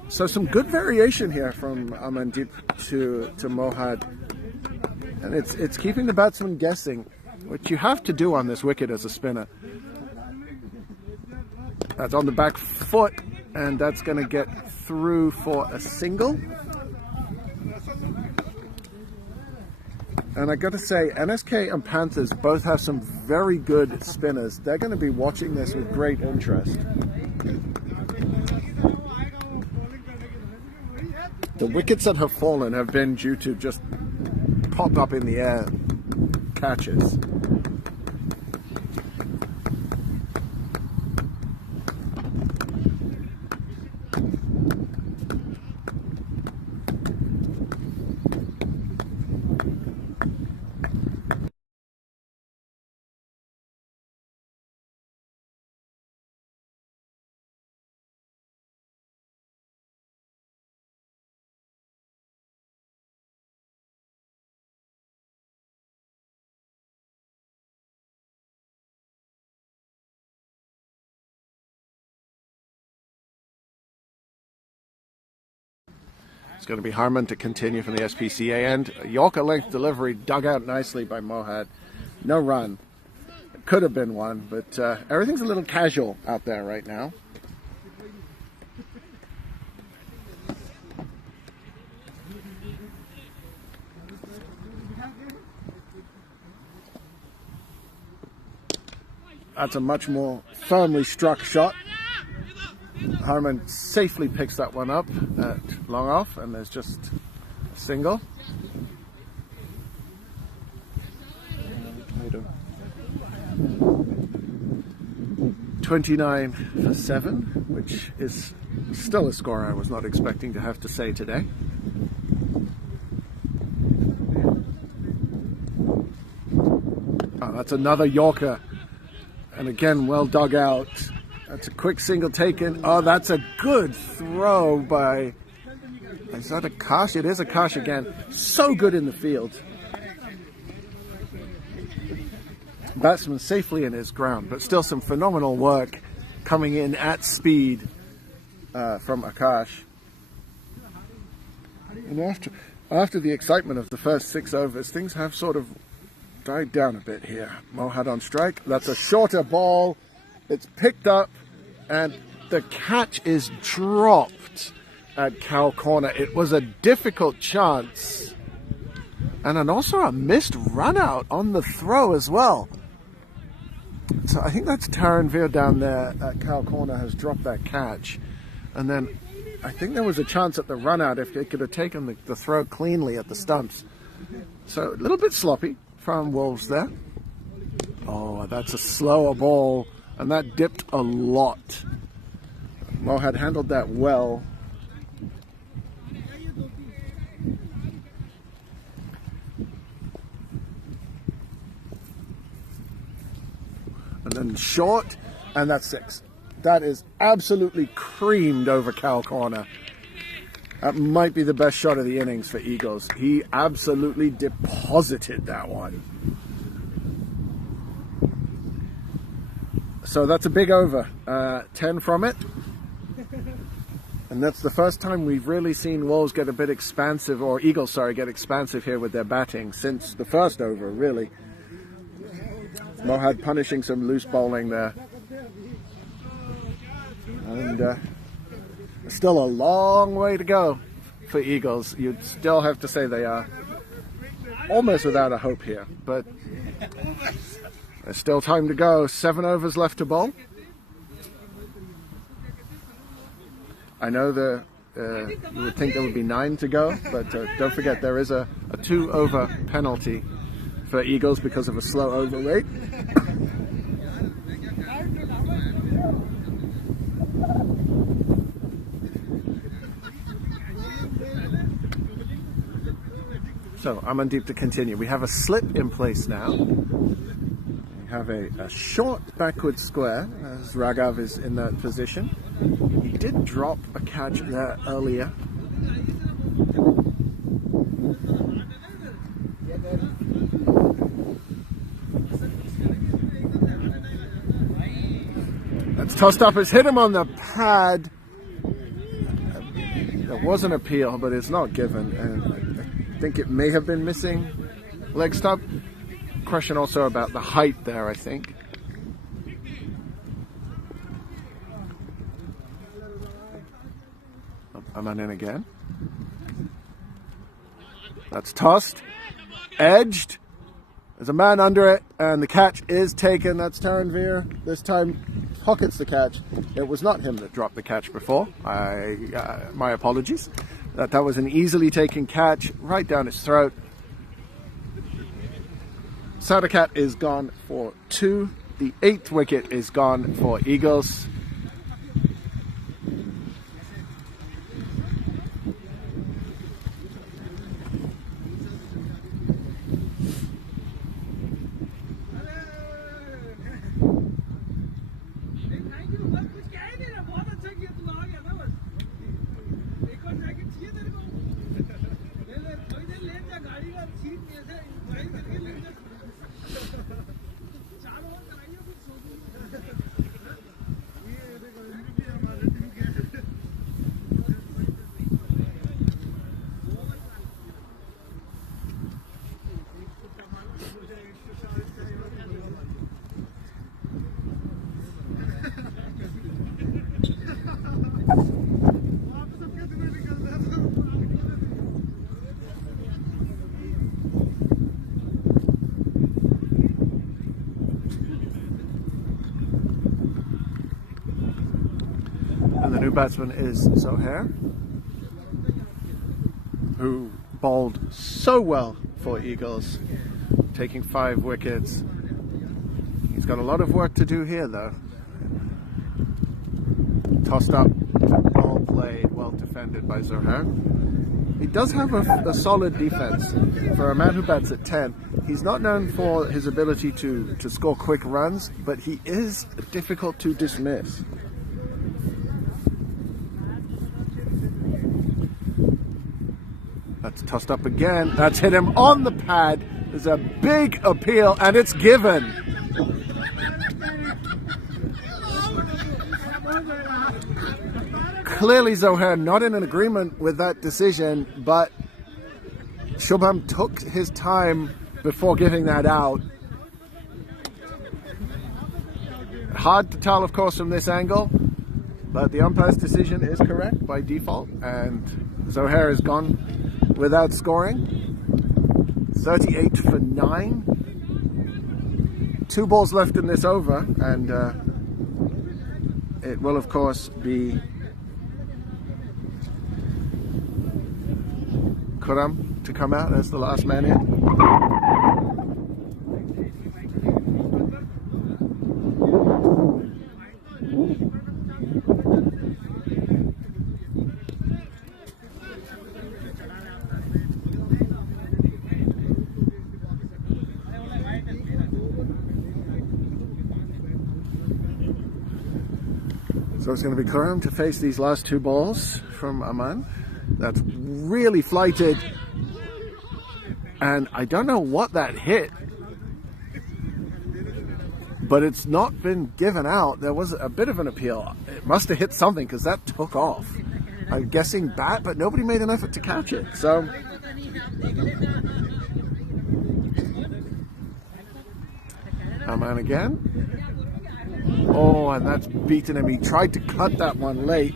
So some good variation here from Amandeep to Mohad, and it's keeping the batsman guessing, which you have to do on this wicket as a spinner. That's on the back foot, and that's going to get through for a single. And I got to say, NSK and Panthers both have some very good spinners. They're going to be watching this with great interest. The wickets that have fallen have been due to just pop up in the air catches. It's going to be Harman to continue from the SPCA end. A Yorker length delivery dug out nicely by Mohad. No run. It could have been one, but everything's a little casual out there right now. That's a much more firmly struck shot. Harman safely picks that one up at long off, and there's just a single. 29 for 7, which is still a score I was not expecting to have to say today. Oh, that's another Yorker, and again well dug out. That's a quick single taken. Oh, that's a good throw by... Is that Akash? It is Akash again. So good in the field. Batsman safely in his ground, but still some phenomenal work coming in at speed from Akash. And after the excitement of the first 6 overs, things have sort of died down a bit here. Mohad on strike. That's a shorter ball. It's picked up, and the catch is dropped at cow corner. It was a difficult chance, and also a missed run out on the throw as well. So I think that's Taranveer down there at cow corner has dropped that catch, and then I think there was a chance at the run out if they could have taken the throw cleanly at the stumps. So a little bit sloppy from Wolves there. Oh, that's a slower ball, and that dipped a lot. Mohad handled that well. And then short, and that's 6. That is absolutely creamed over cow corner. That might be the best shot of the innings for Eagles. He absolutely deposited that one. So that's a big over. 10 from it. And that's the first time we've really seen Wolves get a bit expansive, or Eagles, sorry, get expansive here with their batting since the first over, really. Mohad punishing some loose bowling there. And still a long way to go for Eagles. You'd still have to say they are almost without a hope here, but there's still time to go. 7 overs left to bowl. I know you would think there would be 9 to go, but don't forget there is a 2-over penalty for Eagles because of a slow over rate. So Amandeep to continue. We have a slip in place now. We have a short backward square as Raghav is in that position. He did drop a catch there earlier. That's tossed up. It's hit him on the pad. There was an appeal, but it's not given. And I think it may have been missing leg stop. Question also about the height there, I think. Aman in again. That's tossed. Edged. There's a man under it, and the catch is taken. That's Taranveer. This time pockets the catch. It was not him that dropped the catch before. My apologies. That was an easily taken catch right down his throat. Sadakat is gone for 2. The 8th wicket is gone for Eagles. And the new batsman is Zohair, who bowled so well for Eagles, taking 5 wickets. He's got a lot of work to do here though. Tossed up, well played, well defended by Zohair. He does have a solid defense. For a man who bats at 10, he's not known for his ability to score quick runs, but he is difficult to dismiss. That's tossed up again. That's hit him on the pad. There's a big appeal, and it's given. Clearly Zohair not in an agreement with that decision, but Shubham took his time before giving that out. Hard to tell, of course, from this angle, but the umpire's decision is correct by default, and Zohair is gone without scoring. 38 for 9. 2 balls left in this over, and it will of course be Kuram to come out as the last man in. So it's going to be Kuram to face these last 2 balls from Aman. That's really flighted, and I don't know what that hit, but it's not been given out. There was a bit of an appeal. It must have hit something because that took off. I'm guessing bat, but nobody made an effort to catch it. So Aman again. Oh, and that's beaten him. He tried to cut that one late.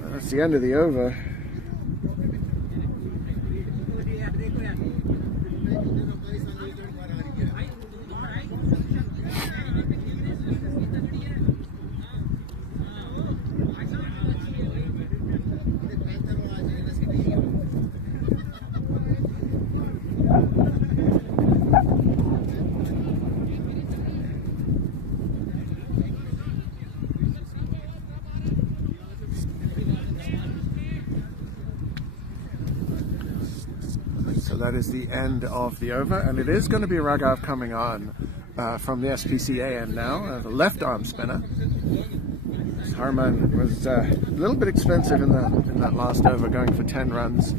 That's the end of the over. So that is the end of the over, and it is going to be Raghav coming on from the SPCA end now, the left arm spinner. Harman was a little bit expensive in that last over, going for 10 runs.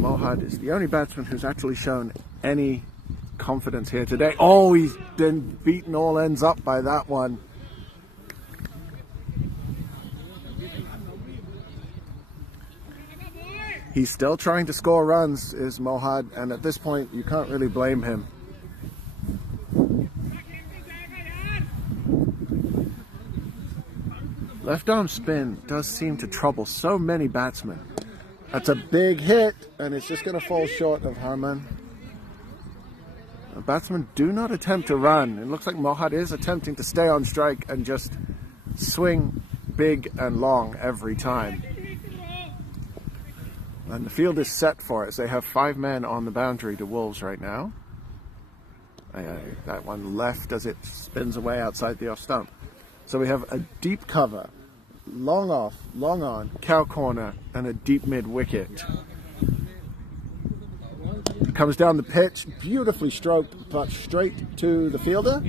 Mohad is the only batsman who's actually shown any confidence here today. Oh, he's been beaten all ends up by that one. He's still trying to score runs, is Mohad, and at this point you can't really blame him. Left arm spin does seem to trouble so many batsmen. That's a big hit, and it's just going to fall short of Harman. The batsmen do not attempt to run. It looks like Mohad is attempting to stay on strike and just swing big and long every time. And the field is set for it, as they have 5 men on the boundary to Wolves right now. That one left as it spins away outside the off stump. So we have a deep cover, long off, long on, cow corner, and a deep mid wicket. Comes down the pitch, beautifully stroked, but straight to the fielder.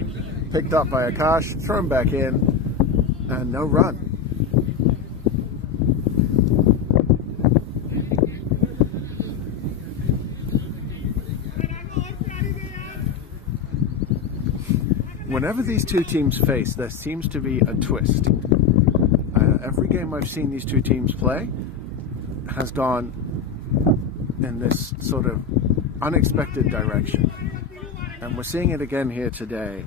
Picked up by Akash, thrown back in, and no run. Whenever these two teams face, there seems to be a twist. Every game I've seen these two teams play has gone in this sort of unexpected direction. And we're seeing it again here today.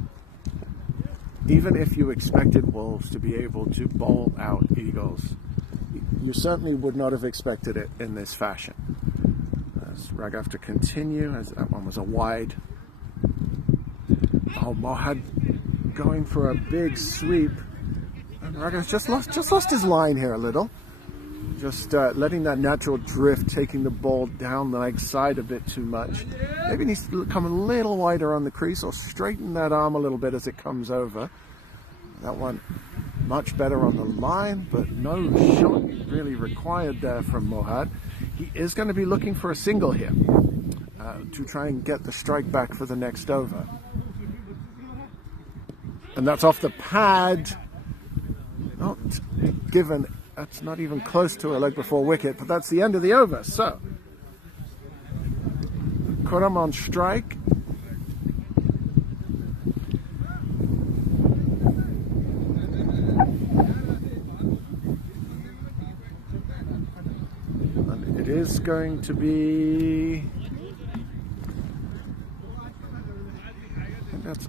Even if you expected Wolves to be able to bowl out Eagles, you certainly would not have expected it in this fashion. As Raghav to continue, as that one was a wide. Oh, Mohad going for a big sweep, and Raghav just lost his line here a little. Just letting that natural drift, taking the ball down the leg side a bit too much. Maybe needs to come a little wider on the crease or straighten that arm a little bit as it comes over. That one much better on the line, but no shot really required there from Mohad. He is going to be looking for a single here to try and get the strike back for the next over. And that's off the pad. Not given, that's not even close to a leg before wicket, but that's the end of the over. So, Khurram on strike. And it is going to be, I think that's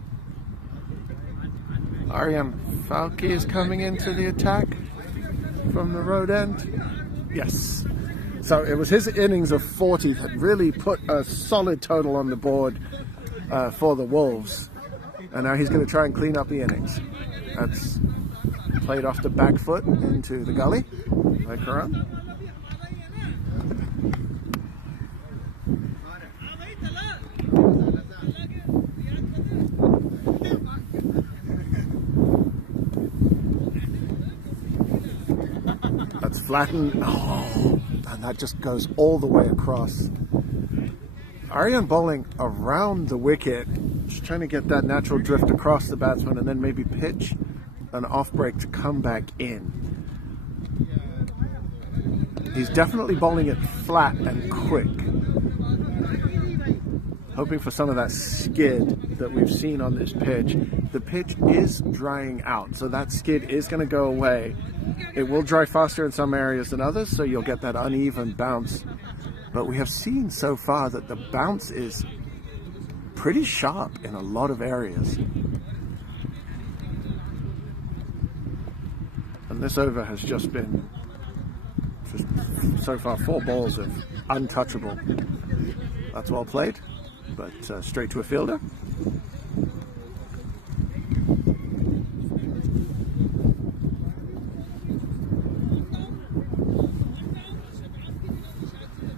Aryan Falki is coming into the attack from the road end. Yes. So it was his innings of 40 that really put a solid total on the board for the Wolves. And now he's going to try and clean up the innings. That's played off the back foot into the gully by Khurram. That's flattened. Oh, and that just goes all the way across. Aryan bowling around the wicket, just trying to get that natural drift across the batsman and then maybe pitch an off break to come back in. He's definitely bowling it flat and quick, hoping for some of that skid that we've seen on this pitch. The pitch is drying out, so that skid is going to go away. It will dry faster in some areas than others, so you'll get that uneven bounce. But we have seen so far that the bounce is pretty sharp in a lot of areas. And this over has just been, so far, 4 balls of untouchable. That's well played. but straight to a fielder.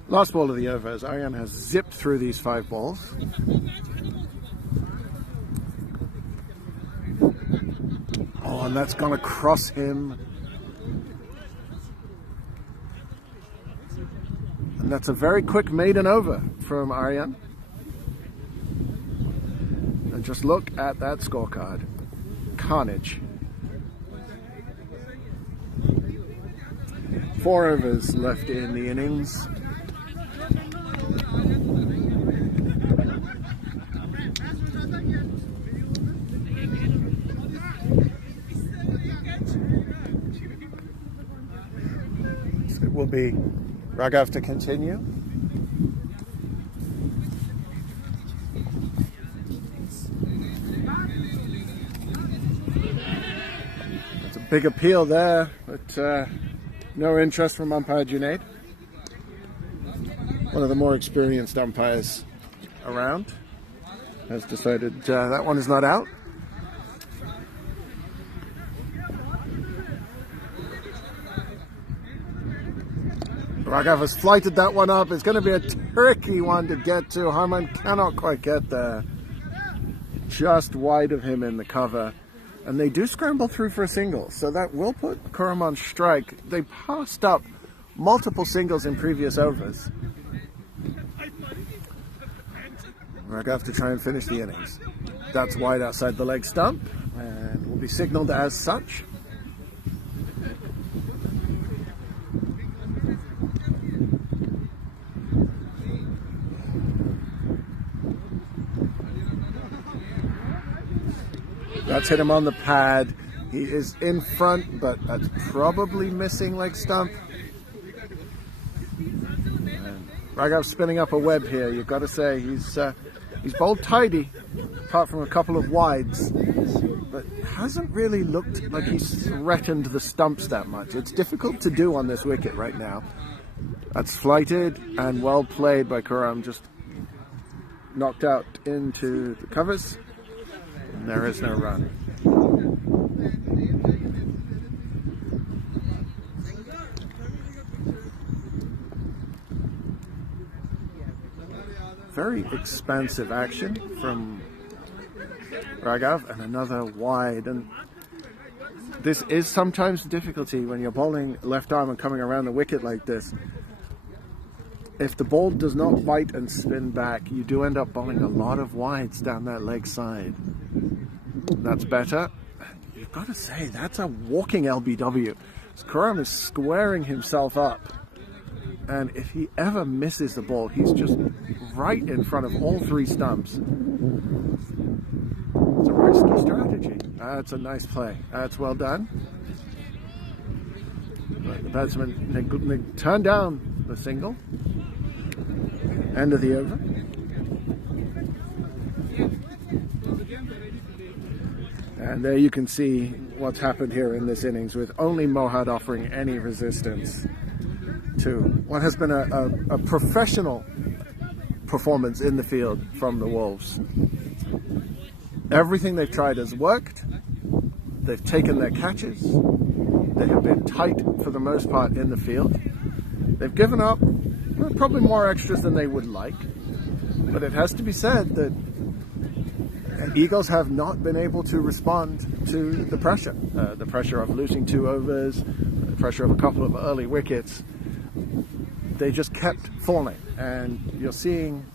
Last ball of the over as Arian has zipped through these 5 balls. Oh, and that's gone across him. And that's a very quick maiden over from Arian. And just look at that scorecard. Carnage. 4 overs left in the innings. It will be Raghav to continue. It's a big appeal there, but no interest from umpire Junaid. One of the more experienced umpires around has decided that one is not out. Raghav has flighted that one up. It's going to be a tricky one to get to. Harman cannot quite get there. Just wide of him in the cover. And they do scramble through for a single. So that will put Khurram on strike. They passed up multiple singles in previous overs. Raghav to try and finish the innings. That's wide outside the leg stump and will be signaled as such. That's hit him on the pad. He is in front, but that's probably missing leg stump. And Raghav spinning up a web here. You've got to say he's bowled tidy, apart from a couple of wides, but hasn't really looked like he's threatened the stumps that much. It's difficult to do on this wicket right now. That's flighted and well played by Khurram, just knocked out into the covers. And there is no run. Very expansive action from Raghav, and another wide. And this is sometimes the difficulty when you're bowling left arm and coming around the wicket like this. If the ball does not bite and spin back, you do end up bowling a lot of wides down that leg side. That's better. You've got to say, that's a walking LBW. Khurram is squaring himself up. And if he ever misses the ball, he's just right in front of all 3 stumps. It's a risky strategy. That's a nice play. That's well done. But the batsman turned down the single. End of the over. And there you can see what's happened here in this innings, with only Mohad offering any resistance to what has been a professional performance in the field from the Wolves. Everything they've tried has worked. They've taken their catches. They have been tight for the most part in the field. They've given up probably more extras than they would like, but it has to be said that Eagles have not been able to respond to the pressure of losing 2 overs, the pressure of a couple of early wickets. They just kept falling, and you're seeing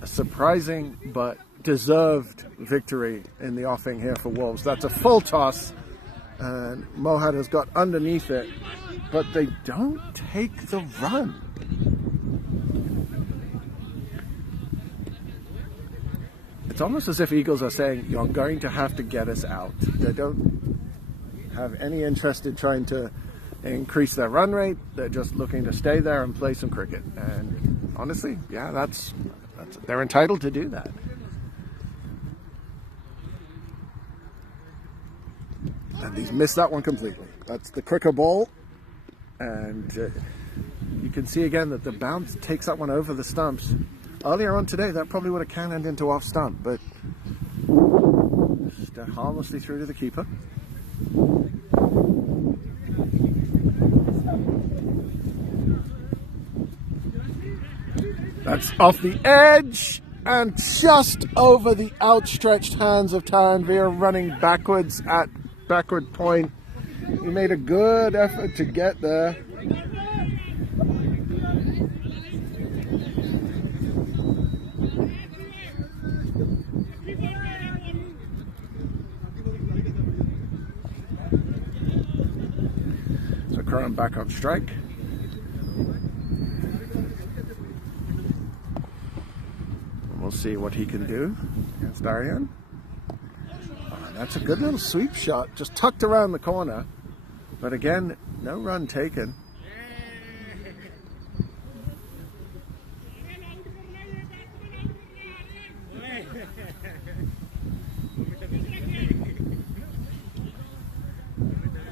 a surprising but deserved victory in the offing here for Wolves. That's a full toss, and Mohad has got underneath it, but they don't take the run. It's almost as if Eagles are saying, you're going to have to get us out. They don't have any interest in trying to increase their run rate. They're just looking to stay there and play some cricket. And honestly, yeah, that's they're entitled to do that. And he's missed that one completely. That's the quicker ball. And you can see again that the bounce takes that one over the stumps. Earlier on today, that probably would have cannoned into off stump, but just harmlessly through to the keeper. That's off the edge and just over the outstretched hands of Taranvir, running backwards at backward point. He made a good effort to get there. So Curran back on strike. We'll see what he can do against Aryan. Oh, that's a good little sweep shot, just tucked around the corner. But again, no run taken.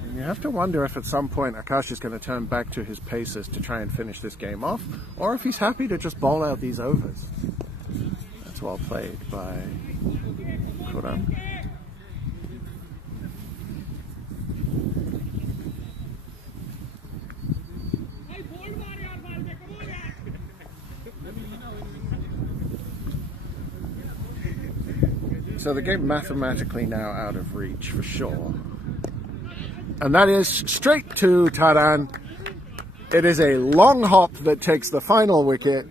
And you have to wonder if at some point Akash is going to turn back to his paces to try and finish this game off, or if he's happy to just bowl out these overs. That's well played by Kuram. So the game mathematically now out of reach for sure. And that is straight to Taran. It is a long hop that takes the final wicket.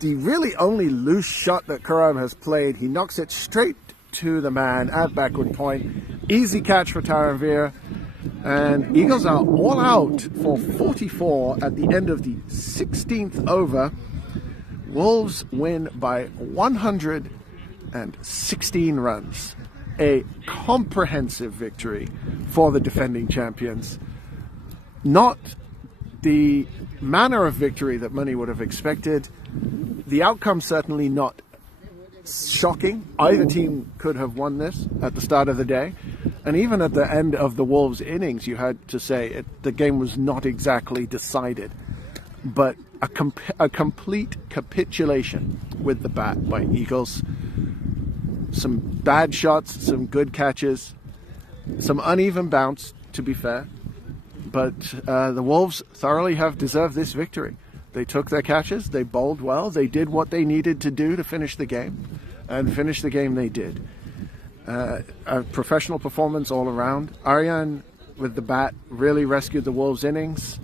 The really only loose shot that Kuram has played. He knocks it straight to the man at backward point. Easy catch for Taranvir. And Eagles are all out for 44 at the end of the 16th over. Wolves win by 116 runs. A comprehensive victory for the defending champions. Not the manner of victory that many would have expected. The outcome certainly not shocking. Either team could have won this at the start of the day. And even at the end of the Wolves innings, you had to say the game was not exactly decided. But a complete capitulation with the bat by Eagles. Some bad shots, some good catches, some uneven bounce, to be fair. But the Wolves thoroughly have deserved this victory. They took their catches, they bowled well, they did what they needed to do to finish the game, and finish the game they did. A professional performance all around. Aryan with the bat really rescued the Wolves innings,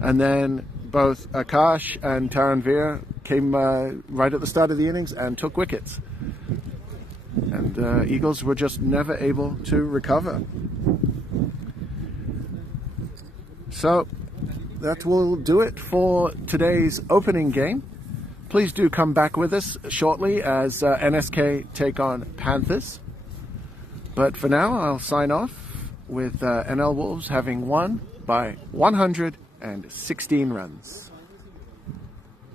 and then both Akash and Taranvir came right at the start of the innings and took wickets. And Eagles were just never able to recover. So that will do it for today's opening game. Please do come back with us shortly as NSK take on Panthers. But for now, I'll sign off with NL Wolves having won by 116 runs.